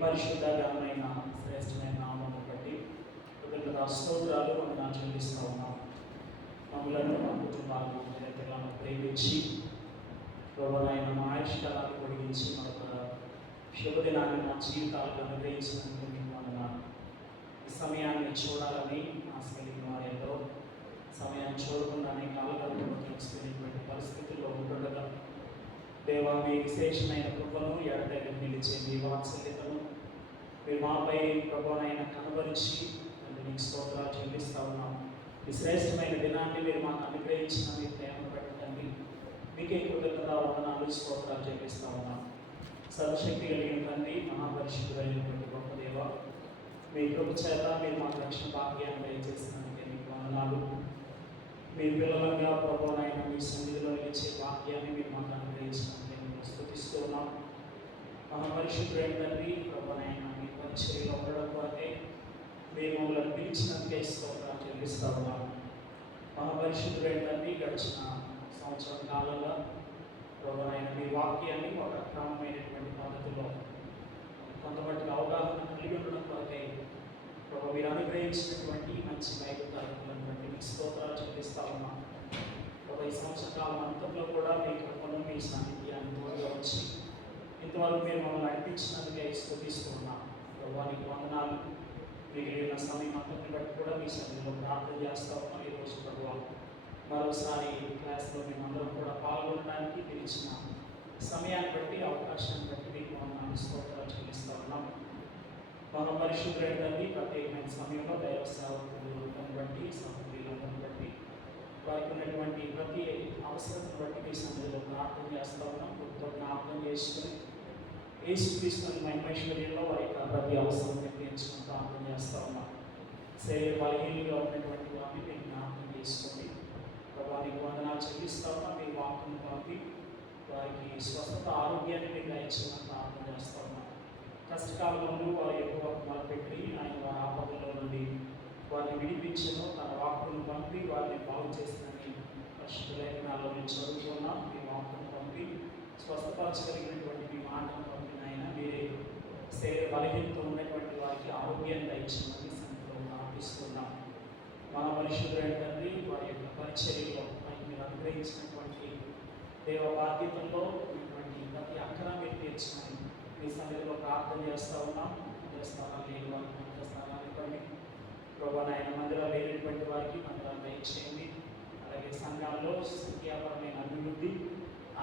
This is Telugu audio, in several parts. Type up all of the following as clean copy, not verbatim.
పరిశుద్ధ ఘనమైన శ్రేష్టమైన నామమును బట్టి కృతజ్ఞతా స్తోత్రాలు వందనాలు చెల్లిస్తూ ఉన్నాం. మమ్మలను మా కుటుంబాలను నిరంతరాలను ప్రేమించి ప్రభువైన మా ఆయుష్కాలాలు పొడిగించి మరొక శుభదినాన్ని మా జీవితాలకు అనుగ్రహించినందుకు మీకు వందనాలు. ఈ సమయాన్ని చూడాలని ఆశ కలిగిన వారు ఎందరో సమయాన్ని చూడకుండానే కాలగర్భంలో తెలుసుకునేటువంటి పరిస్థితుల్లో ఉంటుండగా దేవా మీ విశేషమైన కృపను ఎడతెగ నిలిచే మీ వాత్సల్యతను మీరు మాపై ప్రభువైన కనబరిచి మీకు స్తోత్రాలు చెల్లిస్తూ ఉన్నాం. ఈ శ్రేష్టమైన దినాన్ని మీరు మాకు అనుగ్రహించిన మీ ప్రేమను పెట్టండి. మీకే కృతజ్ఞత వందనాలు స్తోత్రాలు చెల్లిస్తూ ఉన్నాం. సర్వశక్తి కలిగిన తండ్రి, మహాపరిశుద్ధులైనటువంటి గొప్ప దేవ, మీ కృప చేత మీరు మాకు రక్షణ భాగ్యాన్ని దయచేసినందుకే మీకు వందనాలు. మీ పిల్లలంగా ప్రభువైన మీ సన్నిధిలో నిలిచే వాక్యాన్ని మీరు మాకు అనుగ్రహించినందుకే మేము స్తుతిస్తూ ఉన్నాం. మహాపరిశుద్ధులైన తండ్రి, ప్రభువైన మీ పరిచర్యలో ఉండడం కొరకే మీరు మమ్మల్ని పిలిచినందుకే స్తోత్రాలు చెల్లిస్తూ ఉన్నాం. మహాపరిశుద్ధులైన తండ్రి, గడిచిన సంవత్సరం కాలంలో ప్రభువైన మీ వాక్యాన్ని ఒక క్రమమైనటువంటి పద్ధతిలో కొంతమందికి అవగాహన కలిగి ఉండడం కొరకై ప్రభు మీరు అనుగ్రహించినటువంటి మంచి బైబిల్ కార్యక్రమం బట్టి మీకు స్తోత్రాలు చెల్లిస్తూ ఉన్నాం. ఒక ఈ సంవత్సర కాలం అంతంలో కూడా మీ కృపను మీ సాన్నిధ్యాన్ని తోడుగా వచ్చి ఇంతవరకు మీరు మమ్మల్ని నడిపించినందుకే స్తుతిస్తూ ఉన్నాం. ప్రభువానికి వందనాలు. మిగిలిన సమయం అంతని బట్టి కూడా మీ సన్నిధిలో ప్రార్థన చేస్తూ ఉన్నాం. ఈరోజు ప్రభువా మరోసారి క్లాస్లో మేమందరం కూడా పాల్గొనడానికి పిలిచిన సమయాన్ని బట్టి అవకాశాన్ని బట్టి మీకు వందనాలు స్తోత్రాలు చెల్లిస్తూ ఉన్నాం. మన పరిశుద్ధులైనది ప్రత్యేకమైన సమయంలో దైవ సేవకులను బట్టి సహోదరులందరిని బట్టి వారికి ఉన్నటువంటి ప్రతి అవసరతను బట్టి మీ సన్నిధిలో ప్రార్థన చేస్తూ ఉన్నాం. జ్ఞాపకం చేసుకుని యేసుక్రీస్తుని మహిమైశ్వర్యంలో వారి యొక్క ప్రతి అవసరం తీర్చుకుని ప్రార్థన చేస్తూ ఉన్నాం. శరీర బలహీనంగా ఉన్నటువంటి వారిని మీరు జ్ఞాపకం చేసుకోండి. వారికి వందనాలు చెల్లిస్తూ ఉన్నాం. మీ వాక్కును పంపి వారికి స్వస్థత ఆరోగ్యాన్ని మీరు దయచేయమని ప్రార్థన చేస్తూ ఉన్నాం. కష్టకాలంలో వారి ఎక్కువ మొదలుపెట్టి ఆయన వారి ఆపదలో నుండి వారిని విడిపించను తన వాక్కును పంపి వారిని బాగు చేసినని పరిశుద్ధ లేఖనాల్లో మేము చదువుతున్నాం. మీ వాక్కును పంపి స్వస్థపరచగలిగినటువంటి మీ మాటను పంపిన ఆయన మీరే శరీర బలహీనతో ఉన్నటువంటి వారికి ఆరోగ్యాన్ని దయచేయమని సంఖ్యలో ప్రార్థిస్తున్నాం. మన పరిశుద్ధులైన తండ్రి, వారి యొక్క పరిచర్యలో మీరు అనుగ్రహించినటువంటి దేవ బాధ్యతల్లో ఉన్నటువంటి ప్రతి అక్కర మీరు తీర్చుకొని మీ సన్నిధిలో ప్రార్థన చేస్తూ ఉన్నాం. స్థానాలు లేని వారికి మందిర స్థానాలు ఇవ్వండి. ప్రభువైన మందిరాలు లేనటువంటి వారికి మందిరాలు దయచేయండి. అలాగే సంఘాల్లో సంఖ్యాపరమైన అభివృద్ధి,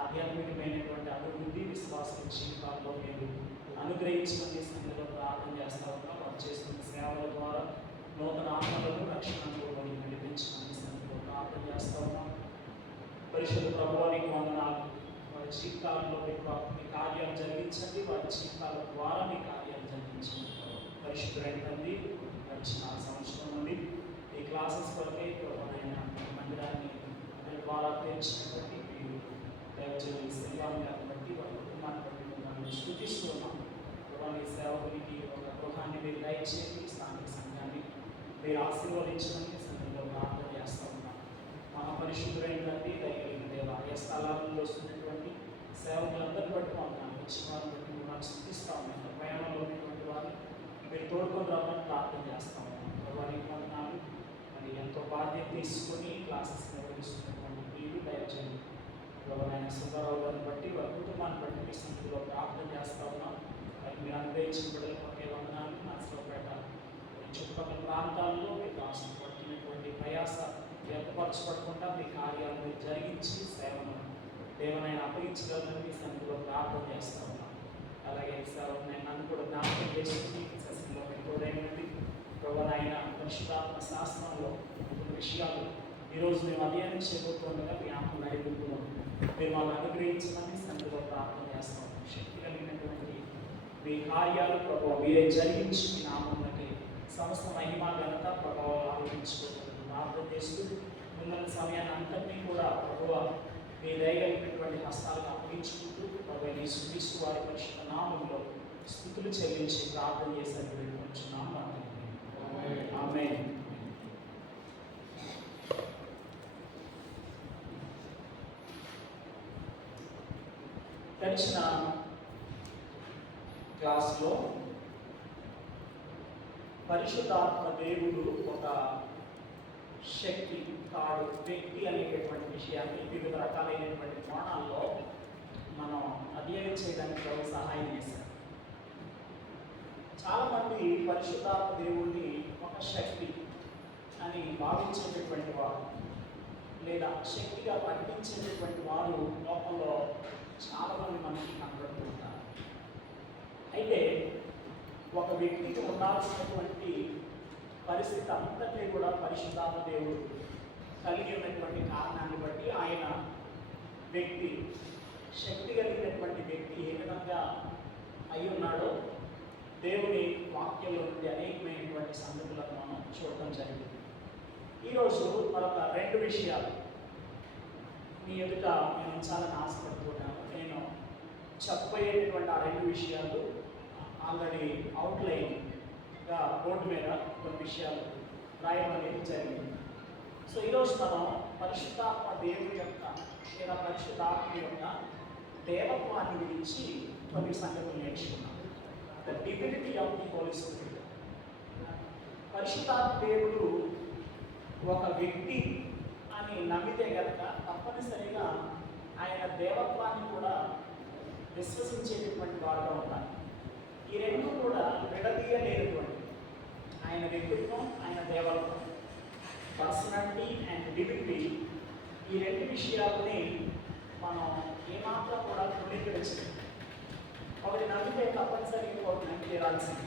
ఆధ్యాత్మికమైనటువంటి అభివృద్ధి, విశ్వాస జీవితాల్లో మీరు అనుగ్రహించిన మీ సన్నిధిలో ప్రార్థన చేస్తూ ఉన్నాం. వారు చేస్తున్న సేవల ద్వారా నూతన ఆత్మలను రక్షణను నడిపించమని సన్నిధిలో ప్రార్థన చేస్తూ ఉన్నాం. పరిశుద్ధ ప్రభువానికి వందనాలు. వారి జీవితాల్లో మీ కార్యాలు జరిగించండి. వారి జీవితాల ద్వారా మీ కార్యాలు జరిగించండి. పరిశుద్ధులైన తండ్రి, గడిచిన సంవత్సరం నుండి ఈ క్లాసెస్ కొరకే ప్రభువైన మందిరాన్ని అందరి ద్వారా తెచ్చినటువంటి మీరు దయచేసి సేవలు బట్టి వారి కుటుంబాన్ని బట్టి మిమ్మల్ని స్తుతిస్తున్నాం. ప్రభువాని సేవకునికి ఒక గృహాన్ని మీరు దయచేసి స్థానిక సంఘాన్ని మీరు ఆశీర్వదించమని సన్నిధిలో ప్రార్థన చేస్తూ ఉన్నాం. మహాపరిశుద్ధులైన తండ్రి, దయగలిగిన దేవా, ఏ స్థలాల్లో వస్తున్నటువంటి సేవకులందరూ బట్టి మాకు వచ్చిన వారిని బట్టి మిమ్మల్ని స్తుతిస్తూ ఉన్నాం. ప్రయాణంలో ఉన్నటువంటి వారిని మీరు తోడుకొని రావాలని ప్రార్థన చేస్తూ ఉన్నాం. వారికి వందనాలు. మరి ఎంతో బాధ్యత తీసుకొని క్లాసెస్ నిర్వహిస్తున్నటువంటి మీరు దయచేయండి. ప్రభువైన సుబ్బారావు గారిని బట్టి వారి కుటుంబాన్ని బట్టి మీ సన్నిధిలో ప్రార్థన చేస్తూ ఉన్నాం. వారికి మీరు అనుగ్రహించిన బిడ్డలకు ఒకే వందనాలు. నర్సరావుపేట చుట్టుపక్కల ప్రాంతాల్లో మీకు ఆశపడుతున్నటువంటి ప్రయాస వ్యక్తపరచబడకుండా మీ కార్యాలను మీరు జరిగించి సేవను దేవనైనా అప్పగించగలని మీ సన్నిధిలో ప్రార్థన చేస్తూ ఉన్నాం. అలాగే సేవను నన్ను కూడా జ్ఞాపకం చేసుకుని సస్యంలో ఎక్కువైనది ప్రభువైన పరిశుద్ధాత్మ శాస్త్రంలో కొన్ని విషయాలు ఈరోజు మేము అధ్యయనం చేయబోతుండగా మీ ఆత్మ నైపుణ్యం మీరు వాళ్ళని అనుగ్రహించమని సన్నిధిలో ప్రార్థన చేస్తాం. శక్తి కలిగినటువంటి మీ కార్యాలు ప్రభావం మీరే జరిగించి మీ నామంలోకి సమస్త మహిమ ఘనత ప్రభావాలు ఆలోచించుకోవాలని ప్రార్థన చేస్తూ మిమ్మల్ని సమయాన్ని అంతటినీ కూడా ప్రభువ మీ దయగలిగినటువంటి హస్తాలను అప్పగించుకుంటూ ప్రభు యేసుక్రీస్తు వారి పరిశుద్ధ నామంలో స్తుతులు చెల్లించి ప్రార్థన చేసేందుకు వేడుకొంచున్నాం. ఆమేన్. గడిచిన క్లాస్లో పరిశుద్ధాత్మ దేవుడు ఒక శక్తి కాడు, వ్యక్తి అనేటటువంటి విషయాన్ని వివిధ రకాలైనటువంటి కోణాల్లో మనం అధ్యయనం చేయడానికి ప్రభు సహాయం చేశారు. చాలామంది పరిశుద్ధాత్మ దేవుడిని ఒక శక్తి అని భావించేటటువంటి వారు లేదా శక్తిగా ప్రకటించేటటువంటి వారు లోకంలో చాలామంది మనకి కనబడుతుంటారు. అయితే ఒక వ్యక్తికి ఉండాల్సినటువంటి పరిస్థితి అంతటి కూడా పరిశుద్ధాత్మ దేవుడు కలిగి ఉన్నటువంటి కారణాన్ని బట్టి ఆయన వ్యక్తి, శక్తి కలిగినటువంటి వ్యక్తి ఏ విధంగా అయి ఉన్నాడో దేవుని వాక్యంలో నుండి అనేకమైనటువంటి సంగతులను మనం చూడటం జరిగింది. ఈరోజు మరొక 2 విషయాలు మీ ఎదుట నేను ఉంచాలని ఆశపడుతున్నాను. నేను చెప్పబోయేటటువంటి ఆ 2 విషయాలు ఆల్రెడీ అవుట్లైన్గా బోర్డు మీద కొన్ని విషయాలు రాయడం జరిగింది. సో ఈరోజు మనం పరిశుద్ధాత్మ దేవుని యొక్క లేదా పరిశుద్ధాత్మ యొక్క దేవత్వాన్ని గురించి కొన్ని సంగతులు నేర్చుకున్నాం. The divinity of the holy spirit. పరిశుద్ధాత్మ దేవుడు ఒక వ్యక్తి అని నమ్మితే కనుక తప్పనిసరిగా ఆయన దేవత్వాన్ని కూడా విశ్వసించేటటువంటి వారుగా ఉంటారు. ఈ రెండు కూడా విడదీయలేనటువంటి ఆయన వ్యక్తిత్వం, ఆయన దేవత్వం, పర్సనాలిటీ అండ్ డివినిటీ, ఈ 2 విషయాలని మనం ఏమాత్రం కూడా తృణీకరించలేదు. ఒకటి నమ్మితే తప్పనిసరిగా ఇంకొకటి నమ్మి తీరాల్సింది.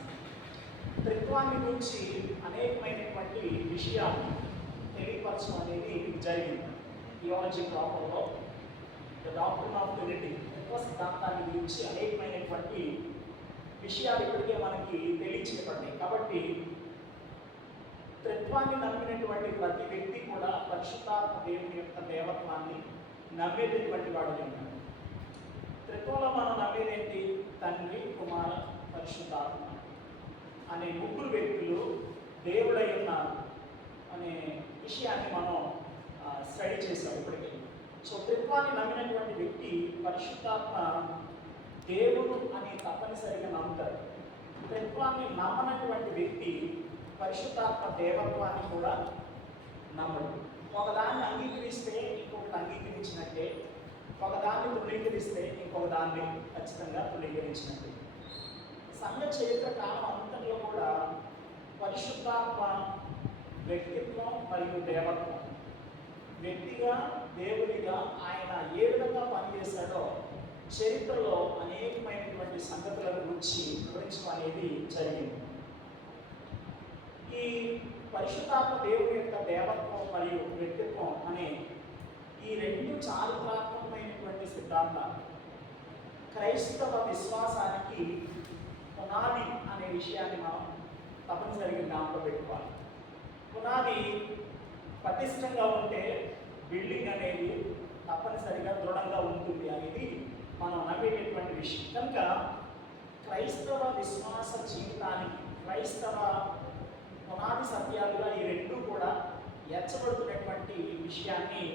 త్రిత్వాన్ని గురించి అనేకమైనటువంటి విషయాలు తెలియపరచడం అనేది జరిగింది. థియాలజీ ప్రాపర్లో ద డాక్ట్రిన్ ఆఫ్ ట్రినిటీ, త్రిత్వ సిద్ధాంతాన్ని గురించి అనేకమైనటువంటి విషయాలు ఇప్పటికే మనకి తెలియచేయబడ్డాయి. కాబట్టి త్రిత్వాన్ని నమ్మినటువంటి ప్రతి వ్యక్తి కూడా పరిశుద్ధాత్మ దేవుని యొక్క దేవత్వాన్ని నమ్మేటటువంటి వాడు ఉన్నాడు. త్రిత్వంలో మనం నమ్మేదేంటి? తండ్రి, కుమార, పరిశుద్ధాత్మ అనే 3 వ్యక్తులు దేవుడై ఉన్నారు అనే విషయాన్ని మనం స్టడీ చేసాం ఇప్పటికే. సో త్రిత్వాన్ని నమ్మినటువంటి వ్యక్తి పరిశుద్ధాత్మ దేవుడు అని తప్పనిసరిగా నమ్ముతారు. త్రిత్వాన్ని నమ్మనటువంటి వ్యక్తి పరిశుద్ధాత్మ దేవత్వాన్ని కూడా నమ్మడు. ఒకదాన్ని అంగీకరిస్తే ఇంకొకటి అంగీకరించినట్టే, ఒకదాన్ని తృణీకరిస్తే ఇంకొక దాన్ని ఖచ్చితంగా తృణీకరించినట్టే. సంఘ చరిత్ర కాలం అంతట్లో కూడా పరిశుద్ధాత్మ వ్యక్తిత్వం మరియు దేవత్వం, వ్యక్తిగా దేవుడిగా ఆయన ఏ విధంగా పనిచేశాడో చరిత్రలో అనేకమైనటువంటి సంగతులను గురించి వివరించడం అనేది జరిగింది. ఈ పరిశుద్ధాత్మ దేవుని యొక్క దేవత్వం మరియు వ్యక్తిత్వం అనే ఈ 2 చారిత్రాత్మకమైనటువంటి సిద్ధాంతాలు క్రైస్తవ విశ్వాసానికి పునాది అనే విషయాన్ని మనం తప్పనిసరిగా జ్ఞాపకం పెట్టుకోవాలి. పునాది పటిష్టంగా ఉంటే బిల్డింగ్ అనేది తప్పనిసరిగా దృఢంగా ఉంటుంది అనేది మనం నమ్మేటటువంటి విషయం. కనుక క్రైస్తవ విశ్వాస జీవితానికి క్రైస్తవ పునాది సత్యాలుగా ఈ 2 కూడా ఎచ్చబడుతున్నటువంటి విషయాన్ని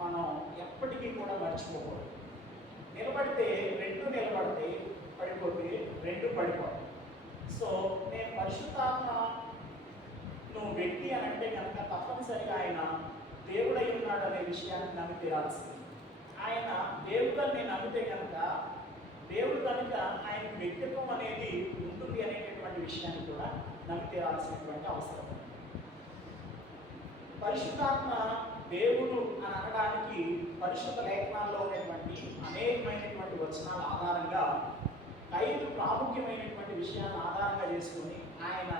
మనం ఎప్పటికీ కూడా మర్చిపోకూడదు. నిలబడితే 2 నిలబడితే పడిపోతే 2 పడిపోతాయి. సో నేను పరిశుద్ధాత్మ నువ్వు వ్యక్తి అని అంటే కనుక తప్పనిసరిగా ఆయన దేవుడై ఉన్నాడు అనే విషయాన్ని నమ్మి తీరాల్సింది. ఆయన దేవుడిని నేను నమ్మితే కనుక దేవుడు కనుక ఆయన వ్యక్తిత్వం అనేది ఉంటుంది అనేటటువంటి విషయాన్ని కూడా నమ్మి తీరాల్సినటువంటి అవసరం. పరిశుద్ధాత్మ దేవుడు అని అనడానికి పరిశుద్ధ లేఖనాల్లో ఉన్నటువంటి అనేకమైనటువంటి వచనాల ఆధారంగా 5 ప్రాముఖ్యమైనటువంటి విషయాలను ఆధారంగా చేసుకుని ఆయన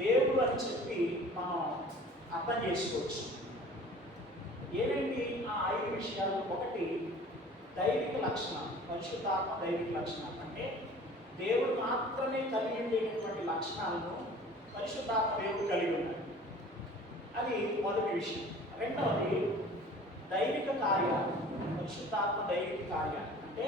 దేవుడు అని చెప్పి మనం అర్థం చేసుకోవచ్చు. ఏమేంటి ఆ 5 విషయాలు? ఒకటి, దైవిక లక్షణాలు. పరిశుద్ధాత్మ దైవిక లక్షణాలు అంటే దేవుడు మాత్రమే కలిగి ఉండేటటువంటి లక్షణాలను పరిశుద్ధాత్మ దేవుడు కలిగి ఉన్నాడు. అది మొదటి విషయం. రెండవది, దైవిక కార్యాలు. పరిశుద్ధాత్మ దైవిక కార్యాలు అంటే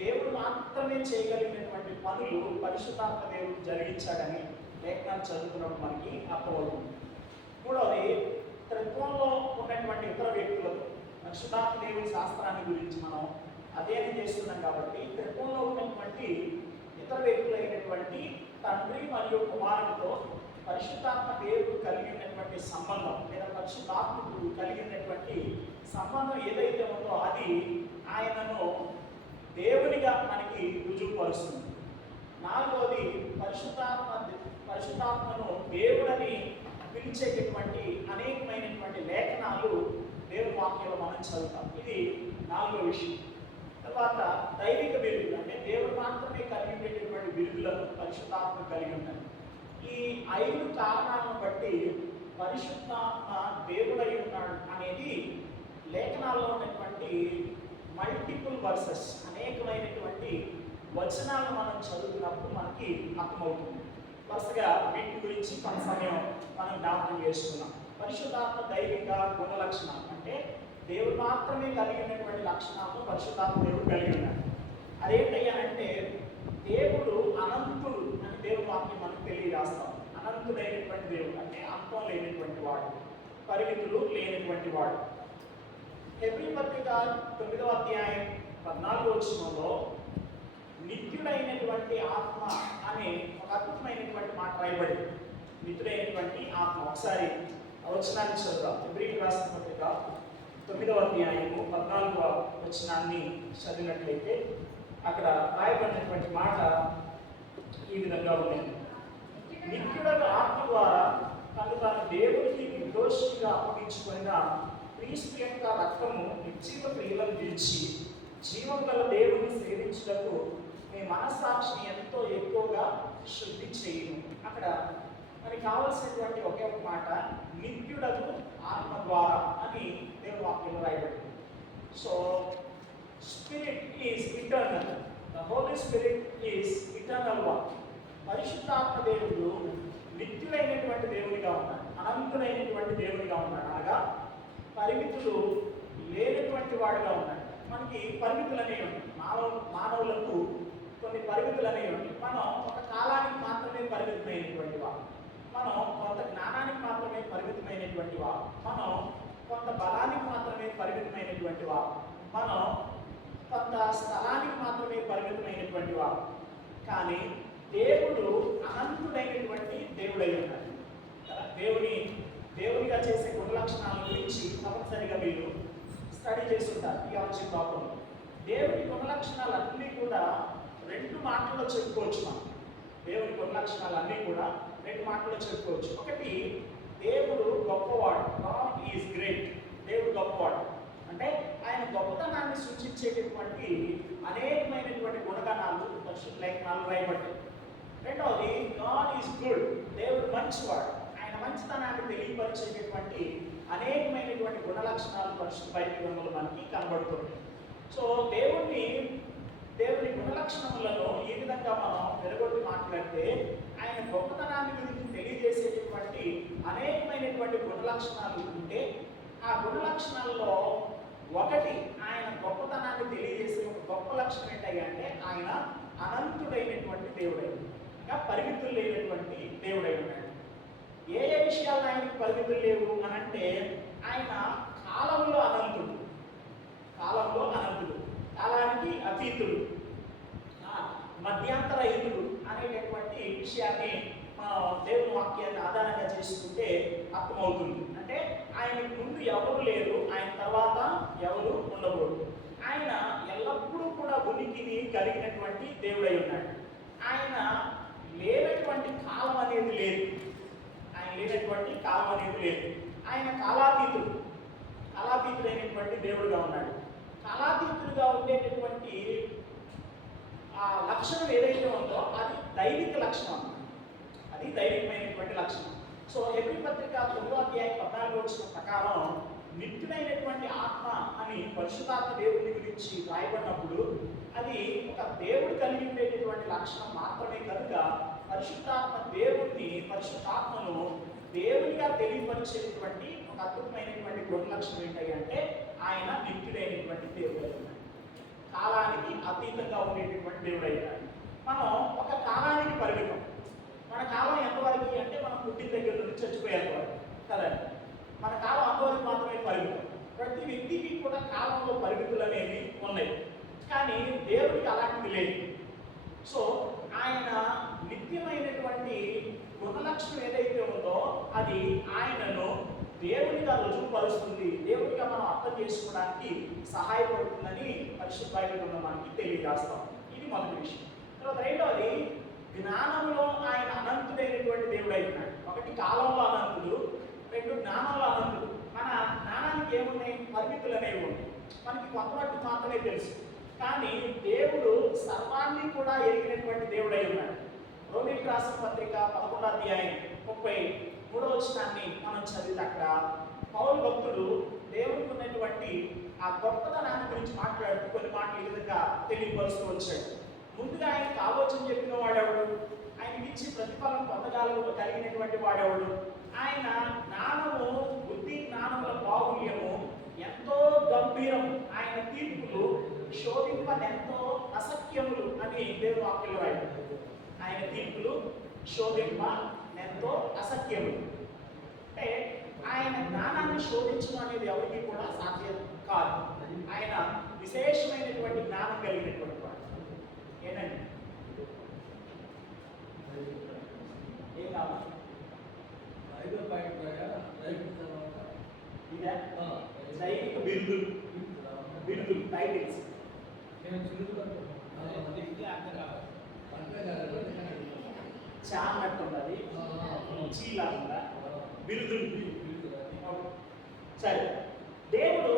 దేవుడు మాత్రమే చేయగలిగినటువంటి పనులు పరిశుద్ధాత్మ దేవుడు జరిగించాడని లేఖనాలు చదువుకున్నప్పుడు మనకి అర్థమవుతుంది. మూడవది, త్రిత్వంలో ఉన్నటువంటి ఇతర వ్యక్తులతో పరిశుద్ధాత్మ దేవుని శాస్త్రాన్ని గురించి మనం అధ్యయనం చేస్తున్నాం కాబట్టి త్రిత్వంలో ఉన్నటువంటి ఇతర వ్యక్తులైనటువంటి తండ్రి మరియు కుమారుడితో పరిశుద్ధాత్మ దేవుడు కలిగి ఉన్నటువంటి సంబంధం లేదా పరిశుద్ధాత్మకు కలిగి ఉన్నటువంటి సంబంధం ఏదైతే ఉందో అది ఆయనను దేవునిగా మనకి రుజువుపరుస్తుంది. నాలుగవది పరిశుద్ధాత్మను దేవుడని పిలిచేటటువంటి అనేకమైనటువంటి లేఖనాలు దేవుని వాక్యంలో మనం చదువుతాం. ఇది నాలుగో విషయం. తర్వాత దైవిక వెలుగులు అంటే దేవుడు మాత్రమే కలిగి ఉండేటటువంటి వెలుగులను పరిశుద్ధాత్మ కలిగి ఉంటాయి. ఈ 5 కారణాలను బట్టి పరిశుద్ధాత్మ దేవుడై ఉన్నాడు అనేది లేఖనాల్లో ఉన్నటువంటి మల్టిపుల్ వర్సెస్ అనేకమైనటువంటి వచనాలను మనం చదువుతున్నప్పుడు మనకి అర్థమవుతుంది. వరుసగా వీటి గురించి కొంత సమయం మనం జ్ఞాపకం చేసుకున్నాం. పరిశుద్ధాత్మ దైవిక గుణ లక్షణాలు అంటే దేవుడు మాత్రమే కలిగి ఉన్నటువంటి లక్షణాలను పరిశుద్ధాత్మ దేవుడు కలిగి ఉన్నాడు. అదేంటయ్యానంటే దేవుడు అనంతుడు అని దేవుడు వాక్యం మనకు తెలియజేస్తాం. అనంతుడైనటువంటి దేవుడు అంటే అంతం లేనటువంటి వాడు, పరిమితులు లేనటువంటి వాడు. హెబ్రీ పత్రిక 9వ అధ్యాయం 14వ వచనంలో నిత్యుడైనటువంటి ఆత్మ అనే ఒక అద్భుతమైనటువంటి మాట రాయబడింది. నిత్యుడైనటువంటి ఆత్మ. ఒకసారి వచనాన్ని చదువుదాం. హెబ్రీయులకు రాసిన పత్రిక 9వ అధ్యాయము 14వ వచనాన్ని చదివినట్లయితే అక్కడ రాయబడినటువంటి మాట ఈ విధంగా ఉంది. నిత్యుడైన ఆత్మ ద్వారా తాను దేవునికి నిర్దోషిగా అప్పగించుకున్న క్రీస్తు యొక్క రక్తము నిర్జీవ క్రియలను విడిచి జీవం గల దేవుని సేవించుటకు మీ మనస్సాక్షిని ఎంతో ఎక్కువగా శుద్ధి చేయను. అక్కడ మనకి కావలసినటువంటి ఒకే ఒక మాట నిత్యుడకు ఆత్మ ద్వారా అని దేవుని వాక్యంలో రాయబడింది. So spirit is eternal. The Holi spirit is eternal one. పరిశుద్ధాత్మ దేవుడు నిత్యుడైనటువంటి దేవునిగా ఉన్నాడు, అనంతుడైనటువంటి దేవునిగా ఉన్నాడు. అనగా పరిమితులు లేనటువంటి వాడుగా ఉన్నాడు. మనకి పరిమితులు అనేవి ఉంటాయి. మానవులకు కొన్ని పరిమితులు అనేవి ఉంటాయి. మనం ఒక కాలానికి మాత్రమే పరిమితమైనటువంటి వాడు, మనం కొంత జ్ఞానానికి మాత్రమే పరిమితమైనటువంటి వాడు, మనం కొంత బలానికి మాత్రమే పరిమితమైనటువంటి వాడు, మనం కొంత స్థలానికి మాత్రమే పరిమితమైనటువంటి వాడు. కానీ దేవుడు అనంతుడైనటువంటి దేవుడై ఉన్నాడు. దేవునిగా చేసే గుణ లక్షణాల గురించి తప్పనిసరిగా మీరు స్టడీ చేస్తుంటారు ఈ ఆలోచన పాపంలో. దేవుని గుణ లక్షణాలన్నీ కూడా 2 మాటల్లో చెప్పుకోవచ్చు. మనం దేవుని గుణ లక్షణాలన్నీ కూడా 2 మాటల్లో చెప్పుకోవచ్చు. ఒకటి, దేవుడు గొప్పవాడు. God is great. దేవుడు గొప్పవాడు అంటే ఆయన గొప్పతనాన్ని సూచించేటటువంటి అనేకమైనటువంటి గుణగణాలు పరిశుద్ధ లేఖనాలు రాయబడ్డాయి. రెండవది, గాడ్ ఈజ్ గుడ్. దేవుడు మంచివాడు. ఆయన మంచితనాన్ని తెలియపరిచేటటువంటి అనేకమైనటువంటి గుణ లక్షణాలు పరిశుద్ధ బైబిల్లో మనకి కనబడుతుంది. సో దేవుని గుణ లక్షణములను ఈ విధంగా మనం వెలుగొట్టి మాట్లాడితే ఆయన గొప్పతనాన్ని గురించి తెలియజేసేటటువంటి అనేకమైనటువంటి గుణ లక్షణాలు ఉంటే ఆ గుణ లక్షణాల్లో ఒకటి ఆయన గొప్పతనాన్ని తెలియజేసే ఒక గొప్ప లక్షణం ఏంటంటే ఆయన అనంతుడైనటువంటి దేవుడై, ఇంకా పరిమితులు లేనటువంటి దేవుడై ఉన్నాడు. ఏ విషయాలు ఆయనకి పరిమితులు లేవు అని అంటే ఆయన కాలంలో అనంతుడు, కాలానికి అతీతుడు, మధ్యాంతరహితుడు అనేటటువంటి విషయాన్ని దేవుని వాక్యాన్ని ఆధారంగా చేసుకుంటే అర్థమవుతుంది. అంటే ఆయనకు ముందు ఎవరు లేరు, ఆయన తర్వాత ఎవరు ఉండకూడదు. ఆయన ఎల్లప్పుడూ కూడా ఉనికిని కలిగినటువంటి దేవుడై ఉన్నాడు. ఆయన లేనటువంటి కాలం అనేది లేదు. ఆయన కాలాతీతుడైనటువంటి దేవుడుగా ఉన్నాడు. కాలాతీతుడుగా ఉండేటటువంటి ఆ లక్షణం ఏదైతే ఉందో అది దైవిక లక్షణం, అది దైవికమైనటువంటి లక్షణం. సో హెబ్రీ పత్రిక 9వ అధ్యాయం 14వ వచనం ప్రకారం నిత్యుడైనటువంటి ఆత్మ అని పరిశుద్ధాత్మ దేవుని గురించి రాయబడినప్పుడు అది ఒక దేవుడు కలిగి ఉండేటటువంటి లక్షణం మాత్రమే కనుక పరిశుద్ధాత్మను దేవునిగా తెలియపరిచేటువంటి ఒక అద్భుతమైనటువంటి గుణ లక్షణం ఏంటంటే ఆయన నిత్యుడైనటువంటి దేవుడు అయినాడు, కాలానికి అతీతంగా ఉండేటటువంటి దేవుడు అయినాడు. మనం ఒక కాలానికి పరిమితం. మన కాలం ఎంతవరకు అంటే మనం పుట్టిన దగ్గర నుండి చచ్చిపోయేంత వరకు కదండి. మన కాలం అంతవరకు మాత్రమే పరిమితం. ప్రతి వ్యక్తికి కూడా కాలంలో పరిమితులు అనేవి ఉన్నాయి, కానీ దేవుడికి అలాంటివి లేదు. సో ఆయన నిత్యమైనటువంటి గుణలక్షణం ఏదైతే ఉందో అది ఆయనను దేవునిగా రుజువుపరుస్తుంది, దేవునిగా మనం అర్థం చేసుకోవడానికి సహాయపడుతుందని పరిశుద్ధ బైబిల్లో మనకి తెలియజేస్తాం. ఇది మొదటి విషయం. తర్వాత రెండవది, జ్ఞానంలో ఆయన అనంతుడైనటువంటి దేవుడు అయినాడు. ఒకటి కాలంలో అనంతుడు, రెండు జ్ఞానంలో అనంతుడు. మన జ్ఞానానికి ఏమున్నాయి? పరిమితులు అనేవి ఉన్నాయి. మనకి కొంతవరకు మాత్రమే తెలుసు. కానీ దేవుడు సర్వాన్ని కూడా ఎరిగినటువంటి దేవుడు అయి ఉన్నాడు. రోమీయులకు రాసిన పత్రిక 11వ అధ్యాయం 33వ వచనాన్ని మనం చదివితే అక్కడ పౌలు భక్తుడు దేవునికి ఉన్నటువంటి ఆ గొప్పతనాన్ని గురించి మాట్లాడుతూ కొన్ని మాటలు ఈ విధంగా తెలియపరుస్తూ వచ్చాడు. ముందుగా ఆయనకు ఆలోచన చెప్పిన వాడెవడు? ఆయనకి ఇచ్చి ప్రతిఫలం కలిగినటువంటి వాడెవడు? ఆయన జ్ఞానము, బుద్ధి జ్ఞానముల బాహుల్యము ఎంతో గంభీరం, ఆయన తీర్పులు శోధింపనెంతో అసఖ్యములు అని దేవుడు వాక్యంలో రాయబడింది. ఆయన తీర్పులు శోధింపనెంతో అసఖ్యములు. అంటే ఆయన జ్ఞానాన్ని శోధించడం అనేది ఎవరికి కూడా సాధ్యం కాదు. ఆయన విశేషమైనటువంటి జ్ఞానం కలిగినటువంటి వాడు. ఏంటండి ఏం కావాలి? దైవిక బిరుదులు టైటిల్స్ చాన్నట్టుండది, చీలాగా బిరుదులు. సరే, దేవుడు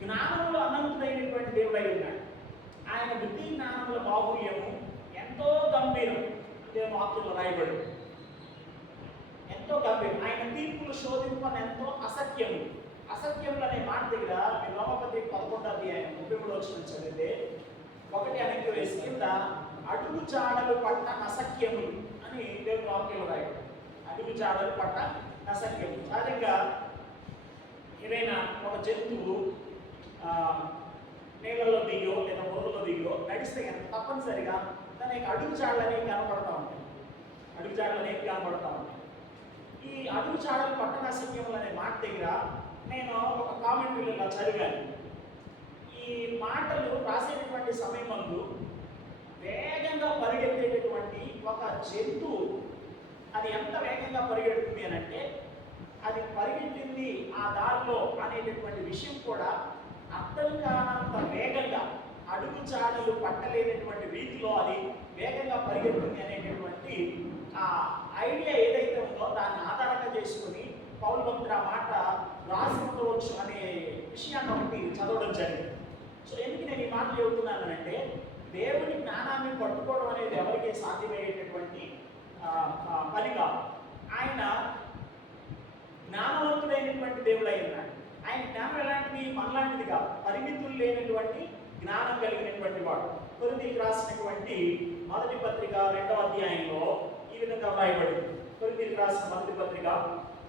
జ్ఞానంలో అనంతుడైనటువంటి దేవుడు అయి ఉన్నాడు. ఆయన బుద్ధి జ్ఞానముల బాహుల్యము ఎంతో గంభీరం. దేవుని వాక్యంలో రాయబడి ఎంతో గంభీరం. ఆయన తీర్పులు శోధింపని ఎంతో అసత్యము. అసత్యములు అనే మాట దగ్గర మీ రోమపత్రిక 11వ అధ్యాయం 33వ వచనం చదివితే ఒకటి వెనక్కి వేసి కింద అడుగు జాడలు పట్ట అసఖ్యములు అని దేవుని వాక్యంలో రాయబడి. అడుగు జాడలు పట్ట అసఖ్యములు. సహజంగా ఏదైనా ఒక జంతువు నీళ్ళలో దిగో లేదా బుర్రలో దిగో నడిస్తే కనుక తప్పనిసరిగా తన యొక్క అడుగు జాడలు అనేవి కనపడతా ఉంటాయి. అడుగు జాడలు అనేవి కనపడతా ఉంటాయి. ఈ అడుగు జాడలు పట్టణ అసఖ్యములు అనే మాట దగ్గర నేను ఒక కామెంటరీలో ఇలా చదివాను. ఈ మాటలు రాసేటటువంటి సమయం ముందు వేగంగా పరిగెత్తేటటువంటి ఒక జంతువు అది ఎంత వేగంగా పరిగెడుతుంది అని అంటే, అది పరిగెట్టింది ఆ దారిలో అనేటటువంటి విషయం కూడా అర్థం కానంత వేగంగా, అడుగు జాడలు పట్టలేనటువంటి రీతిలో అది వేగంగా పరిగెడుతుంది అనేటటువంటి ఆ ఐడియా ఏదైతే ఉందో దాన్ని ఆధారంగా చేసుకుని పౌలు భక్తుడు ఆ మాట రాసి ఉండవచ్చు అనే విషయాన్ని ఒకటి చదవడం జరిగింది. సో ఎందుకు నేను ఈ మాట చెబుతున్నానంటే, దేవుని జ్ఞానాన్ని పట్టుకోవడం అనేది ఎవరికి సాధ్యమయ్యేటటువంటి పని కాదు. ఆయన జ్ఞానవంతుడైనటువంటి దేవుడు అయి ఉన్నాడు. ఆయన జ్ఞానం ఎలాంటిది? మనలాంటిది కాదు. పరిమితులు లేనటువంటి జ్ఞానం కలిగినటువంటి వాడు. కొరింథీయులకు రాసినటువంటి మొదటి పత్రిక 2వ అధ్యాయంలో ఈ విధంగా వ్రాయబడింది. కొరింథీయులకు రాసిన మొదటి పత్రిక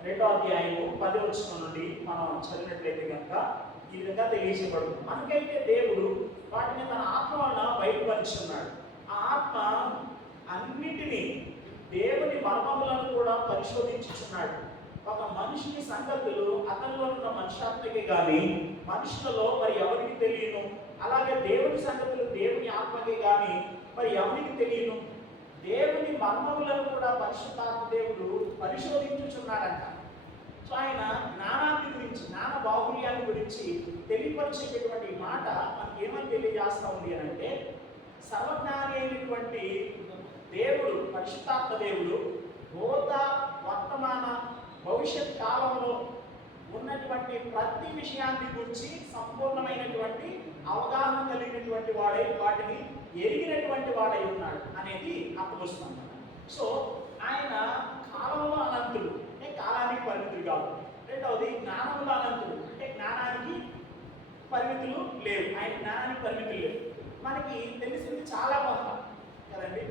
2వ అధ్యాయము 10వ వచనం నుండి మనం చదివినట్లయితే కనుక ఈ విధంగా తెలియజేయబడుతుంది. మనకైతే దేవుడు వాటిని తన ఆత్మ వలన బయలుపరుచున్నాడు. ఆ ఆత్మ అన్నిటినీ, దేవుని మర్మములను కూడా పరిశోధించుచున్నాడు. ఒక మనిషిని సంగతులు అతనిలో ఉన్న మనుష్యాత్మకే కానీ మనుషులలో మరి ఎవరికి తెలియను. అలాగే దేవుని సంగతులు దేవుని ఆత్మకే కానీ మరి ఎవరికి తెలియను. దేవుని మర్మములను కూడా పరిశుద్ధాత్మ దేవుడు పరిశోధించుచున్నాడంట. సో ఆయన జ్ఞానాన్ని గురించి, జ్ఞాన బాహుల్యాన్ని గురించి తెలియపరిచేటటువంటి మాట మనకి ఏమని తెలియజేస్తా ఉంది అని అంటే, సర్వజ్ఞాని అయినటువంటి దేవుడు, పరిశుద్ధాత్మ దేవుడు భూత, వర్తమాన, భవిష్యత్ కాలంలో ఉన్నటువంటి ప్రతి విషయాన్ని గురించి సంపూర్ణమైనటువంటి అవగాహన కలిగినటువంటి వాడై, వాటిని ఎరిగినటువంటి వాడై ఉన్నాడు అనేది అర్థమవుతుంది. సో ఆయన కాలంలో అనంతుడు, అంటే కాలానికి పరిమితులు కాదు. రెండవది జ్ఞానంలో అనంతుడు, అంటే జ్ఞానానికి పరిమితులు లేవు. ఆయన జ్ఞానానికి పరిమితులు లేవు. మనకి తెలిసింది చాలా కొంత కదండి,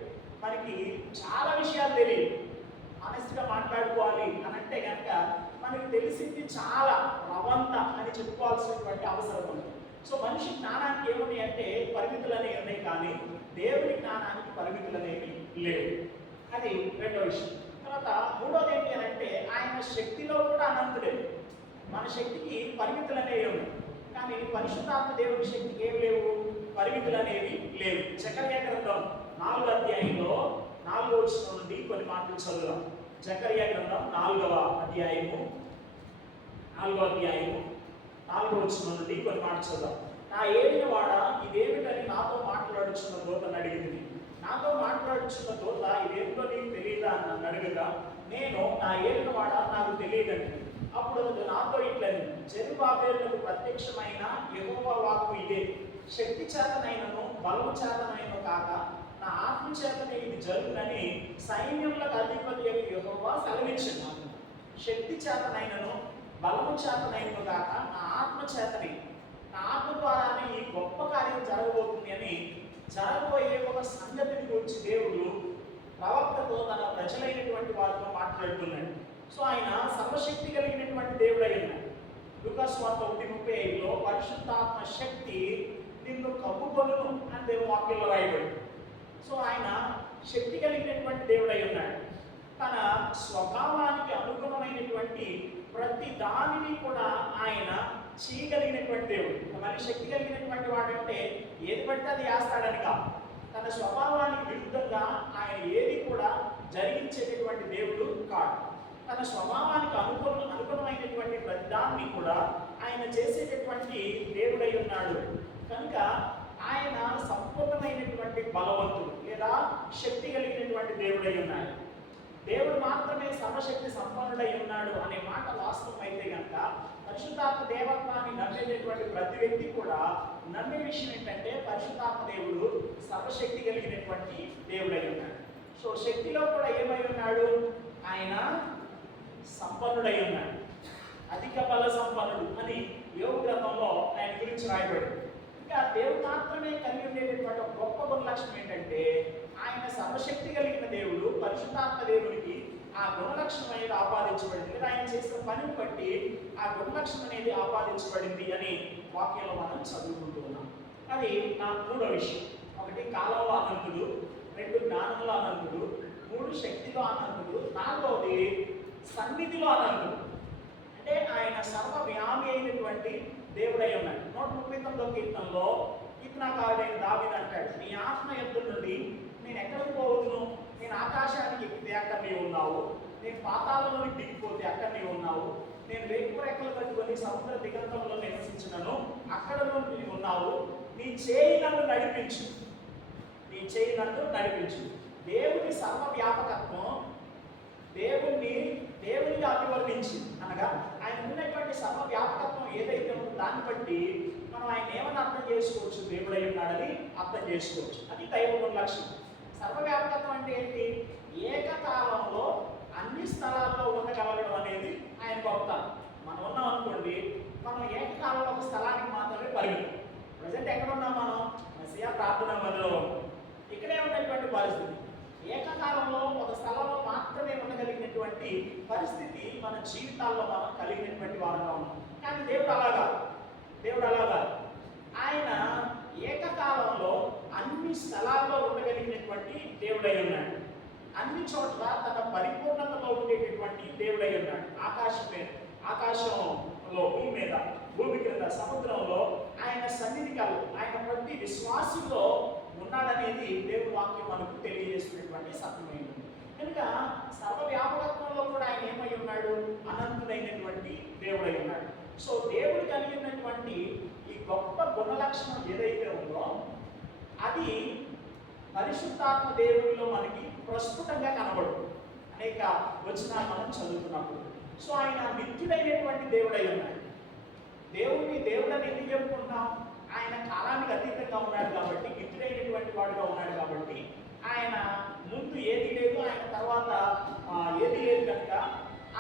మనకి చాలా విషయాలు తెలియదు. ఆనెస్ట్గా మాట్లాడుకోవాలి అని అంటే కనుక మనకి తెలిసింది చాలా రవంత అని చెప్పుకోవాల్సినటువంటి అవసరం ఉంది. సో మనిషి జ్ఞానానికి ఏమున్నాయి అంటే పరిమితులు అనేవి ఉన్నాయి, కానీ దేవుని జ్ఞానానికి పరిమితులు అనేవి లేవు. అది రెండో విషయం. తర్వాత మూడోది ఏంటి అని అంటే, ఆయన శక్తిలో కూడా అనంతుడే. మన శక్తికి పరిమితులు అనేవి ఉన్నాయి, కానీ పరిశుద్ధాత్మ దేవుని శక్తికి ఏమి లేవు, పరిమితులు అనేవి లేవు. జకర్యా గ్రంథం 4వ అధ్యాయంలో 4వ వచనం నుండి కొన్ని మాటలు చదువుదాం. జకర్యా గ్రంథం 4వ అధ్యాయము 4వ వచనం నుండి కొన్ని మాటలు చదువుదాం. నా ఏలిన వాడ ఇదేమిటని నాతో మాట్లాడుచున్న దూతను అడిగింది. నాతో మాట్లాడుచున్న దూత ఇదేమిటో నీకు తెలియదా అని నన్ను అడగగా నేను నా ఏలిన వాడ నాకు తెలియదండి. అప్పుడు నాతో ఇట్లని, జెరుబ్బాబెలునకు ప్రత్యక్షమైన యెహోవా వాక్కు ఇదే, శక్తి చేతనైనను బలము చేతనైనను కాక నా ఆత్మ చేతనే ఇది జరుగునని సైన్యములకు అధిపతి యెహోవా సెలవిచ్చున్నాను. శక్తి చేతనైనను బలము చేతనైనను కాక నా ఆత్మ చేతనే, నా ఆత్మ ద్వారానే ఈ గొప్ప కార్యం జరగబోతుంది అని జరగబోయే ఒక సంగతిని గురించి దేవుడు ప్రవక్తతో తన ప్రజలైనటువంటి వారితో మాట్లాడుతున్నాడు. సో ఆయన సర్వశక్తి కలిగినటువంటి దేవుడు అయి ఉన్నాడు. లూకాసు వార్త 1:35లో పరిశుద్ధాత్మ శక్తి నిన్ను కప్పుకొనును అని దేవుని వాక్యంలో రాయబడింది. సో ఆయన శక్తి కలిగినటువంటి దేవుడు అయి ఉన్నాడు. తన స్వభావానికి అనుగుణమైనటువంటి ప్రతి దానిని కూడా ఆయన చేయగలిగినటువంటి దేవుడు. మరి శక్తి కలిగినటువంటి వాడంటే ఏది పడితే అది చేస్తాడని కాదు. తన స్వభావానికి విరుద్ధంగా ఆయన ఏది కూడా జరిగించేటటువంటి దేవుడు కాదు. తన స్వభావానికి అనుగుణమైనటువంటి ప్రతి దాన్ని కూడా ఆయన చేసేటటువంటి దేవుడై ఉన్నాడు. కనుక ఆయన సంపూర్ణమైనటువంటి బలవంతుడు లేదా శక్తి కలిగినటువంటి దేవుడై ఉన్నాడు. దేవుడు మాత్రమే సర్వశక్తి సంపన్నుడై ఉన్నాడు అనే మాట వాస్తవం అయితే కనుక పరిశుద్ధాత్మ దేవత్వాన్ని నమ్మేటటువంటి ప్రతి వ్యక్తి కూడా నమ్మే విషయం ఏంటంటే పరిశుద్ధాత్మ దేవుడు సర్వశక్తి కలిగినటువంటి దేవుడై ఉన్నాడు. సో శక్తిలో కూడా ఏమై ఉన్నాడు? ఆయన సంపన్నుడై ఉన్నాడు, అధిక బల సంపన్నుడు అని యోగ గ్రంథంలో ఆయన గురించి రాయబడింది. ఇంకా దేవుడు మాత్రమే కలిగి ఉండేటటువంటి ఒక గొప్ప గుణ లక్షణం ఏంటంటే ఆయన సర్వశక్తి కలిగిన దేవుడు. పరిశుద్ధాత్మ దేవుడికి ఆ గుణలక్షణం అనేది ఆపాదించబడింది, లేదా ఆయన చేసిన పనిని బట్టి ఆ గుణలక్షణం అనేది ఆపాదించబడింది అని వాక్యంలో మనం చదువుకుంటూ ఉన్నాం. అది నా 3వ విషయం. 1 కాలంలో అనంతుడు, 2 జ్ఞానంలో అనంతుడు, 3 శక్తిలో అనంతుడు, 4వది సన్నిధిలో అనంతుడు. అంటే ఆయన సర్వవ్యామి అయినటువంటి దేవుడై ఉన్నాడు. 139వ కీర్తనలో కీర్తనకారుడైన దావీదు అంటాడు, నీ ఆత్మ యుద్ధ నుండి నేను ఎక్కడికి పోవచ్చును? నేను ఆకాశానికి ఎక్కితే అక్కడ నీవు ఉన్నావు, నేను పాతాళంలోకి దిగిపోతే అక్కడ నీవు ఉన్నావు, నేను వేకువ రెక్కలు కట్టుకొని సముద్ర దిగంతంలో నివసించినను అక్కడ నీవు ఉన్నావు, నీ చేయి నన్ను నడిపించు, నీ చేయి నన్ను నడిపించు. దేవుని సర్వవ్యాపకత్వం దేవునిగా అభివర్ణించి అనగా ఆయన ఉన్నటువంటి సర్వవ్యాపకత్వం ఏదైతే ఉందో దాన్ని బట్టి మనం ఆయన ఏమని అర్థం చేసుకోవచ్చు? దేవుడై ఉన్నాడని అర్థం చేసుకోవచ్చు. అది దైవ గుణ లక్షణం. సర్వవ్యాపకత్వం అంటే ఏంటి? ఏకకాలంలో అన్ని స్థలాల్లో ఉండగలగడం అనేది ఆయన గొప్పతనం. మనం ఉన్నాం అనుకోండి, మనం ఏకకాలంలో ఒక స్థలానికి మాత్రమే పరిమితం. ప్రజెంట్ ఎక్కడ ఉన్నాం? మనం మెస్సియా ప్రార్థన గదిలో ఉన్నాం. ఇక్కడే ఉన్నటువంటి పరిస్థితి ఏకకాలంలో ఒక స్థలంలో మాత్రమే ఉండగలిగినటువంటి పరిస్థితి మన జీవితాల్లో మనం కలిగినటువంటి వారంగా ఉన్నాం. కానీ దేవుడు అలాగా ఆయన ఏకకాలంలో అన్ని స్థలాల్లో ఉండగలిగినటువంటి దేవుడై ఉన్నాడు. అన్ని చోట్ల తన పరిపూర్ణతలో ఉండేటటువంటి దేవుడై ఉన్నాడు. ఆకాశంలో, భూమి మీద, భూమి క్రింద, సముద్రంలో ఆయన సన్నిధి కలు ఆయన ప్రతి విశ్వాసంలో ఉన్నాడనేది దేవుడి వాక్యం మనకు తెలియజేస్తున్నటువంటి సత్యమైనది. కనుక సర్వవ్యాపకత్వంలో కూడా ఆయన ఏమై ఉన్నాడు? అనంతుడైనటువంటి దేవుడై ఉన్నాడు. సో దేవుడు కలిగి ఉన్నటువంటి ఈ గొప్ప గుణ లక్షణం ఏదైతే ఉందో అది పరిశుద్ధాత్మ దేవుడిలో మనకి ప్రస్ఫుటంగా కనబడుతుంది. అనేక వచనాలు మనం చదువుతున్నప్పుడు. సో ఆయన నిత్యుడైనటువంటి దేవుడై ఉన్నాడు. దేవుడని ఎందుకు చెప్పుకుంటాం? ఆయన కాలానికి అతీతంగా ఉన్నాడు కాబట్టి, నిత్యుడైనటువంటి వాడుగా ఉన్నాడు కాబట్టి, ఆయన ముందు ఏది లేదు, ఆయన తర్వాత ఏది లేదు కనుక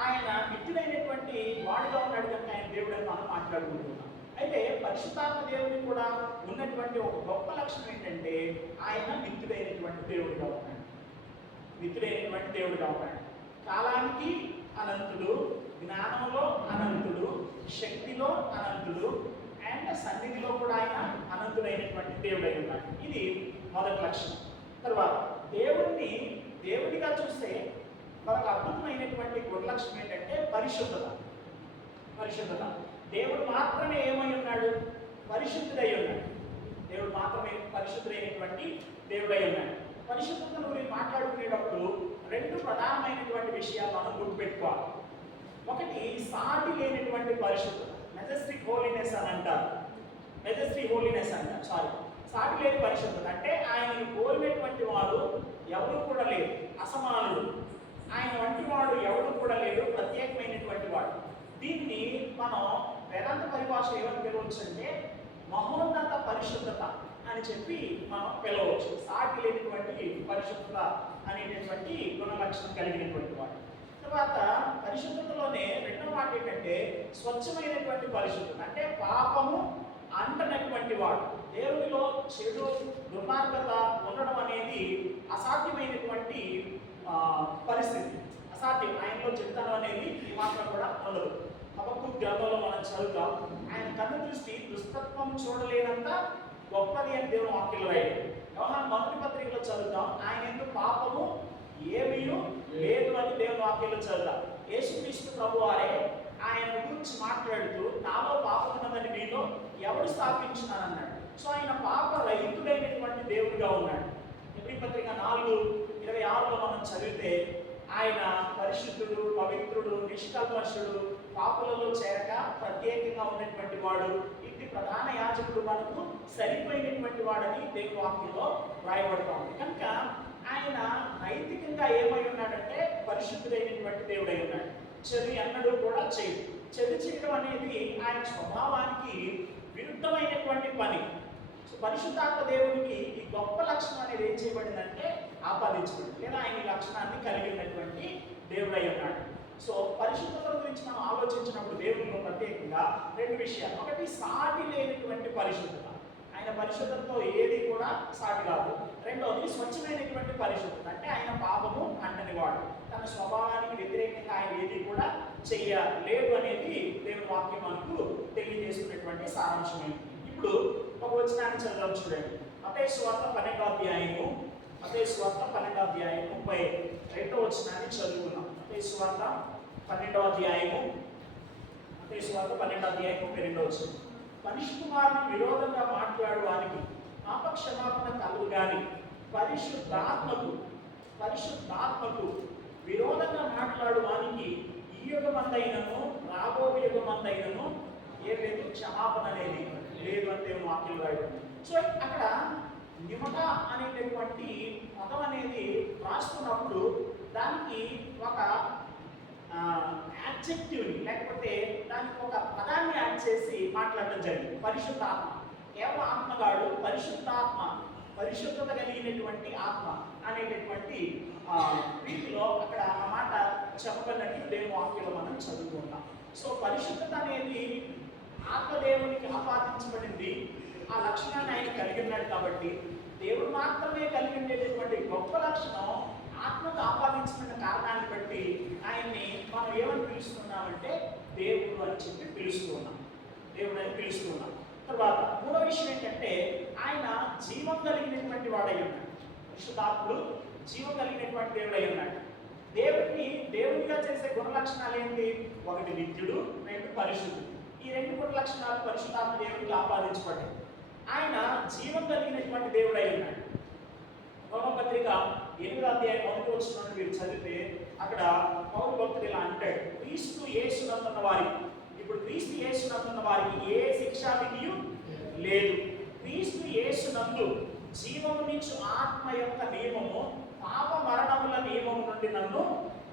ఆయన నిత్యుడైనటువంటి వాడుగా ఉన్నాడు కనుక ఆయన దేవుడని మనం మాట్లాడుకుంటున్నాం. అయితే పరిశుద్ధాత్మ దేవుడికి కూడా ఉన్నటువంటి ఒక గొప్ప లక్షణం ఏంటంటే ఆయన నిత్యుడైనటువంటి దేవుడిగా ఉన్నాడు. కాలానికి అనంతుడు, జ్ఞానంలో అనంతుడు, శక్తిలో అనంతుడు, అండ్ సన్నిధిలో కూడా ఆయన అనంతుడైనటువంటి దేవుడై ఉన్నాడు. ఇది మొదటి లక్షణం. తర్వాత దేవుడిగా చూస్తే మరొక అద్భుతమైనటువంటి గుణ లక్షణం ఏంటంటే పరిశుద్ధత. దేవుడు మాత్రమే ఏమై ఉన్నాడు? పరిశుద్ధుడై ఉన్నాడు. దేవుడు మాత్రమే పరిశుద్ధుడైనటువంటి దేవుడై ఉన్నాడు. పరిశుద్ధతను గురించి మాట్లాడుకునేటప్పుడు రెండు ప్రధానమైనటువంటి విషయాలు మనం గుర్తుపెట్టుకోవాలి. ఒకటి సాటి లేనటువంటి పరిశుద్ధత, మెజెస్టిక్ హోలీనెస్ అని అంటారు. మెజెస్టిక్ హోలీనెస్ అంటారు, సాటి లేని పరిశుద్ధత అంటే ఆయనను పోలినటువంటి వాడు ఎవరు కూడా లేరు, అసమానుడు. ఆయన వంటి వాడు ఎవరు కూడా లేడు, ప్రత్యేకమైనటువంటి వాడు. దీన్ని మనం వేదాంత పరిభాష ఏమని పిలవచ్చు అంటే మహోన్నత పరిశుద్ధత అని చెప్పి మనం పిలవచ్చు. సాటి లేనటువంటి పరిశుద్ధత అనేటటువంటి గుణ లక్షణం కలిగినటువంటి వాడు. తర్వాత పరిశుద్ధతలోనే రెండవ మాట ఏంటంటే స్వచ్ఛమైనటువంటి పరిశుద్ధత అంటే పాపము అంటనటువంటి వాడు. దేవునిలో చెడు దుర్మార్గత ఉండడం అనేది అసాధ్యమైనటువంటి పరిస్థితి, అసాధ్యం. ఆయనలో చెడుతనం అనేది ఈ మాత్రం కూడా ఉండదు. హబక్కూకు గ్రంథంలో మనం చదువుతాం, ఆయన కన్ను దృష్టి దుస్తత్వం చూడలేనంత గొప్పది అని దేవుని వాక్యంలో రాయడు. యోహాను మొదటి పత్రికలో చదువుతాం, ఆయన ఎందుకు పాపము ఏమీ లేదు అని దేవుని వాక్యంలో చదువుతాం. యేసుక్రీస్తు ప్రభువారే ఆయన గురించి మాట్లాడుతూ నాలో పాపం ఉన్నదని మీలో ఎవరు స్థాపించినానన్నాడు. సో ఆయన పాప రహితుడైనటువంటి దేవుడిగా ఉన్నాడు. ఎబ్రీ పత్రిక 4:26లో మనం చదివితే ఆయన పరిశుద్ధుడు, పవిత్రుడు, నిష్కల్మషుడు, పాపులలో చేరక ప్రత్యేకంగా ఉన్నటువంటి వాడు, ఇంటి ప్రధాన యాజకుడు, మనకు సరిపోయినటువంటి వాడని దేవుని వాక్యంలో రాయబడుతూ ఉంది. కనుక ఆయన నైతికంగా ఏమై ఉన్నాడంటే పరిశుద్ధుడైనటువంటి దేవుడై ఉన్నాడు. చెడు ఎన్నడూ కూడా చేయడు. చెడు చేయడం అనేది ఆయన స్వభావానికి విరుద్ధమైనటువంటి పని. సో పరిశుద్ధాత్మ దేవునికి ఈ గొప్ప లక్షణం అనేది ఏం చేయబడిందంటే ఆపాదించబడింది, లేదా ఆయన ఈ లక్షణాన్ని కలిగి ఉన్నటువంటి దేవుడై ఉన్నాడు. సో పరిశుద్ధత గురించి మనం ఆలోచించినప్పుడు దేవునిలో ప్రత్యేకంగా రెండు విషయాలు. ఒకటి సాటి లేనటువంటి పరిశుద్ధత, ఆయన పరిశుద్ధతతో ఏది కూడా సాటి కాదు. రెండవది స్వచ్ఛమైనటువంటి పరిశుద్ధత అంటే ఆయన పాపము అంటని వాడు, తన స్వభావానికి వ్యతిరేకంగా ఆయన ఏది కూడా చెయ్యలేదు అనేది దేవుని వాక్యం మనకు తెలియజేస్తున్నటువంటి సారాంశమైంది. ఇప్పుడు ఒక వచనాన్ని చదవం చూడండి. మత్తయి సువార్త 12వ అధ్యాయము, మత్తయి సువార్త 12వ అధ్యాయం 32వ వచనాన్ని చదువుకున్నాం. మత్తయి సువార్త 12వ అధ్యాయము, మత్తయి సువార్త 12వ అధ్యాయం 32వ వచనం. మనిషి కుమారుని విరోధంగా మాట్లాడు వానికి పాపక్షమాపణ కలుగు గాని పరిశుద్ధాత్మకు విరోధంగా మాట్లాడు వానికి ఈ యుగమందైనను రాబో యుగమందైనను ఏ లేదు, క్షమాపణ అనేది లేదు అని దేవుని వాక్యం రాయబడింది. సో అక్కడ నిమట అనేటటువంటి పదం అనేది రాస్తున్నప్పుడు దానికి ఒక యాడ్జెక్టివ్ని లేకపోతే దానికి ఒక పదాన్ని యాడ్ చేసి మాట్లాడడం జరిగింది. పరిశుద్ధాత్మ, కేవలం ఆత్మగాడు, పరిశుద్ధాత్మ, పరిశుద్ధత కలిగినటువంటి ఆత్మ అనేటటువంటి రీతిలో అక్కడ ఆ మాట చెప్పబడినట్టు దేవుని వాక్యంలో మనం చదువుకుంటాం. సో పరిశుద్ధత అనేది ఆత్మదేవునికి ఆపాదించబడింది. ఆ లక్షణాన్ని ఆయన కలిగి ఉన్నాడు కాబట్టి దేవుడు మాత్రమే కలిగి ఉండేటటువంటి గొప్ప లక్షణం ఆత్మకు ఆపాదించిన కారణాన్ని బట్టి ఆయన్ని మనం ఏమని పిలుస్తున్నామంటే దేవుడు అని చెప్పి పిలుస్తున్నాం, దేవుడు అని పిలుస్తున్నాం. తర్వాత మూడో విషయం ఏంటంటే ఆయన జీవం కలిగినటువంటి వాడై ఉన్నాడు. పరిశుద్ధాత్ముడు జీవం కలిగినటువంటి దేవుడై ఉన్నాడు. దేవుడిగా చేసే గుణ లక్షణాలు ఏంటి? ఒకటి నిత్యుడు, రెండు పరిశుద్ధుడు. ఈ రెండు గుణ లక్షణాలు పరిశుద్ధాత్మ దేవుడికి ఆపాదించబడ్డాయి. ఆయన జీవం కలిగినటువంటి దేవుడై ఉన్నాడు. రోమపత్రిక 8వ అధ్యాయం 1వ వచనం మీరు చదివితే అక్కడ పౌలు భక్తుడు ఇలా అంటాడు, క్రీస్తు యేసునందున్న వారికి, ఇప్పుడు క్రీస్తు యేసునందున్న వారికి ఏ శిక్షా విధియు లేదు. క్రీస్తు యేసునందు జీవము నుంచి ఆత్మ యొక్క నియమము పాప మరణముల నియమము నుండి నన్ను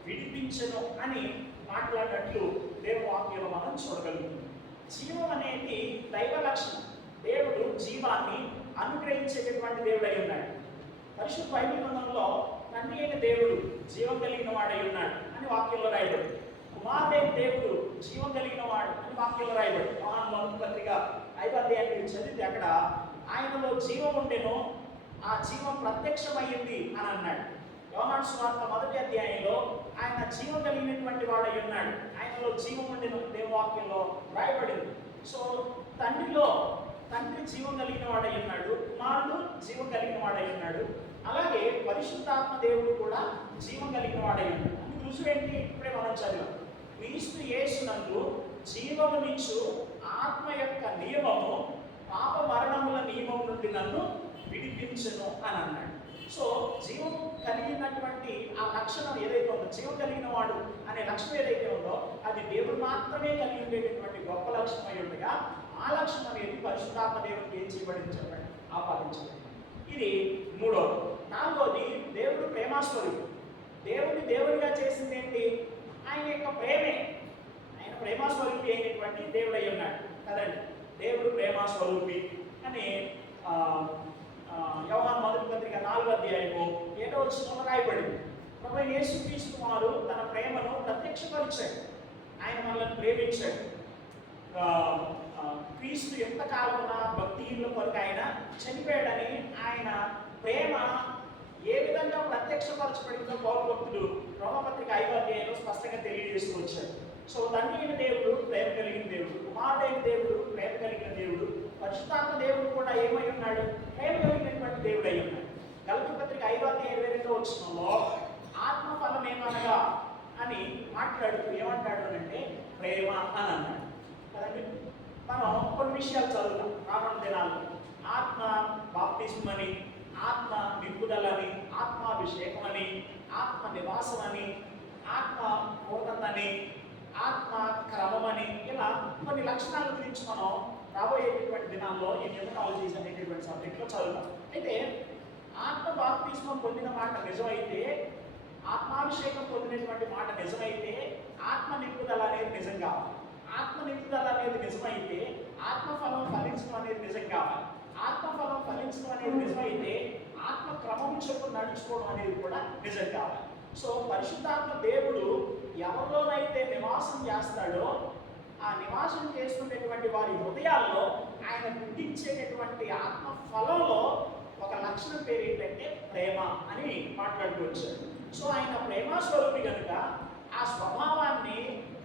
విడిపించను అని మాట్లాడినట్లు దేవుని వాక్యంలో మనం చూడగలుగుతాం. జీవం అనేది దైవ లక్షణం. దేవుడు జీవాన్ని అనుగ్రహించేటటువంటి దేవుడై ఉన్నాడు. పరిశుద్ధ బైబిల్ గ్రంథంలో తండ్రి అయిన దేవుడు జీవం కలిగిన వాడై ఉన్నాడు అని వాక్యంలో రాయబడి, కుమారుడైన దేవుడు జీవం కలిగిన వాడు అని వాక్యంలో రాయబడి, యోహాను పత్రిక 5వ అధ్యాయాన్ని చదివితే అక్కడ ఆయనలో జీవం ఉండెను, ఆ జీవం ప్రత్యక్షమయ్యింది అని అన్నాడు. యోహాను సువార్త 1వ అధ్యాయంలో ఆయన జీవం కలిగినటువంటి వాడై ఉన్నాడు, ఆయనలో జీవం ఉండెను దేవుని వాక్యంలో రాయబడింది. సో తండ్రి జీవం కలిగిన వాడై ఉన్నాడు, కుమారుడు జీవం కలిగిన వాడై ఉన్నాడు, అలాగే పరిశుద్ధాత్మ దేవుడు కూడా జీవం కలిగిన వాడై ఉన్నాడు. అందుకు రుజువు ఏంటి? ఇప్పుడే మనం చదివాం. క్రీస్తు యేసునందు జీవము నిచ్చు ఆత్మ యొక్క నియమము పాప మరణముల నియమం నుండి నన్ను విడిపించను అని అన్నాడు. సో జీవం కలిగినటువంటి ఆ లక్షణం ఏదైతే ఉందో, జీవం కలిగిన వాడు అనే లక్షణం ఏదైతే ఉందో అది దేవుడు మాత్రమే కలిగి ఉండేటటువంటి గొప్ప లక్షణం అయి ఉండగా ఆ లక్షణం అనేది పరిశుద్ధాత్మ దేవునికి ఏం చేయబడింది చెప్పండి, ఆపాదించబడింది. ఇది మూడోది. నాలుగోది, దేవుడు ప్రేమాస్వరూపి. దేవుడిని దేవుడిగా చేసింది ఏంటి? ఆయన యొక్క ప్రేమే. ఆయన ప్రేమాస్వరూపి అయినటువంటి దేవుడు అయి ఉన్నాడు కదండి. దేవుడు ప్రేమాస్వరూపి అని యోహాను మొదటి పత్రిక 4వ అధ్యాయము 7వ వచనంలో రాయబడింది. ప్రభువైన యేసుక్రీస్తు వారు తన ప్రేమను ప్రత్యక్షపరిచాడు. ఆయన మనల్ని ప్రేమించాడు. క్రీస్తు ఎంతకాలమున భక్తిహీనుల కొరకు ఆయన చనిపోయాడని ఆయన ప్రేమ ఏ విధంగా ప్రత్యక్షపరచబడిందో పౌలు భక్తుడు రోమపత్రిక 5వ అధ్యాయంలో స్పష్టంగా తెలియజేస్తూ వచ్చాడు. సో తండ్రి అయిన దేవుడు ప్రేమ కలిగిన దేవుడు, కుమారుడైన దేవుడు ప్రేమ కలిగిన దేవుడు, పరిశుద్ధాత్మ దేవుడు కూడా ఏమై ఉన్నాడు? ప్రేమ కలిగినటువంటి దేవుడు అయి ఉన్నాడు. గలతీ పత్రిక 5వ అధ్యాయం 22వ వచనంలో ఆత్మఫలం ఏమనగా అని మాట్లాడుతూ ఏమంటాడు అంటే ప్రేమ అని అన్నాడు కదండి. మనం కొన్ని విషయాలు చదువుతాం రానున్న దినాల్లో. ఆత్మ బాప్తిస్మం అని, ఆత్మ నింపుదలని, ఆత్మాభిషేకం అని, ఆత్మ నివాసం అని, ఆత్మ పూర్ణతని, ఆత్మ క్రమం అని, ఇలా కొన్ని లక్షణాల గురించి మనం రాబోయేటటువంటి దినాల్లో ఈ న్యూమరాలజీస్ అనేటటువంటి సబ్జెక్ట్లో చదువుతాం. అయితే ఆత్మ బాప్తిస్మం పొందిన మాట నిజమైతే, ఆత్మాభిషేకం పొందినటువంటి మాట నిజమైతే, ఆత్మ నింపుదల అనేది నిజం కావాలి. ఆత్మ నింపుదల అనేది నిజమైతే ఆత్మఫలం ఫలించడం అనేది నిజం కావాలి. ఆత్మఫలం ఫలించడం అనేది నిజమైతే ఆత్మ క్రమం చొప్పున నడుచుకోవడం అనేది కూడా నిజం కావాలి. సో పరిశుద్ధాత్మ దేవుడు ఎవరిలోనైతే నివాసం చేస్తాడో ఆ నివాసం చేస్తున్నటువంటి వారి హృదయాల్లో ఆయన గుర్తించేటటువంటి ఆత్మ ఫలంలో ఒక లక్షణం పేరు ఏంటంటే ప్రేమ అని మాట్లాడుతూ వచ్చాడు. సో ఆయన ప్రేమ స్వరూపి కనుక ఆ స్వభావాన్ని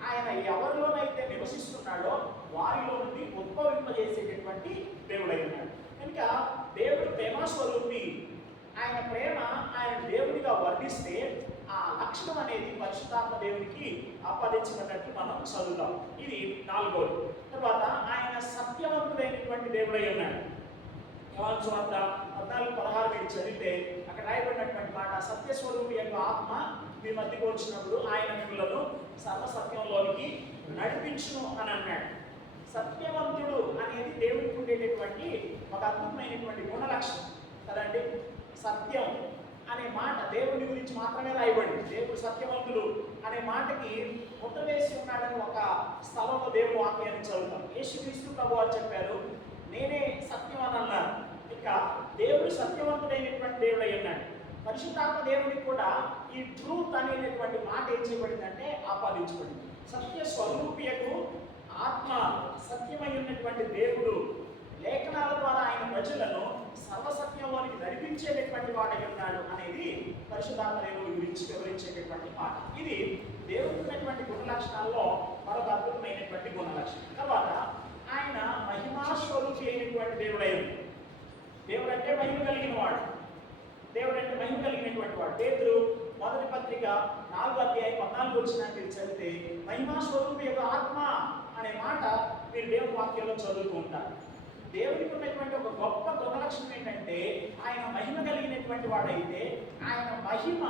ఆయన ఎవరిలోనైతే నివసిస్తున్నాడో వారిలో నుండి ఉద్భవింపజేసేటటువంటి దేవుడై ఉన్నాడు. కనుక దేవుడు ప్రేమ స్వరూపి. ఆయన ప్రేమ ఆయన దేవుడిగా వర్ణిస్తే ఆ లక్షణం అనేది పరిశుద్ధాత్మ దేవునికి ఆపాదించినట్టు మనం చదువుతాం. ఇది నాలుగోది. తర్వాత ఆయన సత్యవంతుడైనటువంటి దేవుడై ఉన్నాడు. యోహాను సువార్త 14:16 మీరు చదివితే అక్కడ రాయబడినటువంటి మాట, సత్యస్వరూపి యొక్క ఆత్మ మీ మధ్యకు వచ్చినప్పుడు ఆయన మిమ్మలను సర్వసత్యంలోనికి నడిపించును అని అన్నాడు. సత్యవంతుడు అనేది దేవుడికి ఉండేటటువంటి ఒక అద్భుతమైనటువంటి గుణ లక్షణం కదండి. సత్యం అనే మాట దేవుడి గురించి మాత్రమే రాయబడింది. దేవుడు సత్యవంతుడు అనే మాటకి ముద్ర వేసి ఉన్నాడని ఒక స్థలంలో దేవుడు వాక్యాన్ని చదువుతాం. యేసుక్రీస్తు ప్రభువారు చెప్పారు, నేనే సత్యం అని అన్నారు. ఇక దేవుడు సత్యవంతుడైనటువంటి దేవుడై ఉన్నాడు. పరిశుద్ధాత్మ దేవుడికి కూడా ఈ ట్రూత్ అనేటటువంటి మాట ఏం చేయబడిందంటే ఆపాదించబడింది. సత్య స్వరూపియకు ఆత్మ సత్యమై ఉన్నటువంటి దేవుడు లేఖనాల ద్వారా ఆయన ప్రజలను సర్వసత్యంలోనికి నడిపించేటటువంటి వాడై ఉన్నాడు అనేది పరిశుద్ధాత్మ దేవుడి గురించి వివరించేటటువంటి మాట. ఇది దేవుడికి ఉన్నటువంటి గుణ లక్షణాల్లో మరొక అద్భుతమైనటువంటి గుణ లక్షణం. తర్వాత ఆయన మహిమాస్వరూపి అయినటువంటి దేవుడై ఉంది. దేవుడు అంటే మహిమ కలిగిన వాడు. దేవుడు అంటే మహిమ కలిగినటువంటి వాడు. పేతురు మొదటి పత్రిక 4వ అధ్యాయం 14 వచనాన్ని మీరు చదివితే మహిమాస్వరూపి యొక్క ఆత్మ అనే మాట మీరు దేవుని వాక్యంలో చదువుతూ ఉంటారు. దేవుడికి ఉన్నటువంటి ఒక గొప్ప గుణలక్షణం ఏంటంటే ఆయన మహిమ కలిగినటువంటి వాడైతే ఆయన మహిమ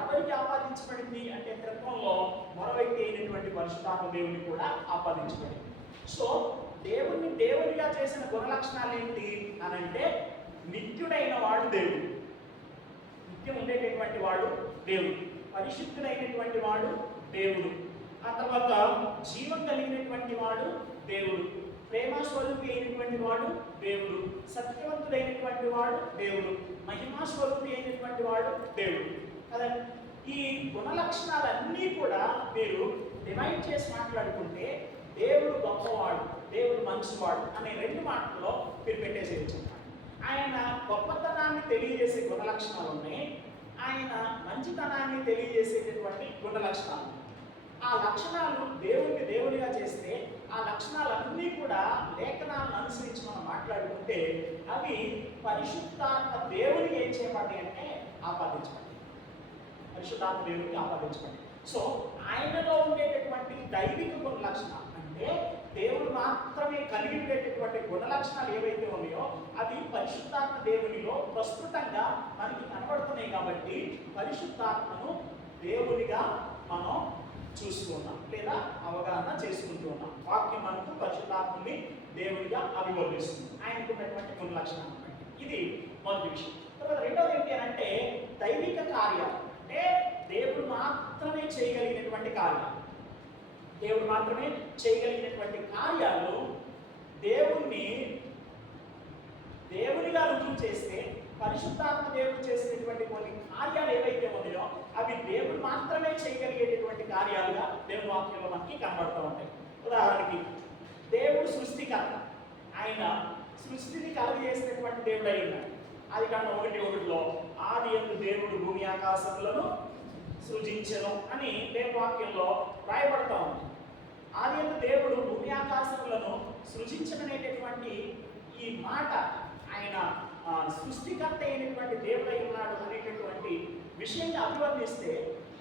ఎవరికి ఆపాదించబడింది అంటే త్రిత్వంలో మరో వ్యక్తి అయినటువంటి పరిశుద్ధాత్మ దేవుని కూడా ఆపాదించబడింది. సో దేవుణ్ణి దేవుడిగా చేసిన గుణలక్షణాలు ఏంటి అని అంటే నిత్యుడైన వాడు దేవుడు, నిత్యం ఉండేటటువంటి వాడు దేవుడు, పరిశుద్ధుడైనటువంటి వాడు దేవుడు, ఆ తర్వాత జీవం కలిగినటువంటి వాడు దేవుడు, ప్రేమాస్వరూపి అయినటువంటి వాడు దేవుడు, సత్యవంతుడైనటువంటి వాడు దేవుడు, మహిమాస్వరూపి అయినటువంటి వాడు దేవుడు కదా. ఈ గుణ లక్షణాలన్నీ కూడా మీరు డివైడ్ చేసి మాట్లాడుకుంటే దేవుడు గొప్పవాడు, దేవుడు మంచివాడు అనే రెండు మాటల్లో మీరు పెట్టేసేయచ్చు. ఆయన గొప్పతనాన్ని తెలియజేసే గుణ లక్షణాలు ఉన్నాయి, ఆయన మంచితనాన్ని తెలియజేసేటటువంటి గుణ లక్షణాలు. ఆ లక్షణాలు దేవుడిని దేవుడిగా చేస్తే ఆ లక్షణాలన్నీ కూడా లేఖనాలను అనుసరించి మనం మాట్లాడుకుంటే అవి పరిశుద్ధాత్మ దేవునికి ఏం చేయబడ్డాయి అంటే ఆపాదించబడ్డాయి. పరిశుద్ధాత్మ దేవునికి ఆపాదించబడ్డాయి. సో ఆయనలో ఉండేటటువంటి దైవిక గుణ లక్షణాలు అంటే దేవుడు మాత్రమే కలిగి ఉండేటటువంటి గుణ లక్షణాలు ఏవైతే ఉన్నాయో అవి పరిశుద్ధాత్మ దేవునిలో ప్రస్తుతంగా మనకి కాబట్టి పరిశుద్ధాత్మను దేవునిగా మనం చూస్తున్నాం లేదా అవగాహన చేసుకుంటూ ఉన్నాం. వాక్యం మనకు పరిశుద్ధాత్మని దేవునిగా అభివర్ణిస్తుంది, ఆయనకు ఉన్నటువంటి కొన్ని లక్షణాలు. ఇది మొదటి విషయం. తర్వాత రెండవది ఏంటి అంటే దైవిక కార్యాలు, అంటే దేవుడు మాత్రమే చేయగలిగినటువంటి కార్యాలు. దేవుడు మాత్రమే చేయగలిగినటువంటి కార్యాలు దేవునిగా రుజువు చేస్తే, పరిశుద్ధాత్మ దేవుడు చేసినటువంటి కొన్ని కార్యాలు ఏవైతే ఉన్నాయో అవి దేవుడు మాత్రమే చేయగలిగేటటువంటి కార్యాలుగా దేవుని వాక్యంలో మనకి కనబడుతూ ఉంటాయి. ఉదాహరణకి దేవుడు సృష్టికర్త, ఆయన సృష్టిని కలుగజేసినటువంటి దేవుడు అయి ఉన్నాడు. ఆదికాండం 1:1 ఆది యందు దేవుడు భూమి ఆకాశములను సృజించెను అని దేవుని వాక్యంలో రాయబడతా ఉంది. ఆది యందు దేవుడు భూమి ఆకాశములను సృజించమనేటటువంటి ఈ మాట ఆయన సృష్టికర్త అయినటువంటి దేవుడై ఉన్నాడు అనేటటువంటి విషయాన్ని అభివర్ణిస్తే,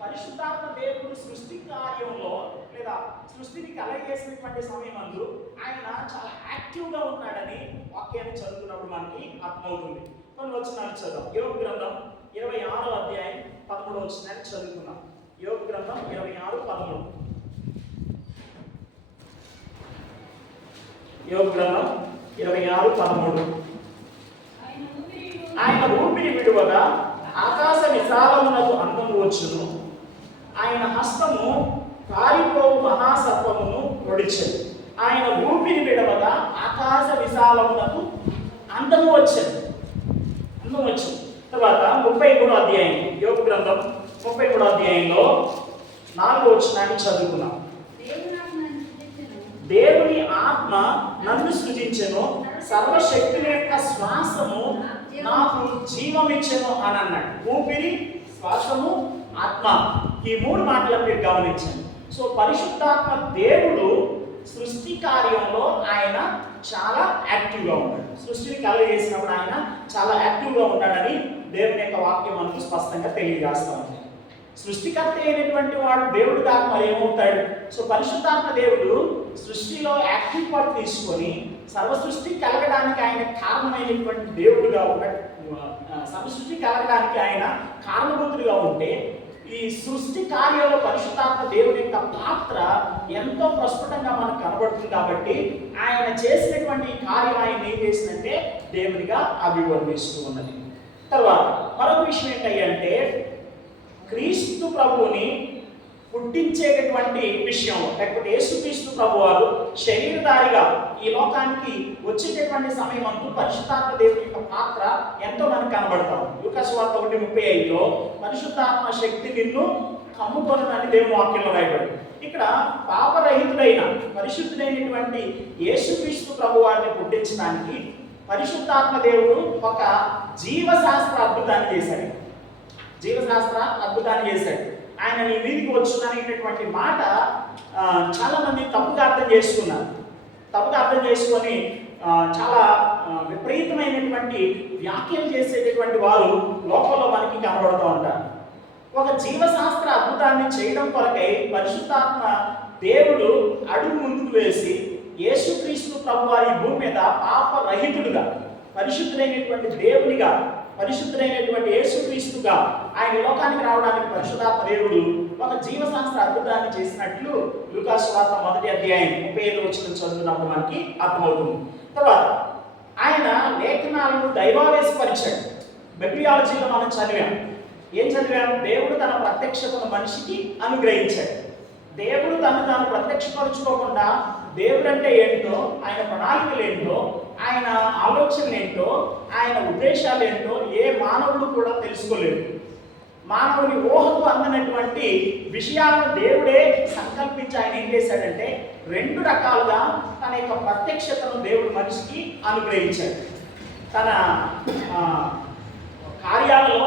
పరిశుద్ధాత్మ దేవుడు సృష్టి కార్యంలో లేదా సృష్టిని కలగజేసినటువంటి సమయమందు ఆయన చాలా యాక్టివ్గా ఉన్నాడని వాక్యాన్ని చదువుతున్నప్పుడు మనకి అర్థమవుతుంది. కొన్ని వచనాలు చదువు. యోబు గ్రంథం 26వ అధ్యాయం 13వ వచనాన్ని చదువుకున్నాం. యోబు గ్రంథం 26:13. యోబు గ్రంథం 26:13. ఆయన ఊపిరి విడువగా ఆకాశ విశాలమునకు అందము వచ్చును, ఆయన హస్తము పారిపోవు మహాసర్పమును ఒడిచెను. ఆయన ఊపిరి విడవగా ఆకాశ విశాలమునకు అందము వచ్చేది. తర్వాత 33వ అధ్యాయం, యోబు గ్రంథం 33వ అధ్యాయంలో 4వ వచనాన్ని చదువుకున్నాం. దేవుని ఆత్మ నన్ను సృజించెను, సర్వశక్తుని యొక్క శ్వాసము నాకు జీవమిచ్చెను అని అన్నాడు. ఊపిరి, శ్వాసము, ఆత్మ, ఈ 3 మాటలను మీరు గమనించండి. సో పరిశుద్ధాత్మ దేవుడు సృష్టి కార్యంలో ఆయన చాలా యాక్టివ్గా ఉన్నాడు. సృష్టిని కలుగజేసినప్పుడు ఆయన చాలా యాక్టివ్గా ఉన్నాడని దేవుని యొక్క వాక్యం మనకు స్పష్టంగా తెలియజేస్తా ఉంది. సృష్టికర్త అయినటువంటి వాడు దేవుడు కాక మరి ఏమవుతాడు? సో పరిశుద్ధాత్మ దేవుడు సృష్టిలో యాక్టివ్ పార్ట్ తీసుకొని సర్వ సృష్టి కలగడానికి ఆయన కారణమైనటువంటి దేవుడుగా ఉన్నాడు. సర్వ సృష్టి కలగడానికి ఆయన కారణభూతుడిగా ఉంటే, ఈ సృష్టి కార్యంలో పరిశుద్ధాత్మ దేవుని యొక్క పాత్ర ఎంతో ప్రస్ఫుటంగా మనకు కనబడుతుంది. కాబట్టి ఆయన చేసినటువంటి కార్యం ఆయన ఏం చేసిందంటే దేవునిగా అభివర్ణిస్తూ ఉన్నది. తర్వాత మరొక విషయం ఏంటంటే క్రీస్తు ప్రభువుని పుట్టించేటటువంటి విషయం, లేకపోతే యేసుక్రీస్తు ప్రభు వారు శరీరధారిగా ఈ లోకానికి వచ్చేటటువంటి సమయం అంటూ పరిశుద్ధాత్మ దేవుని యొక్క పాత్ర ఎంతో మనకు కనబడతాం. లూకాసు వార్త 1:35లో పరిశుద్ధాత్మ శక్తి నిన్ను కమ్ముకొనునని దేవుని వాక్యంలో రాయబడింది. ఇక్కడ పాపరహితుడైన పరిశుద్ధుడైనటువంటి యేసుక్రీస్తు ప్రభు వారిని పుట్టించడానికి పరిశుద్ధాత్మ దేవుడు ఒక జీవశాస్త్ర అద్భుతాన్ని చేశాడు. జీవశాస్త్ర అద్భుతాన్ని చేశాడు. ఆయన నీ మీదికి వచ్చుననేటటువంటి మాట చాలా మంది తప్పుగా అర్థం చేసుకున్నారు. తప్పుగా అర్థం చేసుకొని చాలా విపరీతమైనటువంటి వ్యాఖ్యలు చేసేటటువంటి వారు లోకంలో మనకి కనబడుతూ ఉంటారు. ఒక జీవశాస్త్ర అద్భుతాన్ని చేయడం కొరకై పరిశుద్ధాత్మ దేవుడు అడుగు ముందుకు వేసి యేసుక్రీస్తు ప్రభు వారి భూమి మీద పాపరహితుడుగా, పరిశుద్ధులైనటువంటి దేవునిగా, పరిశుద్ధులైనటువంటి యేసుక్రీస్తుగా ఆయన లోకానికి రావడానికి పరిశుద్ధాత్మ దేవుడు ఒక జీవశాస్త్ర అద్భుతాన్ని చేసినట్లు లూకాసు వార్త 1వ అధ్యాయం 35వ వచనం చదువుతున్నప్పుడు మనకి అర్థమవుతుంది. తర్వాత ఆయన లేఖనాలను దైవావేశపరిచాడు. బైబిలియాలజీలో మనం చదివాం. ఏం చదివాం? దేవుడు తన ప్రత్యక్షతను మనిషికి అనుగ్రహించాడు. దేవుడు తాను ప్రత్యక్షపరుచుకోకుండా దేవుడు అంటే ఏంటో, ఆయన ప్రణాళికలు ఏంటో, ఆయన ఆలోచనలు ఏంటో, ఆయన ఉద్దేశాలు ఏంటో ఏ మానవుడు కూడా తెలుసుకోలేదు. మానవుని ఊహకు అందనటువంటి విషయాలను దేవుడే సంకల్పించి ఆయన ఏం చేశాడంటే 2 రకాలుగా తన యొక్క ప్రత్యక్షతను దేవుడు మనిషికి అనుగ్రహించాడు. తన కార్యాలలో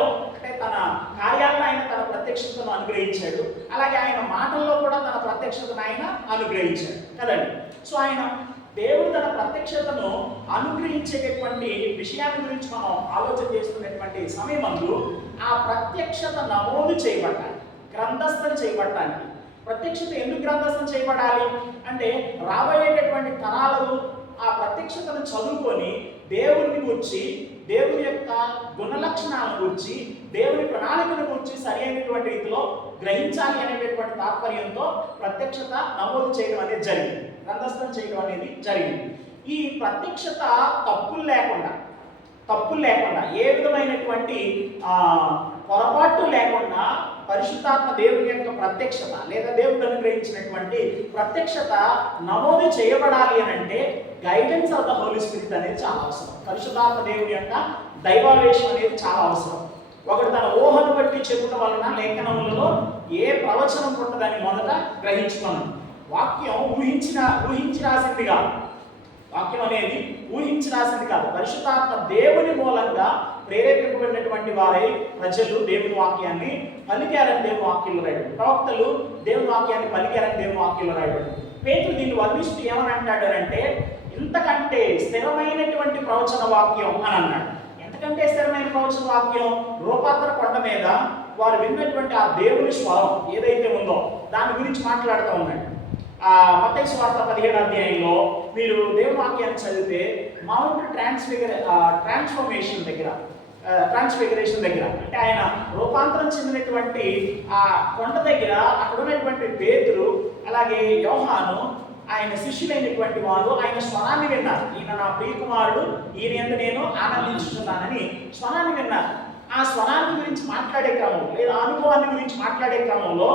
తన కార్యాలను ఆయన తన ప్రత్యక్షతను అనుగ్రహించాడు. అలాగే ఆయన మాటల్లో కూడా తన ప్రత్యక్షతను ఆయన అనుగ్రహించాడు కదండి. సో ఆయన దేవుడు తన ప్రత్యక్షతను అనుగ్రహించేటటువంటి విషయాల గురించి మనం ఆలోచన చేస్తున్నటువంటి సమయమందు ఆ ప్రత్యక్షత నమోదు చేయబడాలి, గ్రంథస్థం చేయబడటానికి. ప్రత్యక్షత ఎందుకు గ్రంథస్థం చేయబడాలి అంటే రాబోయేటటువంటి తరాలు ఆ ప్రత్యక్షతను చదువుకొని దేవుడిని గురించి, దేవుని యొక్క గుణలక్షణాలను గురించి, దేవుని ప్రణాళికను గురించి సరి అయినటువంటి రీతిలో గ్రహించాలి అనేటటువంటి తాత్పర్యంతో ప్రత్యక్షత నమోదు చేయడం అనేది జరిగింది, గ్రంథస్థం చేయడం అనేది జరిగింది. ఈ ప్రత్యక్షత తప్పులు లేకుండా ఏ విధమైనటువంటి పొరపాటు లేకుండా పరిశుద్ధాత్మ దేవుని యొక్క ప్రత్యక్షత లేదా దేవుడు అనుగ్రహించినటువంటి ప్రత్యక్షత నమోదు చేయబడాలి అని అంటే guidance of the Holi spirit అనేది చాలా అవసరం. పరిశుద్ధాత్మ దేవుని యొక్క దైవావేశం అనేది చాలా అవసరం. ఒకటి తన ఊహను బట్టి చెప్పడం వలన లేఖనములలో ఏ ప్రవచనం పుట్టదని మొదట గ్రహించుకున్నాం. వాక్యం ఊహించి రాసింది కాదు. వాక్యం అనేది ఊహించి రాసింది కాదు. పరిశుద్ధాత్మ దేవుని మూలంగా ప్రేరేపింపబడినటువంటి వారై ప్రజలు దేవుని వాక్యాన్ని పలికారని దేవుని వాక్యంలో రాయబడింది. ప్రవక్తలు దేవుని వాక్యాన్ని పలికారని దేవుని వాక్యంలో రాయబడింది. పేతురు దీన్ని వర్ణిస్తూ ఏమని అంటాడు అంటే, ఇంతకంటే స్థిరమైనటువంటి ప్రవచన వాక్యం అని అన్నాడు. ఎంతకంటే స్థిరమైన ప్రవచన వాక్యం, రూపాంతర కొండ మీద వారు విన్నటువంటి ఆ దేవుని స్వరం ఏదైతే ఉందో దాని గురించి మాట్లాడుతూ ఉన్నాడు. మత్తయి సువార్త 17వ అధ్యాయంలో మీరు దేవుని వాక్యాన్ని చదివితే మౌంట్ ట్రాన్స్ఫిగరేషన్ దగ్గర అంటే ఆయన రూపాంతరం చెందినటువంటి ఆ కొండ దగ్గర అక్కడ ఉన్నటువంటి పేతురు అలాగే యోహాను ఆయన శిష్యులైనటువంటి వారు ఆయన స్వరాన్ని విన్నారు. ఈయన నా ప్రియకుమారుడు, ఈయన యందు నేను ఆనందించుతున్నానని స్వరాన్ని విన్నారు. ఆ స్వరాన్ని గురించి మాట్లాడే క్రమంలో లేదా అనుభవాన్ని గురించి మాట్లాడే క్రమంలో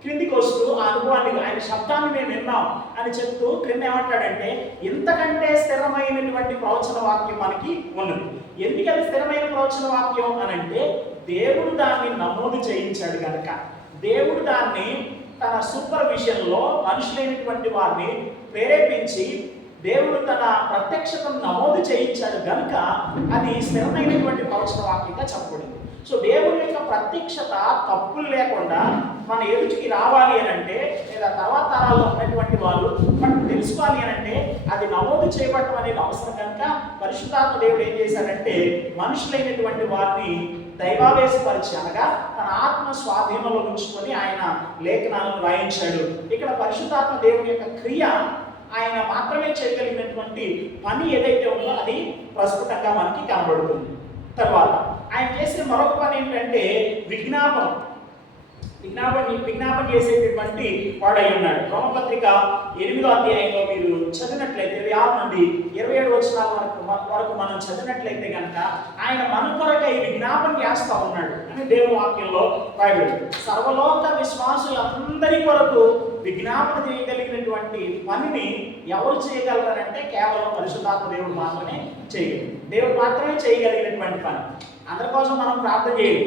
క్రిందికి వస్తూ ఆ అనుభవాన్ని ఆయన శబ్దాన్ని మేము విన్నాం అని చెప్తూ క్రింద ఏమంటాడంటే, ఇంతకంటే స్థిరమైనటువంటి ప్రవచన వాక్యం మనకి ఉన్నది. ఎందుకని స్థిరమైన ప్రవచన వాక్యం అని అంటే, దేవుడు దాన్ని నమోదు చేయించాడు కనుక, దేవుడు దాన్ని తన సూపర్విజన్లో మనుషులైనటువంటి వారిని ప్రేరేపించి దేవుడు తన ప్రత్యక్షతను నమోదు చేయించాడు కనుక అది స్థిరమైనటువంటి ప్రవచన వాక్యంగా చెప్పబడింది. సో దేవుని యొక్క ప్రత్యక్షత తప్పులు లేకుండా మన ఎదుటికి రావాలి అని అంటే, లేదా తర్వాత తరాల్లో ఉన్నటువంటి వాళ్ళు మనం తెలుసుకోవాలి అని అంటే అది నమోదు చేయబడటం అనేది అవసరం కనుక పరిశుద్ధాత్మ దేవుడు ఏం చేశాడంటే మనుషులైనటువంటి వారిని దైవావేశపరిచి అనగా తన ఆత్మ స్వాధీనంలో ఉంచుకొని ఆయన లేఖనాలను రాయించాడు. ఇక్కడ పరిశుద్ధాత్మ దేవుని యొక్క క్రియ ఆయన మాత్రమే చేయగలిగినటువంటి పని ఏదైతే ఉందో అది ప్రస్ఫుటంగా మనకి కనబడుతుంది. తర్వాత ఆయన చేసిన మరొక పని ఏంటంటే విజ్ఞాపన చేసేటటువంటి వాడై ఉన్నాడు. రోమపత్రిక 8వ అధ్యాయంలో మీరు చదివినట్లయితే 26 నుండి 27 వచనాల వరకు మనం చదివినట్లయితే కనుక ఆయన మన కొరకై విజ్ఞాపన చేస్తూ ఉన్నాడు అని దేవుని వాక్యంలో రాయబడింది. సర్వలోక విశ్వాసులందరి కొరకు విజ్ఞాపన చేయగలిగినటువంటి పనిని ఎవరు చేయగలరంటే కేవలం పరిశుద్ధాత్మ దేవుడు మాత్రమే చేయగలరు. దేవుడు మాత్రమే చేయగలిగినటువంటి పని. అందరి కోసం మనం ప్రార్థన చేయాలి.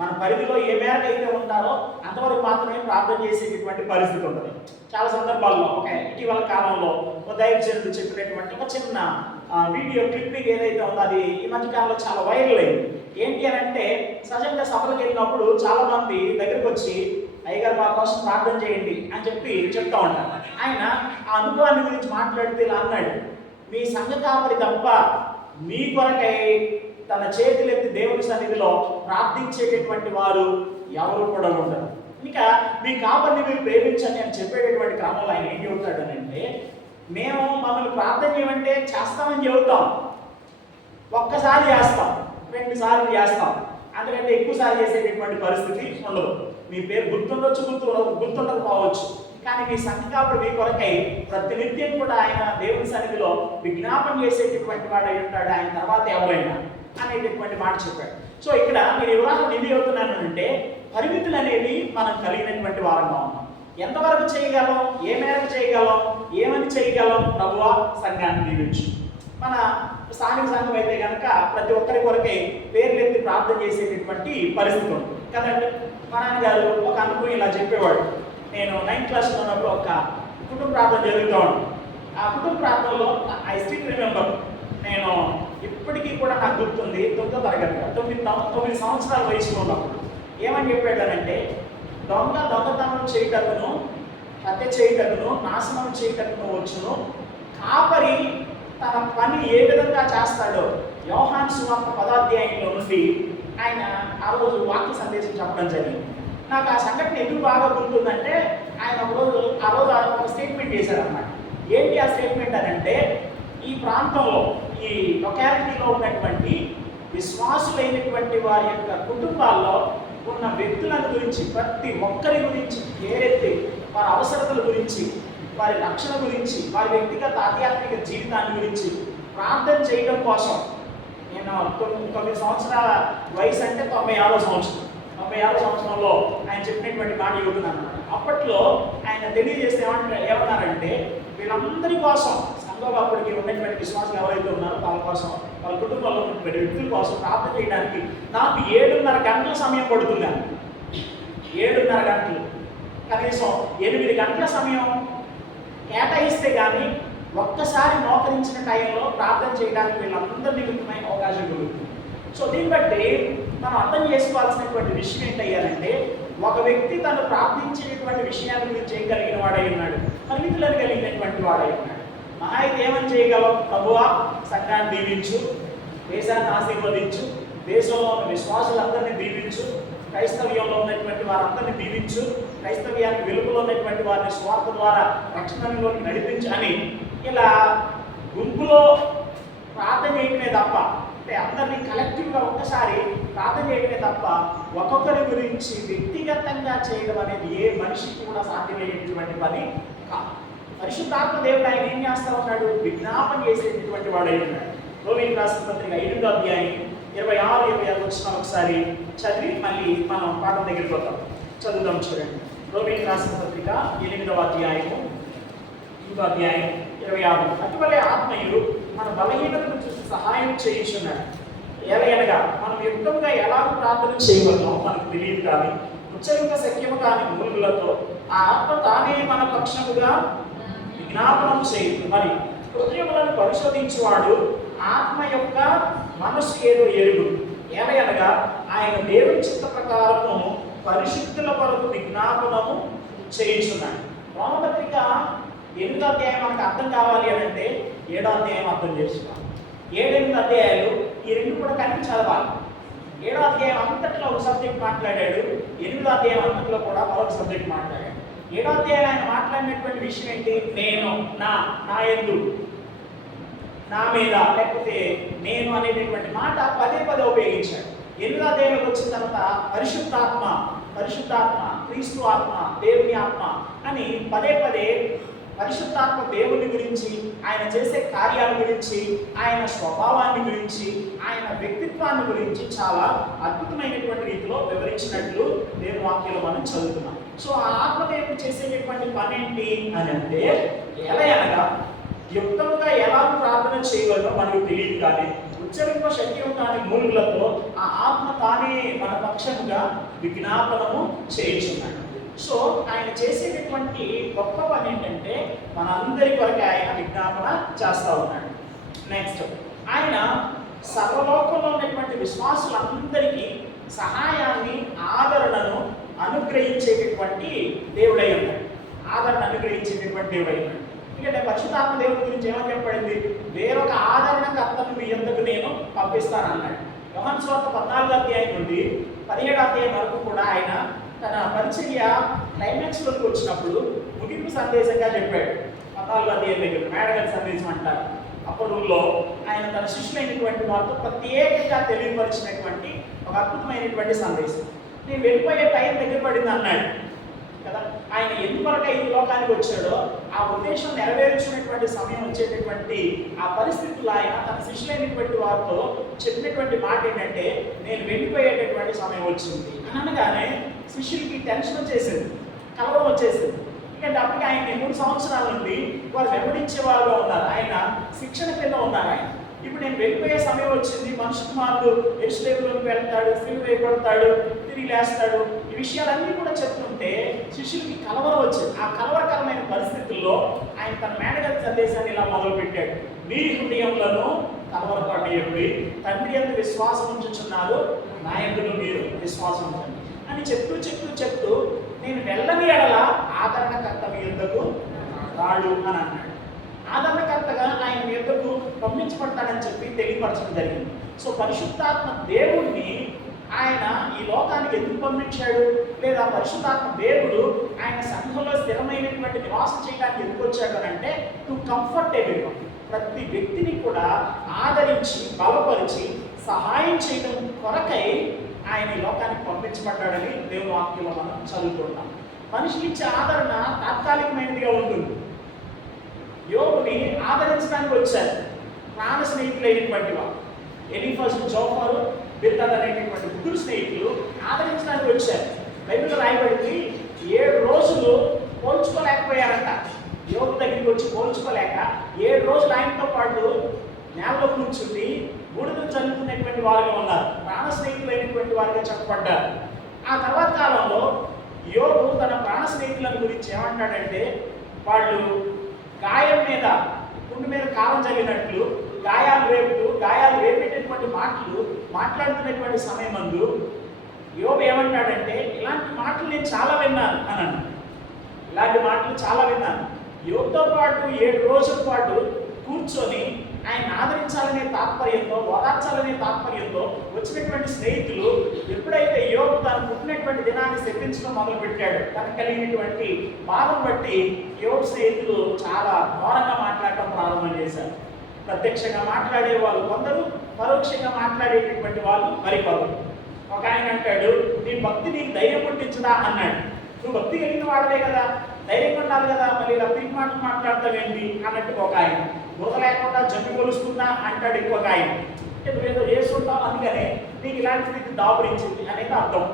మన పరిధిలో ఏ మేరకు అయితే ఉంటారో అంతవరకు మాత్రమే ప్రార్థన చేసేటటువంటి పరిస్థితి ఉంటుంది. చాలా సందర్భాల్లో ఇటీవల కాలంలో దైవజనుడు చెప్పినటువంటి ఒక చిన్న వీడియో క్లిప్పింగ్ ఏదైతే ఉందో అది ఈ మధ్య కాలంలో చాలా వైరల్ అయింది. ఏంటి అని అంటే, సహజంగా సభలకు వెళ్ళినప్పుడు చాలా మంది దగ్గరికి వచ్చి అయ్యగారు మా కోసం ప్రార్థన చేయండి అని చెప్తా ఉంటారు. ఆయన ఆ అనుభవాన్ని గురించి మాట్లాడితే ఇలా అన్నాడు, మీ సంఘ కాపరి తప్ప మీ కొరకై తన చేతులెత్తి దేవుని సన్నిధిలో ప్రార్థించేటటువంటి వారు ఎవరు కూడా ఉండరు. ఇంకా మీ కాపరిని మీరు ప్రేమించండి అని చెప్పేటటువంటి క్రమంలో ఆయన ఏం చెబుతాడు అని అంటే, మేము మమ్మల్ని ప్రార్థన చేయమంటే చేస్తామని చెబుతాం, ఒక్కసారి చేస్తాం, 2 సార్లు చేస్తాం, అందుకంటే ఎక్కువసార్లు చేసేటటువంటి పరిస్థితి ఉండదు. మీ పేరు గుర్తుండకపోవచ్చు, కానీ మీ సంఘ కాపరి మీ కొరకై ప్రతినిత్యం కూడా ఆయన దేవుని సన్నిధిలో విజ్ఞాపన చేసేటటువంటి వాడు అయి ఉంటాడు, ఆయన తర్వాత ఎవరైనా అనేటటువంటి మాట చెప్పాడు. సో ఇక్కడ నేను వివరాలు నిధి అవుతున్నాను అంటే, పరిమితులు అనేవి మనం కలిగినటువంటి వారంగా ఉన్నాం. ఎంతవరకు చేయగలం, ఏ మేరకు చేయగలం, ఏమని చేయగలం, ప్రభువా సంఘాన్ని దీవించు. మన స్థానిక సంఘం అయితే కనుక ప్రతి ఒక్కరి కొరకై పేర్లెత్తి ప్రార్థన చేసేటటువంటి పరిస్థితి ఉంది కదండి. మా నాన్నగారు ఒక అనుభవం ఇలా చెప్పేవాడు. నేను 9th క్లాస్లో ఉన్నప్పుడు ఒక కుటుంబ ప్రార్థన జరుగుతూ ఉంది. ఆ కుటుంబ ప్రార్థనలో ఐ స్టిల్ రిమెంబర్, నేను ఇప్పటికీ కూడా నాకు గుర్తుంది, 9వ తరగతిగా 9 సంవత్సరాల వయసులో ఉన్నప్పుడు ఏమని చెప్పాడనంటే, దొంగతనం చేయటకును, హత్య చేయటకును, నాశనం చేయటకును వచ్చును, కాపరి తన పని ఏ విధంగా చేస్తాడో యోహాను సువార్త 10వ అధ్యాయంలో నుండి ఆయన ఆ రోజు వాక్య సందేశం చెప్పడం జరిగింది. నాకు ఆ సంఘటన ఎందుకు బాగా గుర్తుందంటే, ఆయన ఆ రోజు ఒక స్టేట్మెంట్ చేశారన్నమాట. ఏంటి ఆ స్టేట్మెంట్ అని అంటే, ఈ ప్రాంతంలో ఈ లొకాలిటీలో ఉన్నటువంటి విశ్వాసులైనటువంటి వారి యొక్క కుటుంబాల్లో ఉన్న వ్యక్తులను గురించి, ప్రతి ఒక్కరి గురించి పేరెత్తి వారి అవసరతల గురించి, వారి రక్షణ గురించి, వారి వ్యక్తిగత ఆధ్యాత్మిక జీవితాన్ని గురించి ప్రార్థన చేయడం కోసం. నేను 9 సంవత్సరాల వయసు అంటే 96వ సంవత్సరం. 96వ సంవత్సరంలో ఆయన చెప్పినటువంటి మాట చెబుతున్నాను. అప్పట్లో ఆయన తెలియజేస్తే ఏమన్నారంటే వీళ్ళందరి కోసం, సంఘంలో అప్పటికి ఉన్నటువంటి విశ్వాసాలు ఎవరైతే ఉన్నారో వాళ్ళ కోసం, వాళ్ళ కుటుంబంలో ఉన్నటువంటి వ్యక్తుల కోసం ప్రార్థన చేయడానికి నాకు 7:30 గంటల సమయం పడుతుంది. 7:30 గంటలు, కనీసం 8 గంటల సమయం కేటాయిస్తే కానీ ఒక్కసారి మోకరించిన టైంలో ప్రార్థన చేయడానికి వీళ్ళందరి నిమిత్తమైన అవకాశం కలుగుతుంది. సో దీన్ని బట్టి మనం అర్థం చేసుకోవాల్సినటువంటి విషయం ఏంటయ్యారంటే, ఒక వ్యక్తి తను ప్రార్థించినటువంటి విషయాల గురించి చేయగలిగిన వాడై ఉన్నాడు, పరిమితులను కలిగినటువంటి వాడై ఉన్నాడు. మహా అయితే ఏమని చేయగలం? ప్రభువా సంఘాన్ని దీవించు, దేశాన్ని ఆశీర్వదించు, దేశంలో ఉన్న విశ్వాసులందరినీ దీవించు, క్రైస్తవ్యంలో ఉన్నటువంటి వారందరినీ దీవించు, క్రైస్తవ్యానికి వెలుగులో ఉన్నటువంటి వారిని స్వార్థ ద్వారా రక్షణలోకి నడిపించు అని ఇలా గుంపులో ప్రార్థన చేయడమే తప్ప, అంటే అందరినీ కలెక్టివ్గా ఒక్కసారి ప్రార్థన చేయడమే తప్ప ఒక్కొక్కరి గురించి వ్యక్తిగతంగా చేయడం అనేది ఏ మనిషికి కూడా సాధ్యమయ్యేటువంటి పని కాదు. పరిశుద్ధాత్మ దేవుడు ఆయన ఏం చేస్తా ఉన్నాడు? విజ్ఞాపన చేసేటటువంటి వాడు అయి ఉన్నాడు. రోమీయులకు రాసిన పత్రిక 8వ అధ్యాయం 26, 26 వచ్చిన ఒకసారి చదివి మళ్ళీ మనం పాఠం దగ్గరికి పోతాం. చదువుదాం, చూడండి. రోమీయులకు రాసిన పత్రిక 8వ అధ్యాయము 26. అటువలే ఆత్మీయులు మన బలహీనతను చూసి సహాయం చేయించున్నాడు. ఎలాగనగా మనం యుక్తంగా ఎలా ప్రార్థన చేయగలమో మనకు తెలియదు, కానీ ఉచ్చరింప శక్యము కాని మూలుగులతో ఆ ఆత్మ తానే మన పక్షముగా విజ్ఞాపనం చేయదు. మరి హృదయములను పరిశోధించేవాడు ఆత్మ యొక్క మనసు ఏదో ఎరుగు. ఎలాగనగా ఆయన దేవుని చిత్త ప్రకారము పరిశుద్ధుల కొరకు విజ్ఞాపనము చేయించున్నాడు. రోమపత్రిక 8వ అధ్యాయం మనకు అర్థం కావాలి అని అంటే 7వ అధ్యాయం అర్థం చేసుకోవాలి. 7, 8 అధ్యాయాలు ఈ రెండు కూడా కలిపి చదవాలి. 7వ అధ్యాయం అంతట్లో ఒక సబ్జెక్ట్ మాట్లాడాడు, 8వ అధ్యాయం అంతట్లో కూడా మరొక సబ్జెక్ట్ మాట్లాడాడు. 7వ అధ్యాయం ఆయన మాట్లాడినటువంటి విషయం ఏంటి? నేను, నా యందు, నా మీద, లేకపోతే నేను అనేటటువంటి మాట పదే ఉపయోగించాడు. 8వ అధ్యాయంలోకి వచ్చిన తర్వాత పరిశుద్ధాత్మ, క్రీస్తు ఆత్మ, దేవుని ఆత్మ అని పదే పరిశుద్ధాత్మ దేవుని గురించి, ఆయన చేసే కార్యాల గురించి, ఆయన స్వభావాన్ని గురించి, ఆయన వ్యక్తిత్వాన్ని గురించి చాలా అద్భుతమైనటువంటి రీతిలో వివరించినట్లు దేవుని వాక్యంలో మనం చదువుతున్నాం. సో ఆ ఆత్మదేవుడు చేసేటటువంటి పని ఏంటి అని అంటే, ఎలాగనగా యుక్తంగా ఎలా ప్రార్థన చేయగలరో మనకు తెలియదు, కానీ ఉచ్చరింప శక్యం కాని మూలుగులతో ఆ ఆత్మ తానే మన పక్షముగా విజ్ఞాపనము చేయించున్నాడు. సో ఆయన చేసేటటువంటి గొప్ప పని ఏంటంటే మనందరి కొరకు ఆయన విజ్ఞాపన చేస్తూ ఉన్నాడు. నెక్స్ట్, ఆయన సర్వలోకంలో ఉన్నటువంటి విశ్వాసులందరికీ సహాయాన్ని, ఆదరణను అనుగ్రహించేటటువంటి దేవుడై ఉన్నాడు. ఎందుకంటే పరిశుద్ధాత్మ దేవుడి గురించి ఏమని చెప్పబడింది? వేరొక ఆదరణకర్తను మీ యొద్దకు నేను పంపిస్తాను అన్నాడు. యోహాను సువార్త 14వ అధ్యాయం నుండి 17వ అధ్యాయం వరకు కూడా ఆయన తన పరిచర్య క్లైమాక్స్లోకి వచ్చినప్పుడు ముగింపు సందేశంగా చెప్పాడు. 14వ అధ్యాయం దగ్గర మేడగల్ సందేశం అంటారు. అప్పుడులో ఆయన తన శిష్యులైనటువంటి వారితో ప్రత్యేకంగా తెలియపరిచినటువంటి ఒక అద్భుతమైనటువంటి సందేశం. నేను వెళ్ళిపోయే టైం దగ్గర పడింది అన్నాడు కదా. ఆయన ఎందువరకు ఈ లోకానికి వచ్చాడో ఆ ఉద్దేశం నెరవేర్చినటువంటి సమయం వచ్చేటటువంటి ఆ పరిస్థితుల్లో ఆయన తన శిష్యులైనటువంటి వారితో చెప్పినటువంటి మాట ఏంటంటే, నేను వెళ్ళిపోయేటటువంటి సమయం వచ్చింది అని అనగానే శిష్యులకి టెన్షన్ వచ్చేసింది, కలవరం వచ్చేసింది. ఎందుకంటే అప్పటికి ఆయన 3 సంవత్సరాల నుండి వారు వెంబడించే వారుగా ఉన్నారు, ఆయన శిక్షణ కింద ఉన్నారు. ఆయన ఇప్పుడు నేను వెళ్ళిపోయే సమయం వచ్చింది, మనుషు కుమారుడు యెరూషలేములోకి వెళ్తాడు, సిలువ వేయబడతాడు, తిరిగి లేస్తాడు, ఈ విషయాలన్నీ కూడా చెప్తుంటే శిష్యులకి కలవరం వచ్చింది. ఆ కలవరకరమైన పరిస్థితుల్లో ఆయన తన మేడగది సందేశాన్ని ఇలా మొదలుపెట్టాడు. మీ హృదయములను కలవరపడేయండి, తండ్రి యందు విశ్వాసం ఉంచుచున్నారు, నా యందును మీరు విశ్వాసం ఉంచండి అని చెప్తూ నేను వెళ్ళని ఎడల ఆదరణకర్త మీ యొద్దకు రాడు అని అన్నాడు. ఆదరణకర్తగా ఆయన మీ యొద్దకు పంపించబడతాడని చెప్పి తెలియపరచడం జరిగింది. సో పరిశుద్ధాత్మ దేవుడిని ఆయన ఈ లోకానికి ఎందుకు పంపించాడు, లేదా పరిశుద్ధాత్మ దేవుడు ఆయన సంఘంలో స్థిరమైనటువంటి నివాసం చేయడానికి ఎందుకు వచ్చాడు అని అంటే, టు కంఫర్ట్ ఎవ్రీవన్, ప్రతి వ్యక్తిని కూడా ఆదరించి, బలపరిచి, సహాయం చేయడం కొరకై ఆయన ఈ లోకానికి పంపించబడ్డాడని దేవుని వాక్యంలో మనం చదువుకుంటాం. మనిషికి ఇచ్చే ఆదరణ తాత్కాలికమైనదిగా ఉంటుంది. యోగుని ఆదరించడానికి వచ్చారు ప్రాణ స్నేహితులైనటువంటి వారు. ఎలీఫజు, జోఫరు, బిల్దదు అనేటటువంటి ముగ్గురు స్నేహితులు ఆదరించడానికి వచ్చారు. బైబిల్లో రాయబడింది 7 రోజులు పోల్చుకోలేకపోయారంట. యోగు దగ్గరికి వచ్చి పోల్చుకోలేక 7 రోజులు ఆయనతో పాటు నేలలో కూర్చుండి బూడిదలు చల్లుతున్నటువంటి వారుగా ఉన్నారు. ప్రాణ స్నేహితులైనటువంటి వారుగా చెప్పబడ్డారు. ఆ తర్వాత కాలంలో యోగు తన ప్రాణ స్నేహితుల గురించి ఏమంటాడంటే, వాళ్ళు గాయం మీద పుండు మీద కాలం చల్లినట్లు గాయాలు రేపేటటువంటి మాటలు మాట్లాడుతున్నటువంటి సమయం మందు యోగు ఏమంటాడంటే, ఇలాంటి మాటలు నేను చాలా విన్నాను అని అన్నాడు. ఇలాంటి మాటలు చాలా విన్నాను. యోగుతో పాటు 7 రోజుల పాటు కూర్చొని ఆయన ఆదరించాలనే తాత్పర్యంతో, ఓదార్చాలనే తాత్పర్యంతో వచ్చినటువంటి స్నేహితులు ఎప్పుడైతే యోగు తను పుట్టినటువంటి దినాన్ని శపించడం మొదలుపెట్టాడు, తనకు కలిగినటువంటి బాధను బట్టి యోగు స్నేహితులు చాలా ఘోరంగా మాట్లాడటం ప్రారంభం చేశారు. ప్రత్యక్షంగా మాట్లాడే వాళ్ళు కొందరు, పరోక్షంగా మాట్లాడేటటువంటి వాళ్ళు మరికొందరు. ఒక ఆయన అంటాడు, నీ భక్తి నీకు ధైర్యం పుట్టించదా అన్నాడు. నువ్వు భక్తి కలిగిన వాడవే కదా, ధైర్యం ఉండాలి కదా, మళ్ళీ ఇలా పిక్ మాటలు మాట్లాడతావేంటి అన్నట్టు ఒక ఆయన. బురద లేకుండా జమ్మి కొలుస్తుందా అంటాడు ఇంకొక ఆయన. నువ్వేదో చేస్తుంటావు అందుకనే నీకు ఇలాంటి స్థితి దాపురించింది అనేది అర్థం.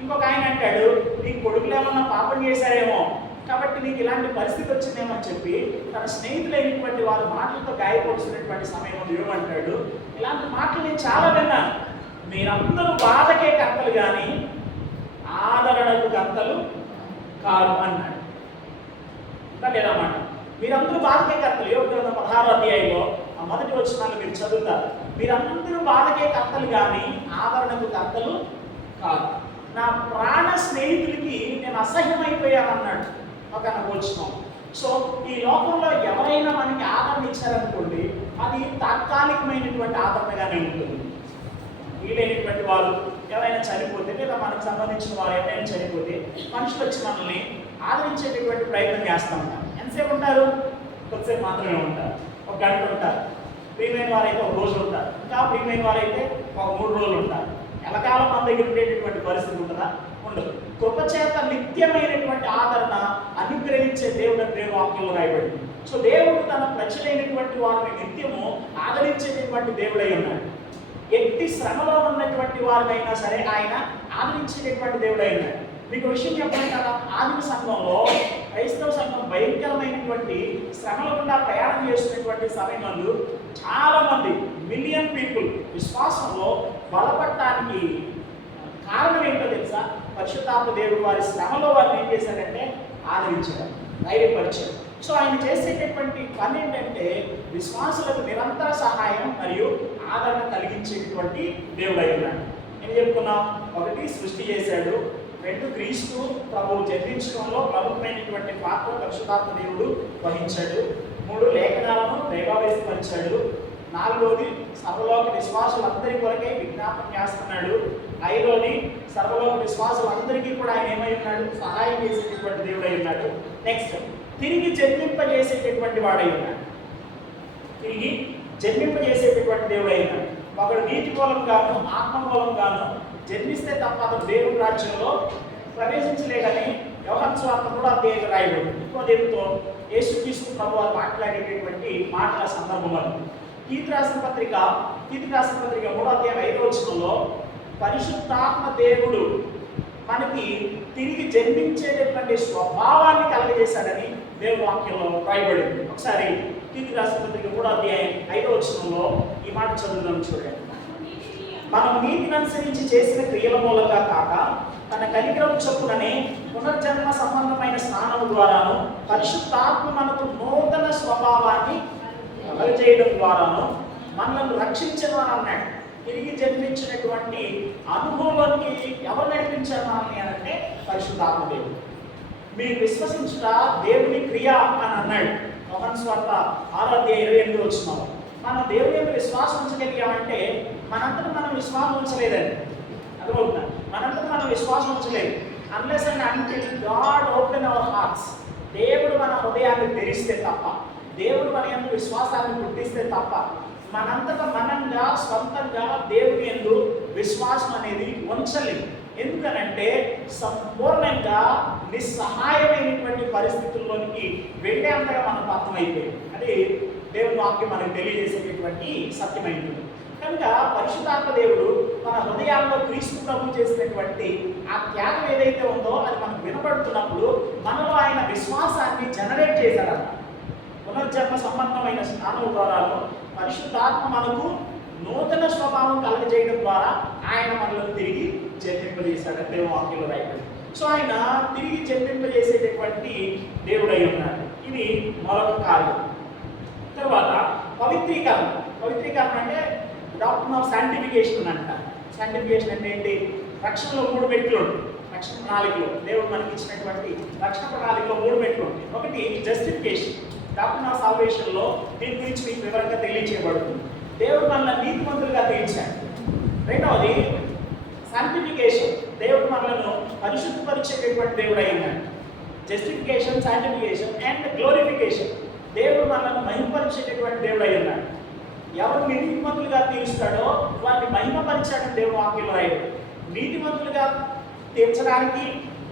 ఇంకొక ఆయన అంటాడు, నీకు కొడుకులు ఏమన్నా పాపం చేశారేమో కాబట్టి నీకు ఇలాంటి పరిస్థితి వచ్చిందేమో అని చెప్పి తన స్నేహితులైనటువంటి వారి మాటలతో గాయపరుస్తున్నటువంటి సమయంలో ఏమంటాడు, ఇలాంటి మాటలు నేను చాలా విన్నాను. మీరందరూ బాధకే కర్తలు కానీ ఆదరణకు కర్తలు కాదు అన్నాడు. లేదన్నమాట, మీరందరూ బాధకే కర్తలు. యోగ గ్రంథం 16వ అధ్యాయంలో ఆ మొదటి వచనాలు మీరు చదువుతారు. మీరందరూ బాధకే కర్తలు కానీ ఆదరణకు కర్తలు కాదు. నా ప్రాణ స్నేహితులకి నేను అసహ్యమైపోయానన్నాడు ఒక వచనం. సో ఈ లోకంలో ఎవరైనా మనకి ఆదరణ ఇచ్చారనుకోండి, అది తాత్కాలికమైనటువంటి ఆదరణగానే ఉంటుంది. వీలైనటువంటి వాళ్ళు ఎవరైనా చనిపోతే లేదా మనకు సంబంధించిన వారు ఎవరైనా చనిపోతే మనుషులు వచ్చి మనల్ని ఆదరించేటటువంటి ప్రయత్నం చేస్తూ ఉంటారు. ఎంతసేపు ఉంటారు? కొద్దిసేపు మాత్రమే ఉంటారు. 1 గంట ఉంటారు. ప్రియమైన వారైతే 1 రోజు ఉంటారు. ఇంకా ప్రియమైన వారైతే ఒక 3 రోజులు ఉంటారు. ఎలకాలం మన దగ్గర ఉండేటటువంటి పరిస్థితి ఉంటుందా? ఉండదు. కృపచేత నిత్యమైనటువంటి ఆదరణ అనుగ్రహించే దేవుడు దేవుని వాక్యంలో రాయబడింది. సో దేవుడు తన ప్రజలైనటువంటి వారిని నిత్యము ఆదరించేటటువంటి దేవుడై ఉన్నాడు. ఎట్టి శ్రమలో ఉన్నటువంటి వారినైనా సరే ఆయన ఆదరించేటటువంటి దేవుడై ఉన్నాడు. మీకు విషయం చెప్పండి కదా, ఆదిమ సంఘంలో క్రైస్తవ సంఘం భయంకరమైనటువంటి శ్రమల గుండా ప్రయాణం చేస్తున్నటువంటి సమయంలో చాలా మంది మిలియన్ పీపుల్ విశ్వాసంలో బలపడటానికి కారణం ఏంటో తెలుసా? పరిశుద్ధాత్మ దేవుడు వారి శ్రమలో వారిని ఏం చేశారంటే ఆదరించారు, ధైర్యపరిచారు. సో ఆయన చేసేటటువంటి పని ఏంటంటే విశ్వాసులకు నిరంతర సహాయం మరియు ఆదరణ కలిగించేటటువంటి దేవుడై ఉన్నాడు. ఏం చెప్పుకున్నాం? 1 సృష్టి చేశాడు, 2 క్రీస్తు ప్రభువు జన్మించడంలో ప్రముఖమైనటువంటి పాత్ర పరిశుద్ధాత్మ దేవుడు వహించాడు, 3 లేఖనాలను దైవావేశపరిచాడు, 4వది సర్వలోక విశ్వాసులందరి కొరకై విజ్ఞాపన చేస్తున్నాడు, 5వది సర్వలోక విశ్వాసులందరికీ కూడా ఆయన ఏమై ఉన్నాడు? సహాయం చేసేటటువంటి దేవుడై ఉన్నాడు. నెక్స్ట్ తిరిగి జన్మింపజేసేటటువంటి వాడై ఉన్నాడు. తిరిగి జన్మింపజేసేటటువంటి దేవుడై ఉన్నాడు. ఒకడు నీటి మూలంగాను ఆత్మ మూలంగాను జన్మిస్తే తప్ప అతను దేవుని రాజ్యంలో ప్రవేశించలేదని యోహాను సువార్త కూడా అధ్యాయంలో రాయబడింది. ఇంకో దేవుడితో యేసుక్రీస్తు ప్రభువు మాట్లాడేటటువంటి మాటల సందర్భంలో తీతు రాసిన పత్రిక 3వ అధ్యాయం 5వ వచనంలో పరిశుద్ధాత్మ దేవుడు మనకి తిరిగి జన్మించేటటువంటి స్వభావాన్ని కలగజేశాడని దేవుని వాక్యంలో రాయబడింది. ఒకసారి తీతు రాసిన పత్రిక 3వ అధ్యాయం 5వ వచనంలో ఈ మాట చదువుదాం చూడండి. మనం నీతిని అనుసరించి చేసిన క్రియల మూలంగా కాక తన కనికరం చొప్పుననే పునర్జన్మ సంబంధమైన స్నానం ద్వారాను పరిశుద్ధాత్మ మనకు నూతన స్వభావాన్ని కలుగజేయడం ద్వారాను మనల్ని రక్షించను అని అన్నాడు. తిరిగి జన్మించినటువంటి అనుభవంలోకి ఎవరు నడిపించారు మనల్ని అని అంటే పరిశుద్ధాత్మ దేవుడు. మీరు విశ్వసించుట దేవుని క్రియ అని అన్నాడు యోహాను సువార్త 6వ అధ్యాయం 28వ వచనం. మనం దేవుని యొక్క విశ్వాసం ఉంచగలిగామంటే మనంతటా మనం విశ్వాసం ఉంచలేదండి. అర్థమవుతుందా? మనంతటా మనం విశ్వాసం ఉంచలేదు. Unless and until God open our hearts, దేవుడు మన హృదయాన్ని తెరిస్తే తప్ప, దేవుడు మన యొక్క విశ్వాసాన్ని పుట్టిస్తే తప్ప మనంతటా మనంగా స్వంతంగా దేవుని యందు విశ్వాసం అనేది ఉంచలేదు. ఎందుకనంటే సంపూర్ణంగా నిస్సహాయమైనటువంటి పరిస్థితుల్లోనికి వెళ్ళే అంతగా మనం పతనమైపోయింది. అది దేవుని వాక్యం మనకు తెలియజేసేటటువంటి సత్యమైనది. కనుక పరిశుద్ధాత్మ దేవుడు మన హృదయాల్లో క్రీస్తు ప్రభు చేసినటువంటి ఆ త్యాగం ఏదైతే ఉందో అది మనకు వినపడుతున్నప్పుడు మనలో ఆయన విశ్వాసాన్ని జనరేట్ చేశాడన్న. పునర్జన్మ సంబంధమైన స్నానం ద్వారాను పరిశుద్ధాత్మ మనకు నూతన స్వభావం కలగజేయడం ద్వారా ఆయన మనల్ని తిరిగి జన్మింపజేశాడు. దేవుని వాక్యంలో రాయబడి. సో ఆయన తిరిగి జన్మింపజేసేటటువంటి దేవుడై ఉన్నాడు. ఇది మరొక కార్యం. తర్వాత పవిత్రీకరణ. పవిత్రీకరణ అంటే డాక్టర్ ఆఫ్ శాంటిఫికేషన్ అంట. శాంటిఫికేషన్ అంటే ఏంటి? రక్షణలో 3 మెట్లు ఉంటాయి. రక్షణ ప్రణాళికలో దేవుడు మనకి ఇచ్చినటువంటి రక్షణ ప్రణాళికలో 3 మెట్లు ఉంటాయి. ఒకటి జస్టిఫికేషన్. డాక్టర్ ఆఫ్ సాల్వేషన్లో దీని గురించి మీకు వివరంగా తెలియచేయబడుతుంది. దేవుడు మనల్ని నీతిమంతులుగా తీర్చాడు. రెండవది శాంటిఫికేషన్. దేవుడు మనలను పరిశుద్ధపరిచేటటువంటి దేవుడు అయ్యాడు. Justification, sanctification and glorification. దేవుడు మనల్ని మహిమపరిచేటటువంటి దేవుడు అయి ఉన్నాడు. ఎవరు నీతిమంతులుగా తీరుస్తాడో వారిని మహిమపరిచాడని దేవుడు వాక్యంలో రాయడు. నీతిమంతులుగా తీర్చడానికి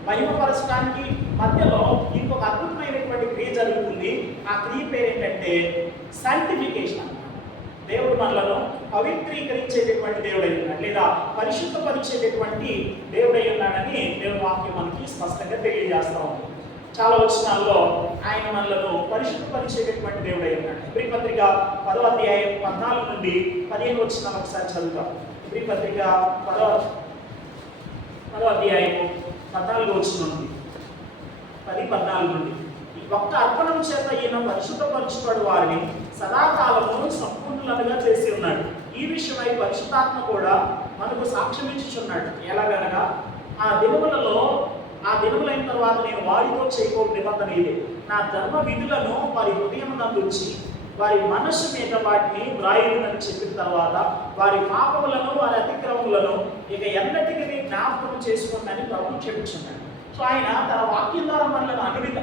మహిమపరచడానికి మధ్యలో ఇంకొక అద్భుతమైనటువంటి క్రియ జరుగుతుంది. ఆ క్రియ పేరు ఏంటంటే శాంటిఫికేషన్ అన్నమాట. దేవుడు మనలను పవిత్రీకరించేటటువంటి దేవుడై ఉన్నాడు, లేదా పరిశుద్ధపరిచేటటువంటి దేవుడై ఉన్నాడని దేవుని వాక్యం మనకి స్పష్టంగా తెలియజేస్తా ఉంది. చాలా వచనాల్లో ఆయన మనలను పరిశుద్ధపరిచేటటువంటి దేవుడై ఉన్నాడు. హెబ్రీ పత్రిక 10వ అధ్యాయం 14 నుండి 15 వచనం ఒకసారి చదువుతాం. హెబ్రీ పత్రిక 10వ అధ్యాయం 14 వచనం నుండి 10-14 నుండి ఒక్క అర్పణం చేత ఈయన పరిశుద్ధపరచుబడు వారిని సదాకాలము సంపూర్ణులుగా చేసి ఉన్నాడు. ఈ విషయమై పరిశుద్ధాత్మ కూడా మనకు సాక్ష్యం ఇచ్చుచున్నాడు. ఎలాగనగా ఆ దినములైన తర్వాత నేను వారితో చేయకో నిబంధన ఇదే, నా ధర్మ విధులను వారి హృదయం నందుంచి వారి మనస్సు మీద వాటిని వ్రాయులని చెప్పిన తర్వాత వారి పాపములను వారి అతిక్రమములను ఇక ఎన్నటికీ జ్ఞాపకం చేసుకోండి ప్రభువు చెప్పుచున్నాడు. సో ఆయన తన వాక్యం ద్వారా మనల్ని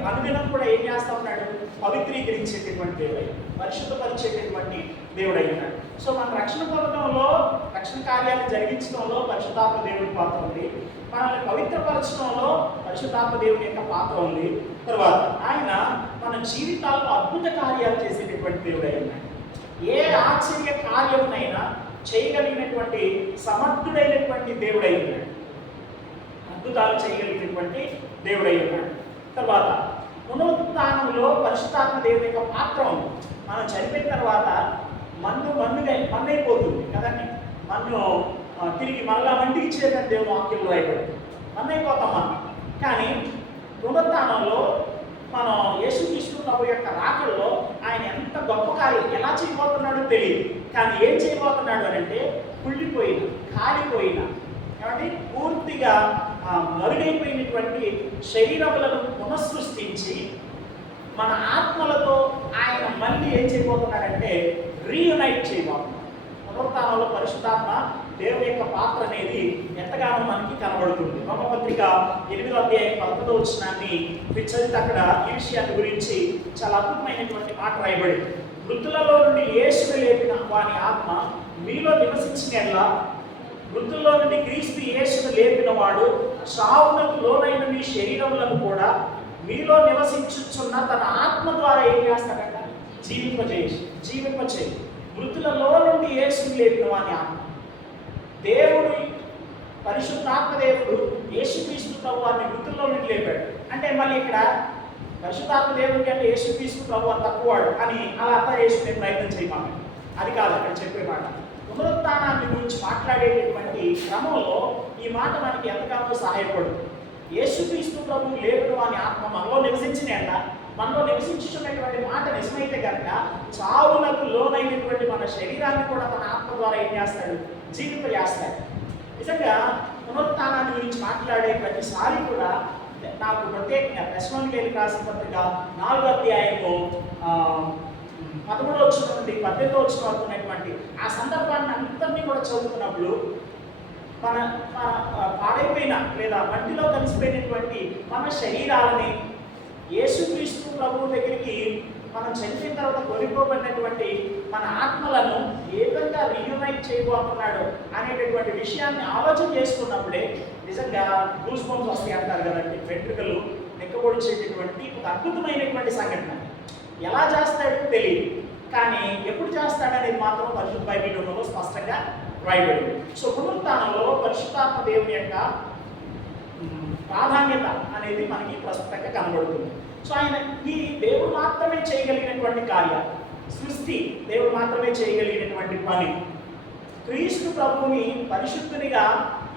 అనుదినం కూడా ఏం చేస్తా ఉన్నాడు? పవిత్రీకరించేటటువంటి దేవుడై, పరిశుద్ధపరిచేటటువంటి దేవుడై ఉన్నాడు. సో మన రక్షణ పొందడంలో, రక్షణ కార్యాన్ని జరిగించడంలో పరిశుద్ధాత్మ దేవుడి పాత్ర ఉంది. మనల్ని పవిత్రపరచడంలో పరిశుద్ధాత్మ దేవుని యొక్క పాత్ర ఉంది. తర్వాత ఆయన మన జీవితాల్లో అద్భుత కార్యాలు చేసేటటువంటి దేవుడై ఉన్నాడు. ఏ ఆశ్చర్య కార్యమునైనా చేయగలిగినటువంటి సమర్థుడైనటువంటి దేవుడై ఉన్నాడు. అద్భుతాలు చేయగలిగినటువంటి దేవుడై ఉన్నాడు. తర్వాత పునరుత్థానంలో పరిశుద్ధాత్మ దేవుని యొక్క పాత్ర ఉంది. మనం చనిపోయిన తర్వాత మన్నైపోతుంది కదండి. మన్ను తిరిగి మరలా మంటికి చేరని దేవుని వాక్యంలో అయిపోయింది. మన్నైపోతాం మనం. కానీ పునరుత్థానంలో మనం యేసుక్రీస్తు ప్రభు యొక్క రాకడలో ఆయన ఎంత గొప్ప కార్యం ఎలా చేయబోతున్నాడో తెలియదు. కానీ ఏం చేయబోతున్నాడు అని అంటే కుళ్ళిపోయిన, కాలిపోయిన, కాబట్టి పూర్తిగా మరుగైపోయినటువంటి శరీరములను పునఃసృష్టించి మన ఆత్మలతో ఆయన మళ్ళీ ఏం చేయబోతున్నాడంటే రీయునైట్ చేయబోతున్నాడు. పునరుత్థానంలో పరిశుద్ధాత్మ దేవుని యొక్క పాత్ర అనేది ఎంతగానో మనకి కనబడుతుంది. రోమపత్రిక 8వ అధ్యాయం 11వ వచనాన్ని చదివితే అక్కడ ఈ విషయాన్ని గురించి చాలా అద్భుతమైనటువంటి మాట రాయబడింది. మృతులలో నుండి యేసును లేపిన వాని ఆత్మ మీలో నివసించినట్లా మృతుల్లో నుండి క్రీస్తు యేసును లేపిన వాడు సావునకు లోనైన మీ శరీరములను కూడా మీలో నివసించుచున్న తన ఆత్మ ద్వారా ఏం చేస్తాడంట? జీవింపచేయి. మృతులలో నుండి యేసును లేపిన వాని ఆత్మ. దేవుడు పరిశుద్ధాత్మ దేవుడు యేసుక్రీస్తు ప్రభువాన్ని మృతుల్లో నుండి లేపాడు. అంటే మళ్ళీ ఇక్కడ పరిశుద్ధాత్మ దేవుడికి అంటే యేసుక్రీస్తు ప్రభువాన్ని తక్కువవాడు అని అలా అర్థం చేసుకునే ప్రయత్నం చేయమాలి. అది కాదు అక్కడ చెప్పే మాట. పునరుత్థానాన్ని గురించి మాట్లాడేటటువంటి క్రమంలో ఈ మాట మనకి ఎంతగానో సహాయపడుతుంది. యేసుక్రీస్తు ప్రభు లేపుడు వాని ఆత్మ మనలో నివసించిన మనలో నివసించుతున్నటువంటి మాట నిజమైతే కనుక చావులకు లోనైనటువంటి మన శరీరాన్ని కూడా తన ఆత్మ ద్వారా ఏం చేస్తాడు? జీవింపజేస్తాడు. నిజంగా పునరుత్థానాన్ని గురించి మాట్లాడే ప్రతిసారి కూడా నాకు ప్రత్యేకంగా తెస్సలోనికీయులకు రాసిన పత్రిక 4వ అధ్యాయము 13వ వచనం నుండి 18వ వచనం వరకు ఉన్నటువంటి ఆ సందర్భాన్ని అంతటినీ కూడా చదువుతున్నప్పుడు మన పాడైపోయిన లేదా మట్టిలో కలిసిపోయినటువంటి మన శరీరాలని యేసుక్రీస్తు ప్రభువు దగ్గరికి మనం చనిపోయిన తర్వాత కొనుక్కోబడినటువంటి మన ఆత్మలను ఏ విధంగా రీయునైట్ చేయబోతున్నాడు అనేటటువంటి విషయాన్ని ఆలోచన చేసుకున్నప్పుడే నిజంగా గూస్ బంప్స్ వస్తాయి అంటారు కదండి. వెంట్రుకలు నెక్కబొడిచేటటువంటి ఒక అద్భుతమైనటువంటి సంఘటన. ఎలా చేస్తాడో తెలియదు, కానీ ఎప్పుడు చేస్తాడనేది మాత్రం పరిశుద్ధ బైబిల్ గ్రంథంలో స్పష్టంగా రాయబడింది. సో పునరుత్థానంలో పరిశుద్ధాత్మ దేవుని యొక్క ప్రాధాన్యత అనేది మనకి ప్రస్తుతంగా కనబడుతుంది. సో ఆయన ఈ దేవుడు మాత్రమే చేయగలిగినటువంటి కార్యాలు, సృష్టి దేవుడు మాత్రమే చేయగలిగినటువంటి పని, క్రీస్తు ప్రభువుని పరిశుద్ధునిగా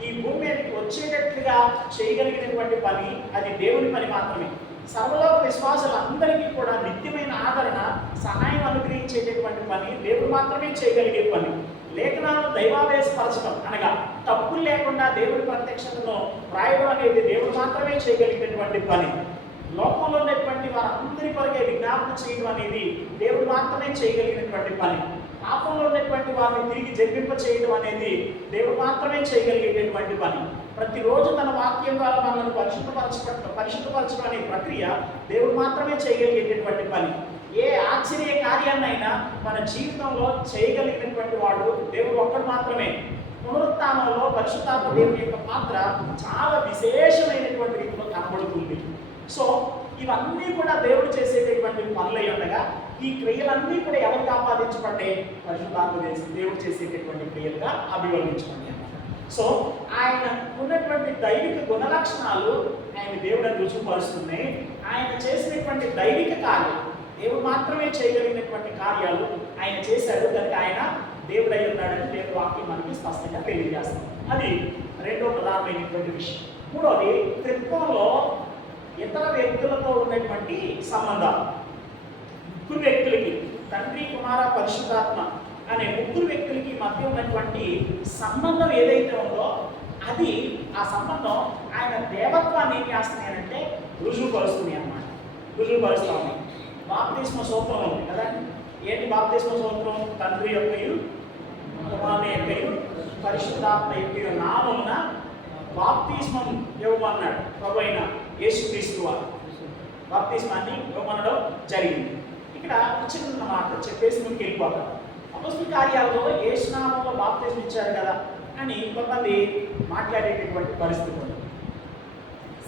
ఈ భూమి మీదకి వచ్చేటట్లుగా చేయగలిగినటువంటి పని అది దేవుని పని మాత్రమే. సర్వలోక విశ్వాసులందరికీ కూడా నిత్యమైన ఆదరణ, సహాయం అనుగ్రహించేటటువంటి పని దేవుడు మాత్రమే చేయగలిగే పని. లేఖనాలను దైవావేశపరచడం అనగా తప్పులు లేకుండా దేవుడి ప్రత్యక్షతను వ్రాయడం అనేది దేవుడు మాత్రమే చేయగలిగినటువంటి పని. లోకంలో ఉన్నటువంటి వారందరి కొరకే విజ్ఞాపన చేయడం అనేది దేవుడు మాత్రమే చేయగలిగినటువంటి పని. పాపంలో ఉన్నటువంటి వారిని తిరిగి జన్మింప చేయడం అనేది దేవుడు మాత్రమే చేయగలిగేటటువంటి పని. ప్రతిరోజు తన వాక్యం ద్వారా మనల్ని పరిశుద్ధపరచడం అనే ప్రక్రియ దేవుడు మాత్రమే చేయగలిగేటటువంటి పని. ఏ ఆశ్చర్య కార్యాన్నైనా మన జీవితంలో చేయగలిగినటువంటి వాడు దేవుడు ఒక్కడు మాత్రమే. పునరుత్థానంలో పరిశుద్ధాత్మ దేవుని యొక్క పాత్ర చాలా విశేషమైనటువంటి రీతిలో కనబడుతుంది. సో ఇవన్నీ కూడా దేవుడు చేసేటటువంటి పనులై ఉండగా ఈ క్రియలన్నీ కూడా ఎవరికి ఆపాదించబడ్డాయి? పరిశుద్ధాత్మ దేవుడు చేసేటటువంటి క్రియలుగా అభివర్ణించబడ్డాయి. సో ఆయన ఉన్నటువంటి దైవిక గుణలక్షణాలు ఆయన దేవుడిని రుజువుపరుస్తున్నాయి. ఆయన చేసినటువంటి దైవిక కార్యాలు, దేవుడు మాత్రమే చేయగలిగినటువంటి కార్యాలు ఆయన చేశాడు. కనుక ఆయన దేవుడు అయి ఉన్నాడని దేవుడి వాక్యం మనకి స్పష్టంగా తెలియజేస్తాం. అది రెండో ప్రధానమైనటువంటి విషయం. మూడోది, త్రిత్వంలో ఇతర వ్యక్తులతో ఉన్నటువంటి సంబంధాలు. ముగ్గురు వ్యక్తులకి, తండ్రి, కుమార, పరిశుద్ధాత్మ అనే ముగ్గురు వ్యక్తులకి మధ్య ఉన్నటువంటి సంబంధం ఏదైతే ఉందో అది, ఆ సంబంధం ఆయన దేవత్వాన్ని ఏం చేస్తున్నాయంటే రుజువుపరుస్తుంది అన్నమాట. రుజువుపరుస్తా ఉంది. బాప్తిస్మ సూత్రం ఉంది కదా. ఏంటి బాప్తిస్మ సూత్రం? తండ్రి యొక్కయు, కుమారుని యొక్కయు, పరిశుద్ధాత్మ యొక్క నామమున బాప్తిస్మం ఇవ్వమన్నాడు ప్రభు అయిన యేసుక్రీస్తు వారు. బాప్తిస్మాన్ని ఇవ్వమనడం జరిగింది. ఇక్కడ చిన్న మాట చెప్పేసి మీకు వెళ్ళిపోతాం. అపొస్తలుల కార్యాలలో యేసు నామములో బాప్తిస్మం ఇచ్చారు కదా అని కొంతమంది మాట్లాడేటటువంటి పరిస్థితి ఉంది.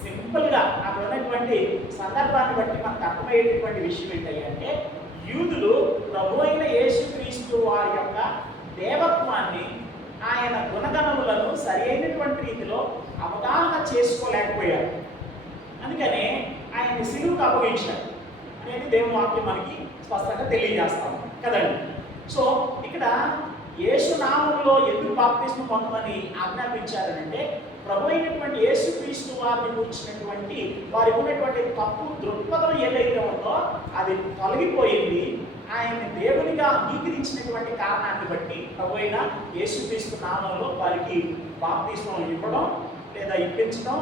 సింపుల్గా అక్కడ ఉన్నటువంటి సందర్భాన్ని బట్టి మనకు అర్థమయ్యేటటువంటి విషయం ఏంటంటే, యూదులు ప్రభు అయిన యేసుక్రీస్తు వారి యొక్క దేవత్వాన్ని, ఆయన గుణగణములను సరి అయినటువంటి రీతిలో అవగాహన చేసుకోలేకపోయారు. అందుకనే ఆయన్ని సిలువకు అప్పగించారు అనేది దేవుని వాక్యం మనకి స్పష్టంగా తెలియజేస్తాం కదండి. సో ఇక్కడ యేసు నామములో ఎందుకు బాప్తిస్మం పొందమని ఆజ్ఞాపించారంటే, ప్రభు అయినటువంటి యేసుక్రీస్తు వారిని గురించినటువంటి వారికి ఉన్నటువంటి తప్పు దృక్పథం ఏదైతే ఉందో అది తొలగిపోయింది. ఆయన్ని దేవునిగా అంగీకరించినటువంటి కారణాన్ని బట్టి ప్రభు అయిన యేసుక్రీస్తు నామంలో వారికి బాప్తిస్మం ఇవ్వడం లేదా ఇప్పించడం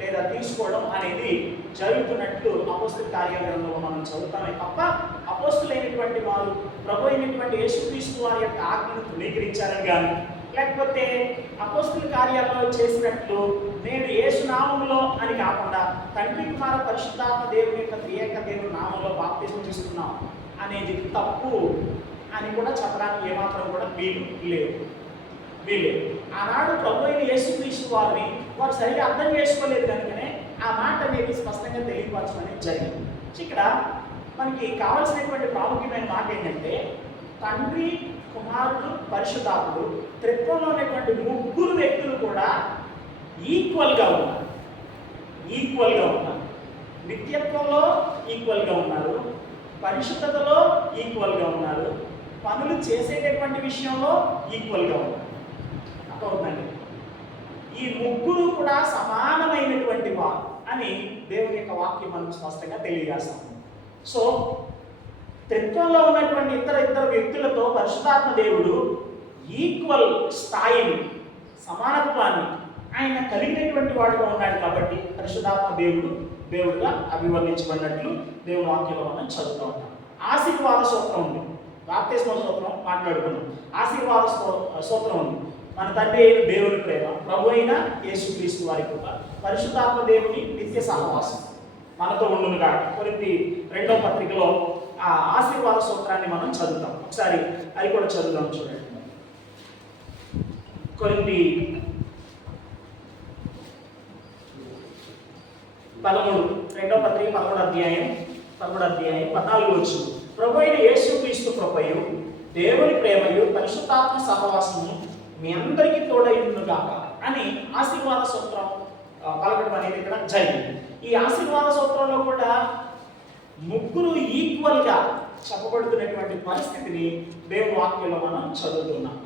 లేదా తీసుకోవడం అనేది జరుగుతున్నట్లు అపొస్తలుల కార్యాలలో మనం చదువుతామే తప్ప, అపొస్తలులైనటువంటి వారు ప్రభు అయినటువంటి యేసుక్రీస్తు వారి యొక్క ఆజ్ఞను తృణీకరించారని కానీ, లేకపోతే అపొస్తలుల కార్యాలలో చేసినట్లు నేను యేసు నామములో అని కాకుండా తండ్రి, కుమార, పరిశుద్ధాత్మ దేవుని యొక్క త్రియేక దేవుని నామంలో బాప్తిస్మం తీసుకున్నాం అనేది తప్పు అని కూడా చెప్పడానికి ఏమాత్రం కూడా వీలు లేదు. ఆనాడు ప్రభు అయిన యేసుక్రీస్తు వారిని వారు సరిగా అర్థం చేసుకోలేదు కనుకనే ఆ మాట అనేది స్పష్టంగా తెలియపరచడం అనేది జరిగింది. ఇక్కడ మనకి కావాల్సినటువంటి ప్రాముఖ్యమైన మాట ఏంటంటే, తండ్రి, కుమారుడు, పరిశుద్ధాత్ముడు త్రిత్వంలో ఉన్నటువంటి ముగ్గురు వ్యక్తులు కూడా ఈక్వల్గా ఉన్నారు. నిత్యత్వంలో ఈక్వల్గా ఉన్నారు, పరిశుద్ధతలో ఈక్వల్గా ఉన్నారు, పనులు చేసేటటువంటి విషయంలో ఈక్వల్గా ఉన్నారు. అవునండి, ఈ ముగ్గురు కూడా సమానమైనటువంటి వారు అని దేవుని యొక్క వాక్యం మనకు స్పష్టంగా తెలియజేస్తాం. సో త్రిత్వంలో ఉన్నటువంటి ఇద్దరు వ్యక్తులతో పరిశుద్ధాత్మ దేవుడు ఈక్వల్ స్థాయిని, సమానత్వాన్ని ఆయన కలిగినటువంటి వాడుగా ఉన్నాడు. కాబట్టి పరిశుద్ధాత్మ దేవుడుగా అభివర్ణించబడినట్లు దేవుని వాక్యంలో మనం చదువుతూ ఉంటాం. ఆశీర్వాద సూత్రం ఉంది, బాప్తిస్మ సూత్రం మాట్లాడుకున్నాం. ఆశీర్వాద సూత్రం ఉంది. మన తండ్రి అయిన దేవుని ప్రేమ, ప్రభు అయిన యేసుక్రీస్తు వారి కృప, పరిశుద్ధాత్మ దేవుని నిత్య సహవాసం మనతో ఉండునుగా. కొరింథీ 2వ పత్రికలో ఆ ఆశీర్వాద సూత్రాన్ని మనం చదువుతాం. ఒకసారి అది కూడా చదువుదాం. చూడండి, కొరింథీ 13 రెండవ పత్రిక 13వ అధ్యాయం 14వ వచనం. ప్రభు అయిన యేసుక్రీస్తు కృపయు దేవుని ప్రేమయు పరిశుద్ధాత్మ సహవాసము మీ అందరికీ తోడైండుగాక అని ఆశీర్వాద సూత్రం పలకడం అనేది ఇక్కడ జరిగింది. ఈ ఆశీర్వాద సూత్రంలో కూడా ముగ్గురు ఈక్వల్గా చెప్పబడుతున్నటువంటి పరిస్థితిని దేవుని వాక్యంలో మనం చదువుతున్నాం.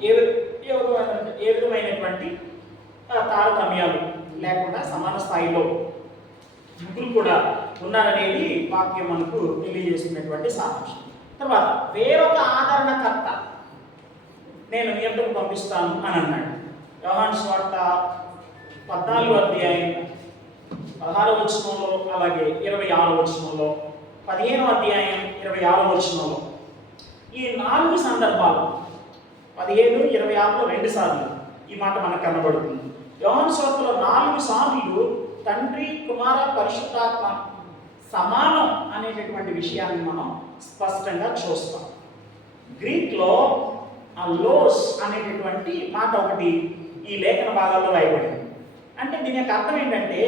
ఏ విధమైనటువంటి తారతమ్యాలు లేకుండా సమాన స్థాయిలో ముగ్గురు కూడా ఉన్నారనేది వాక్యం మనకు తెలియజేస్తున్నటువంటి సారాంశం. తర్వాత వేరొక ఆదరణకర్త నేను మీ అందరికి పంపిస్తాను అని అన్నాడు. యోహాను సువార్త 14వ అధ్యాయం 16వ వచనంలో, అలాగే 26వ వచనంలో, 15వ అధ్యాయం 26వ వచనంలో ఈ 4 సందర్భాలు 15, 26లో 2 సార్లు ఈ మాట మనకు కనబడుతుంది. యోహాను సువార్తలో 4 సార్లు తండ్రి, కుమార, పరిశుద్ధాత్మ సమానం అనేటటువంటి విషయాన్ని మనం స్పష్టంగా చూస్తాం. గ్రీక్లో ఆ లోస్ అనేటటువంటి మాట ఒకటి ఈ లేఖన భాగాల్లో రాయబడింది. అంటే దీని యొక్క అర్థం ఏంటంటే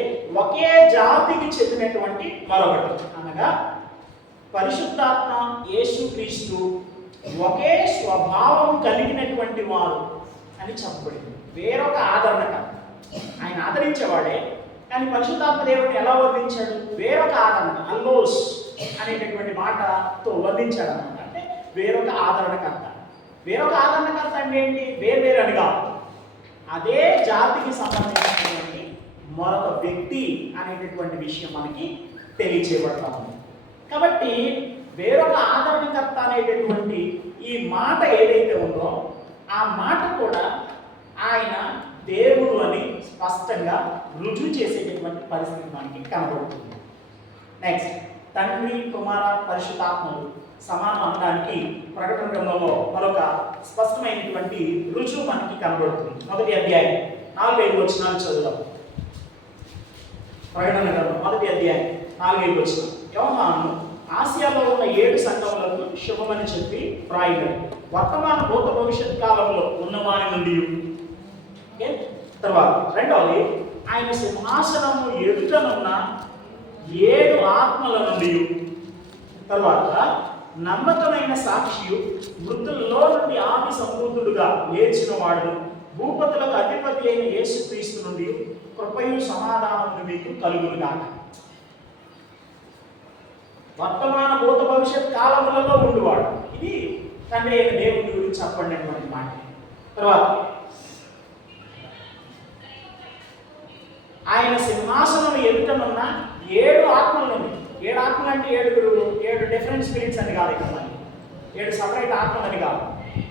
ఒకే జాతికి చెందినటువంటి మరొకటి, అనగా పరిశుద్ధాత్మ, యేసుక్రీస్తు ఒకే స్వభావం కలిగినటువంటి వారు అని చెప్పబడింది. వేరొక ఆదరణకర్త, ఆయన ఆదరించేవాడే, కానీ పరిశుద్ధాత్మ దేవుడిని ఎలా వర్ణించాడు? వేరొక ఆదరణ, అల్లోస్ అనేటటువంటి మాటతో వర్ణించాడు అన్నమాట. అంటే వేరొక ఆదరణకర్త. వేరొక ఆదరణకర్త అంటే ఏంటి? వేర్వేరు అనిగా అదే జాతికి సంబంధించినటువంటి మరొక వ్యక్తి అనేటటువంటి విషయం మనకి తెలియచేయబడతా ఉంది. కాబట్టి వేరొక ఆదరణకర్త అనేటటువంటి ఈ మాట ఏదైతే ఉందో ఆ మాట కూడా ఆయన దేవుడు అని స్పష్టంగా రుజువు చేసేటటువంటి పరిస్థితి మనకి కనబడుతుంది. నెక్స్ట్, తండ్రి, కుమార, పరిశుద్ధాత్మలు సమానం అనడానికి ప్రకటన గ్రంథంలో మరొక స్పష్టమైనటువంటి రుజువు మనకి కనబడుతుంది. 1వ అధ్యాయం 4-5 వచనాలు చదువుదాం. ప్రకటన గ్రంథం 1వ అధ్యాయం 4-5 వచనం. యోహాను ఆసియాలో ఉన్న 7 సంఘములకు శుభమని చెప్పి వ్రాయినది. వర్తమాన భూత భవిష్యత్ కాలంలో ఉన్నవారి నుండి. తర్వాత రెండవది, ఆయన సింహాసనము ఎదుటనున్న 7 ఆత్మల నుండి. తర్వాత నమ్మకమైన సాక్షియు, మృతుల్లో నుండి ఆది సంబూతుడుగా లేచిన వాడు, భూపతులకు అధిపతి అయిన యేసుక్రీస్తు నుండి కృపయు సమాధానమును మీకు కలుగునుగాక. వర్తమాన భూత భవిష్యత్ కాలములలో ఉండువాడు. ఇది తండ్రి అయిన దేవుని గురించి చెప్పబడినటువంటి మాట. తర్వాత ఆయన సింహాసనం ఎదుటనున్న 7 ఆత్మల నుండి. 7 ఆత్మలు అంటే 7 డిఫరెంట్ స్పిరిట్స్ అని కాదు, ఇక్కడ 7 సపరేట్ ఆత్మలు అని కాదు.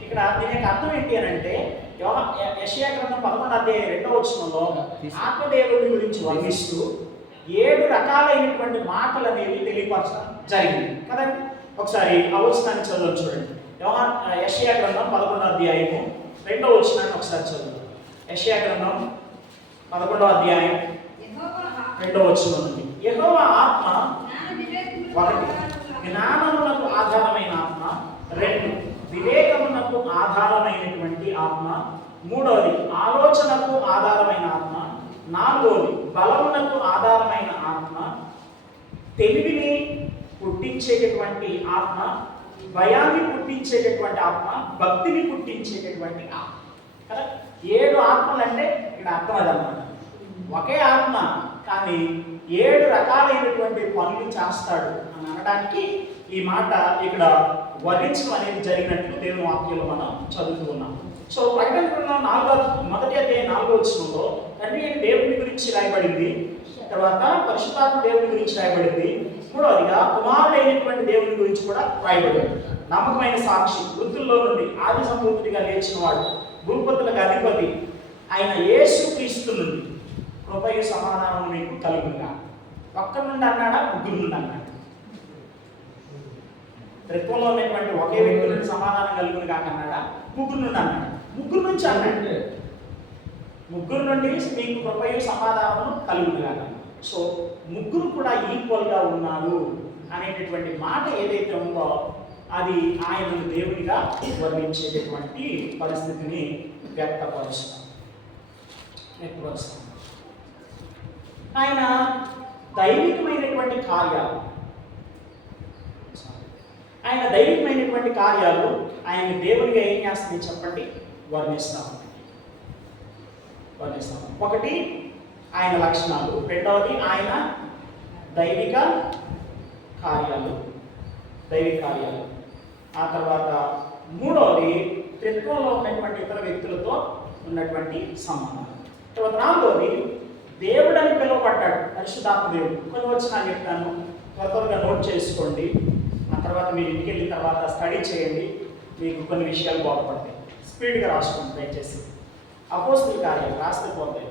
ఇక్కడ దీని యొక్క అర్థం ఏంటి అని అంటే యెషయా గ్రంథం 11వ అధ్యాయం 2వ వచనంలో ఆత్మదేవుని గురించి వర్ణిస్తూ 7 రకాలైనటువంటి మాటలు అనేవి తెలియపరచడం జరిగింది కదండి. ఒకసారి ఆ వచనాన్ని చదువు చూడండి. యెషయా గ్రంథం 11వ అధ్యాయము 2వ వచనాన్ని ఒకసారి చదువు. యెషయా గ్రంథం 11వ అధ్యాయం 2వ వచనం నుండి. యెహోవా ఆత్మ 1 జ్ఞానమునకు ఆధారమైన ఆత్మ, 2 వివేకమునకు ఆధారమైనటువంటి ఆత్మ, 3వది ఆలోచనకు ఆధారమైన ఆత్మ, 4వది బలమునకు ఆధారమైన ఆత్మ, తెలివిని పుట్టించేటటువంటి ఆత్మ, భయాన్ని పుట్టించేటటువంటి ఆత్మ, భక్తిని పుట్టించేటటువంటి ఆత్మ. కదా, 7 ఆత్మలు అంటే ఇక్కడ అర్థం అదన్నమాట. ఒకే ఆత్మ కానీ 7 రకాలైనటువంటి పనులు చేస్తాడు అని అనడానికి ఈ మాట ఇక్కడ వర్ణించడం అనేది జరిగినట్లు దేవుని వాక్యంలో మనం చదువుతూ ఉన్నాం. సో ప్రకటన గ్రంథం 1వ అధ్యాయం 4వ వచనంలో తండ్రి అయిన దేవుని గురించి రాయబడింది. తర్వాత పరిశుద్ధాత్మ దేవుని గురించి రాయబడింది. 3వదిగా కుమారుడైనటువంటి దేవుని గురించి కూడా రాయబడింది. నమ్మకమైన సాక్షి, వృద్ధుల్లో నుండి ఆది సంభూతుడిగా లేచిన వాడు, భూపతులకు అధిపతి ఆయన యేసుక్రీస్తు నుండి కృపయు సమాధానం మీకు కలుగుగా. ఒక్కరి నుండి అన్నాడా? ముగ్గురు నుండి అన్నాడు. త్రిత్వంలో ఉన్నటువంటి ఒకే వ్యక్తి నుండి సమాధానం కలుగును కాక అన్నాడా? ముగ్గురు నుండి అన్నాడు. ముగ్గురు నుంచి అన్నాడు. ముగ్గురు నుండి మీకు కృపయు సమాధానం కలుగును కాక. సో ముగ్గురు కూడా ఈక్వల్గా ఉన్నారు అనేటటువంటి మాట ఏదైతే ఉందో అది ఆయనను దేవునిగా వర్ణించేటటువంటి పరిస్థితిని వ్యక్తపరుస్తాం. ఆయన దైవికమైనటువంటి కార్యాలు ఆయన దేవునిగా ఏం చేస్తుంది చెప్పండి? వర్ణిస్తాం. ఒకటి ఆయన లక్షణాలు, రెండవది ఆయన దైవిక కార్యాలు. ఆ తర్వాత మూడవది త్రిత్వంలో ఉన్నటువంటి ఇతర వ్యక్తులతో ఉన్నటువంటి సంబంధాలు. తర్వాత నాలుగవది దేవుడు అని పిలువబడ్డాడు, పరిశుద్ధాత్మ దేవుడు. కొన్ని వచనాలు చెప్తాను, త్వరగా నోట్ చేసుకోండి. ఆ తర్వాత మీరు ఇంటికి వెళ్ళిన తర్వాత స్టడీ చేయండి, మీకు కొన్ని విషయాలు బాగుపడతాయి. స్పీడ్గా రాసుకోండి దయచేసి. అపోస్తుల కార్యాలు రాస్తే పోతాయి.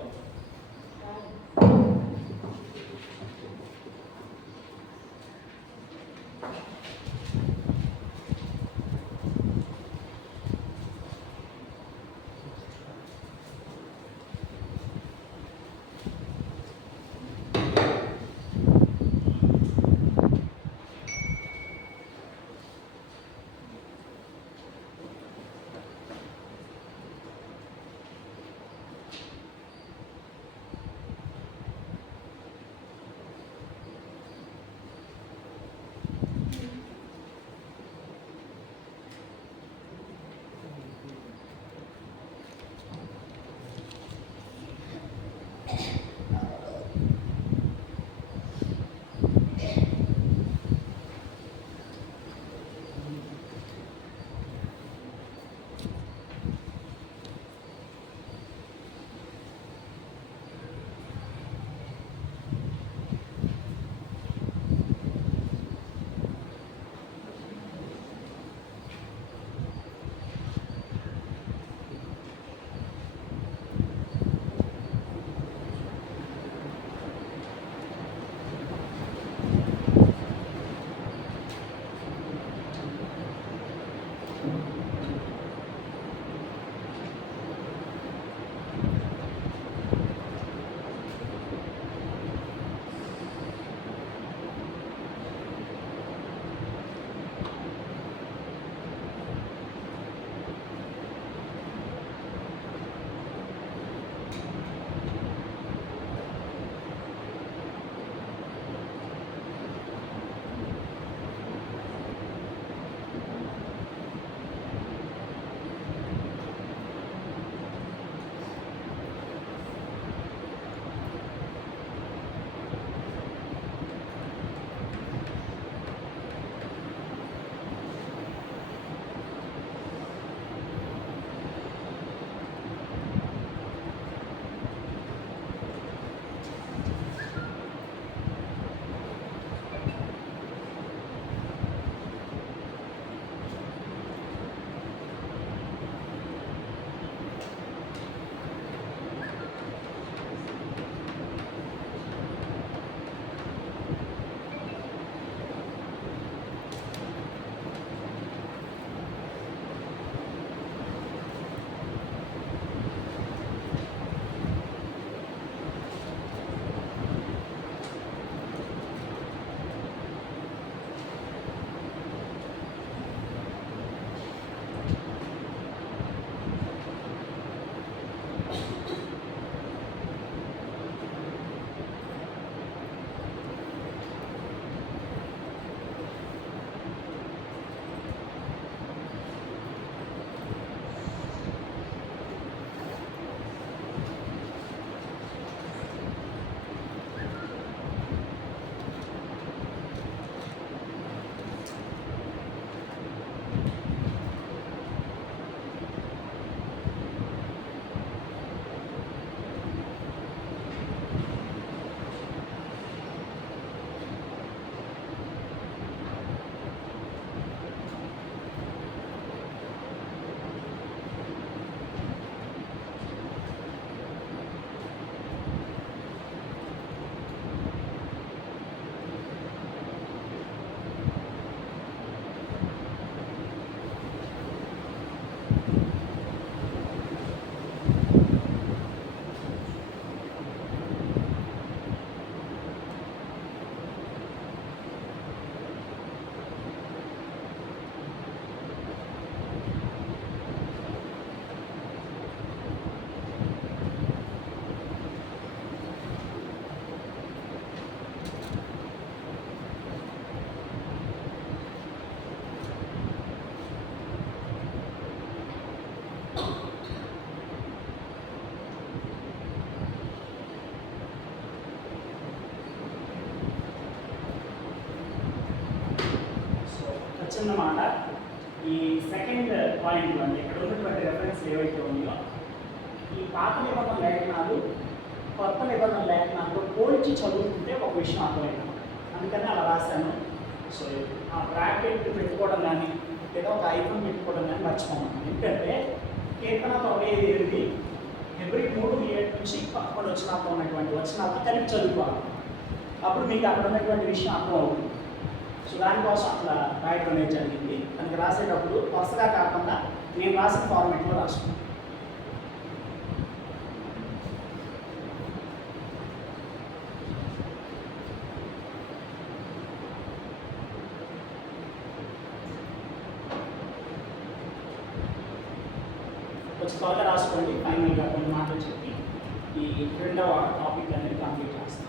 చిన్న మాట. ఈ సెకండ్ పాయింట్ అండి, ఇక్కడ ఉన్నటువంటి రెఫరెన్స్ ఏవైతే ఉన్నాయో ఈ పాత నిబంధన లేఖనాలు కొత్త నిబంధన లేఖనాలతో పోల్చి చదువుకుంటే ఒక విషయం అర్థమైంది. అందుకని అలా రాశాను. సో ఆ బ్రాకెట్ పెట్టుకోవడం కానీ లేదా ఒక ఐఫోన్ పెట్టుకోవడం కానీ మర్చిపోమన్నాను. ఎందుకంటే కీర్తన 98 ఫిబ్రవరి 3:7 నుంచి 11 వచనాలతో ఉన్నటువంటి వచనాలతో కలిపి చదువుకోవాలి. అప్పుడు మీకు అక్కడ ఉన్నటువంటి విషయం అర్థం అవుతుంది. సో దానికోసం అట్లా రాయడం అనేది జరిగింది. దానికి రాసేటప్పుడు వరుసగా కాకుండా నేను రాసిన ఫార్మేట్లో రాసుకున్నాను. కొంచెం త్వరగా రాసుకోండి. ఫైనల్గా కొన్ని మాటలు చెప్పి ఈ రెండవ టాపిక్ అనేది కంప్లీట్ చేస్తాం.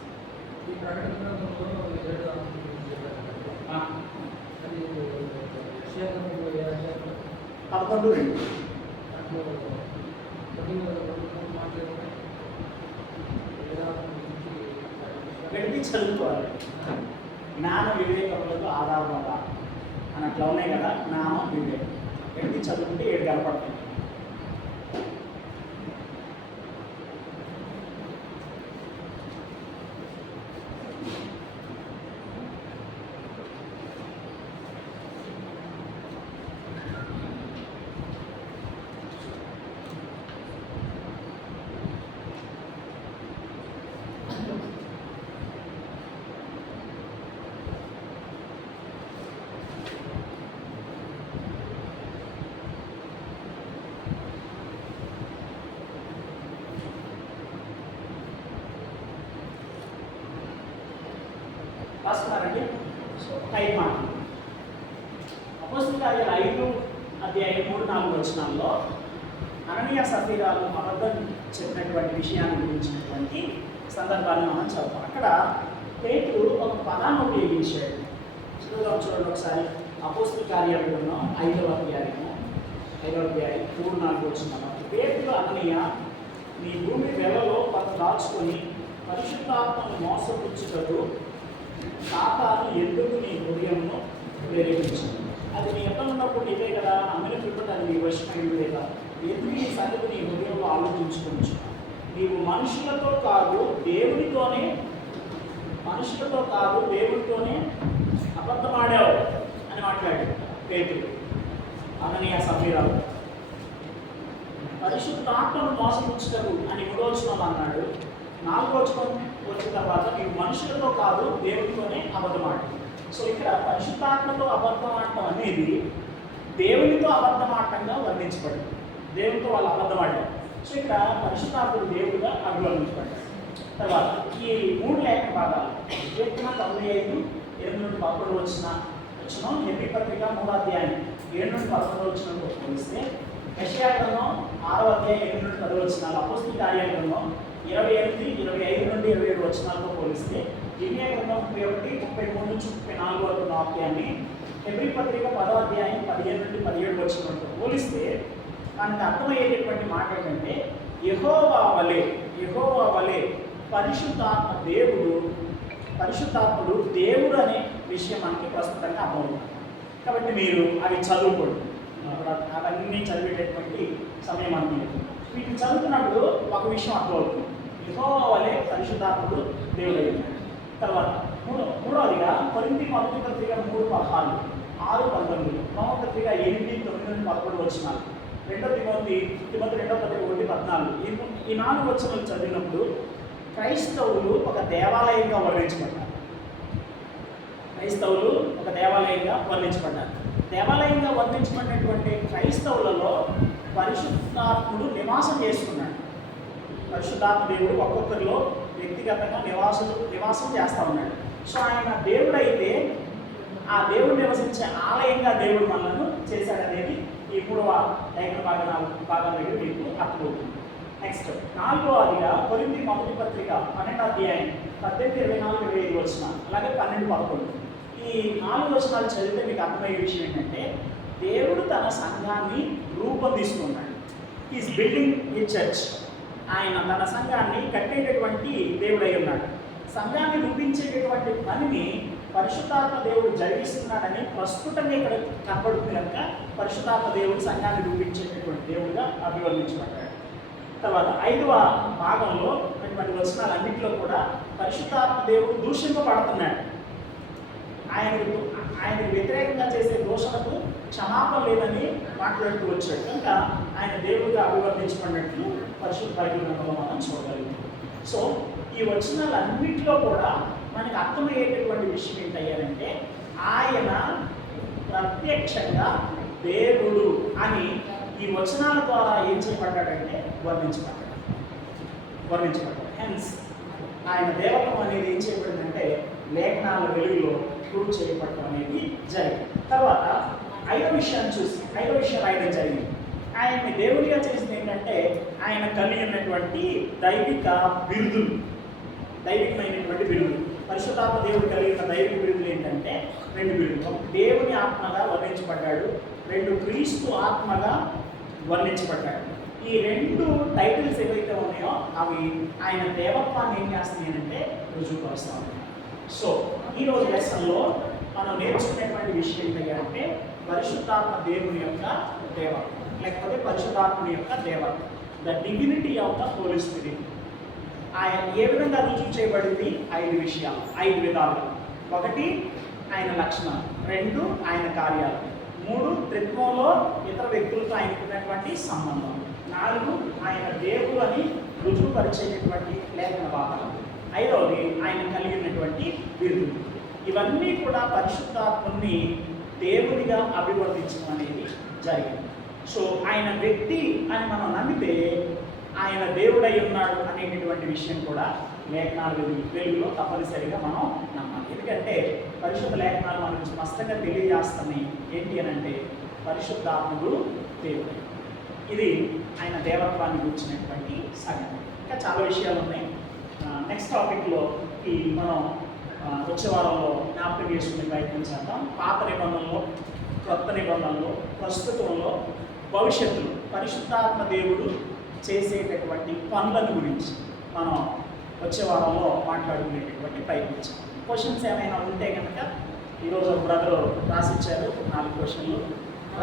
ఈ ప్రకటనలో అది 11:2 గడిపి చదువుకోవాలి. జ్ఞాన వివేకములకు ఆధారపడ అని అట్లా ఉన్నాయి కదా, జ్ఞానం వివేకం గడిపి చదువుకుంటే 7 కనపడతాయి. రాస్తున్నారండి. సో 5 మాటలు. అపోస్తలుల కార్యాలు 5:3-4 వచనాల్లో అననీయ సఫీరాలు అబద్ధం చెప్పినటువంటి విషయాన్ని గురించినటువంటి సందర్భాన్ని మనం చదువుతాం. అక్కడ పేతురు ఒక పదాన్ని ఉపయోగించాడు. చూడండి ఒకసారి. అపోస్తలుల కార్యాలు 5వ అధ్యాయం 3-4 వచనాలు. పేతురు అననీయ, నీ భూమి వెలలో కొంత దాచుకొని పరిశుద్ధాత్మను మోసపుచ్చుటకు సాతాను ఎందుకు నీ హృదయంలో ప్రేరేపించింది? అది నీ ఎంత ఉన్నప్పుడు నీదే కదా, అమ్మిన పిల్లలు అది నీ వశమైనదే కదా. ఎందుకు ఈ సంగతి నీ హృదయంలో ఆలోచించుకోవచ్చు? నీవు మనుషులతో కాదు దేవునితోనే అబద్ధమాడావు అని మాట్లాడాడు పేతురు అననీయ సఫీరాలు. పరిశుద్ధాత్మను మోసపుచ్చుటకు అని 3వ వచనంలో అన్నాడు. 4వ వచనం వచ్చిన తర్వాత నీవు మనుషులతో కాదు దేవునితోనే అబద్ధమాడు. సో ఇక్కడ పరిశుద్ధాత్మతో అబద్ధం ఆడటం అనేది దేవునితో అబద్ధం ఆడటంగా వర్ణించబడింది. దేవునితో వాళ్ళు అబద్ధమాడారు. సో ఇక్కడ పరిశుద్ధాత్ముడు దేవుడుగా అభివర్ణించబడ్డాడు. తర్వాత ఈ 3 లేఖన భాగాలు కీర్తన 95:8-11 వచనం, హెబ్రీ పత్రిక 3వ అధ్యాయం 7-11 వచనంతో పోలిస్తే యెషయా గ్రంథం 6వ అధ్యాయం 8-10 వచనాలు, అపోస్తలుల కార్యాల గ్రంథం 28-25-27 వచనాలతో పోలిస్తే ఇర్మియా గ్రంథం 31-33-34 వరకు వాక్యాన్ని హెబ్రీ పత్రిక 10వ అధ్యాయం 15-17 వచనంతో పోలిస్తే మనకు అర్థమయ్యేటటువంటి మాట ఏంటంటే యెహోవా వలె పరిశుద్ధాత్ముడు దేవుడు అనే విషయం మనకి ప్రస్తుతంగా అర్థమవుతుంది. కాబట్టి మీరు అవి చదువుకోండి. అవన్నీ చదివేటటువంటి సమయం అనుకుంటుంది. వీటిని చదువుతున్నప్పుడు ఒక విషయం అర్థమవుతుంది. యెహోవా వలె పరిశుద్ధాత్ముడు దేవుడు అయ్యాడు. తర్వాత మూడవదిగా కొరింథీ మొదటి పత్రిక 3:16, 6-19, రోమా పత్రిక 8-9-11 వచనాలు, 2 తిమోతి 2వ పత్రిక 1-14. ఈ 4 వచనాలు చదివినప్పుడు క్రైస్తవులు ఒక దేవాలయంగా వర్ణించబడ్డారు. దేవాలయంగా వర్ణించబడినటువంటి క్రైస్తవులలో పరిశుద్ధాత్ముడు నివాసం చేసుకున్నాడు. పరిశుద్ధాత్మ దేవుడు ఒక్కొక్కరిలో వ్యక్తిగతంగా నివాసం చేస్తూ ఉన్నాడు. సో ఆయన దేవుడైతే ఆ దేవుడు నివసించే ఆలయంగా దేవుడు మనలను చేశాడనేది ఈ 3వ లేఖన భాగం దగ్గర మీకు అర్థమవుతుంది. నెక్స్ట్ 4వదిగా కొరింథీ మొదటి పత్రిక 12వ అధ్యాయం 18-24-25 వచనాలు, అలాగే 12-11. ఈ 4 వచనాలు చదివితే మీకు అర్థమయ్యే విషయం ఏంటంటే దేవుడు తన సంఘాన్ని రూపొందిస్తున్నాడు. ఈజ్ బిల్డింగ్ ఈ చర్చ్. ఆయన తన సంఘాన్ని కట్టేటటువంటి దేవుడై ఉన్నాడు. సంఘాన్ని రూపించేటటువంటి పనిని పరిశుద్ధాత్మ దేవుడు జరిగిస్తున్నాడని ప్రస్తుతంగా ఇక్కడ కనబడుతుంది కనుక పరిశుద్ధాత్మ దేవుడు సంఘాన్ని రూపించేటటువంటి దేవుడిగా అభివర్ణించబడ్డాడు. తర్వాత 5వ భాగంలో ఉన్నటువంటి వచనాలన్నింటిలో కూడా పరిశుద్ధాత్మ దేవుడు దూషింపబడుతున్నాడు. ఆయనకు వ్యతిరేకంగా చేసే దోషణకు క్షమాపణ లేదని మాట్లాడుతూ వచ్చాడు కనుక ఆయన దేవుడిగా అభివర్ణించబడినట్లు పరిశుద్ధ బైబిల్ గ్రంథంలో మనం చూడగలుగుతాం. సో ఈ వచనాలన్నింటిలో కూడా మనకు అర్థమయ్యేటటువంటి విషయం ఏంటయ్యారంటే ఆయన ప్రత్యక్షంగా దేవుడు అని ఈ వచనాల ద్వారా ఏం చేయబడ్డాడంటే వర్ణించబడ్డాడు. హెన్స్ ఆయన దేవత్వం అనేది ఏం చేయబడిందంటే లేఖనాల వెలుగులో ప్రూవ్ చేయబడటం అనేది జరిగింది. తర్వాత 5వ విషయం రాయడం జరిగింది. ఆయన్ని దేవుడిగా చేసింది ఏంటంటే ఆయన కలిగి ఉన్నటువంటి దైవికమైనటువంటి బిరుదులు. పరిశుద్ధాత్మ దేవుడు కలిగిన దైవిక బిరుదులు ఏంటంటే 2 బిరుదులు. దేవుని ఆత్మగా వర్ణించబడ్డాడు, 2 క్రీస్తు ఆత్మగా వర్ణించబడ్డాడు. ఈ 2 టైటిల్స్ ఏవైతే ఉన్నాయో అవి ఆయన దేవత్వాన్ని ఏం చేస్తున్నాయి అంటే రుజువుపరుస్తా ఉన్నాయి. సో ఈరోజు లెసన్లో మనం నేర్చుకునేటువంటి విషయం ఏంటంటే పరిశుద్ధాత్మ దేవుని యొక్క దేవత్వం, లేకపోతే పరిశుద్ధాత్మని యొక్క దేవత్వం, the divinity of the Holi Spirit. ఆయన ఏ విధంగా రుజువు చేయబడింది? 5 విషయాలు, 5 విధాలు. 1 ఆయన లక్షణాలు, 2 ఆయన కార్యాలు, 3 త్రిత్వంలో ఇతర వ్యక్తులతో ఆయనకున్నటువంటి సంబంధం, 4 ఆయన దేవుడు అని రుజువుపరిచేటటువంటి లేఖన భాగాలు, 5వది ఆయన కలిగినటువంటి బిరుదులు. ఇవన్నీ కూడా పరిశుద్ధాత్మని దేవుడిగా అభివర్ణించడం అనేది జరిగింది. సో ఆయన వ్యక్తి అని మనం నమ్మితే ఆయన దేవుడై ఉన్నాడు అనేటటువంటి విషయం కూడా లేఖనాల వెలుగులో తప్పనిసరిగా మనం నమ్మాలి. ఎందుకంటే పరిశుద్ధ లేఖనాలు మనకు స్పష్టంగా తెలియజేస్తున్నాయి ఏంటి అని అంటే పరిశుద్ధాత్ముడు దేవుడు. ఇది ఆయన దేవత్వాన్ని గురించినటువంటి సంగతి. ఇంకా చాలా విషయాలు ఉన్నాయి. నెక్స్ట్ టాపిక్లో మనం వచ్చే వారంలో జ్ఞాపకం చేసుకునే ప్రయత్నం చేద్దాం. పాత నిబంధనలో, కొత్త నిబంధనలో, ప్రస్తుతంలో, భవిష్యత్తులో పరిశుద్ధాత్మ దేవుడు చేసేటటువంటి పనులను గురించి మనం వచ్చే వారంలో మాట్లాడుకునేటటువంటి ప్రయత్నించాం. క్వశ్చన్స్ ఏమైనా ఉంటే కనుక ఈరోజు బ్రదర్ రాసిచ్చారు 4 క్వశ్చన్లు.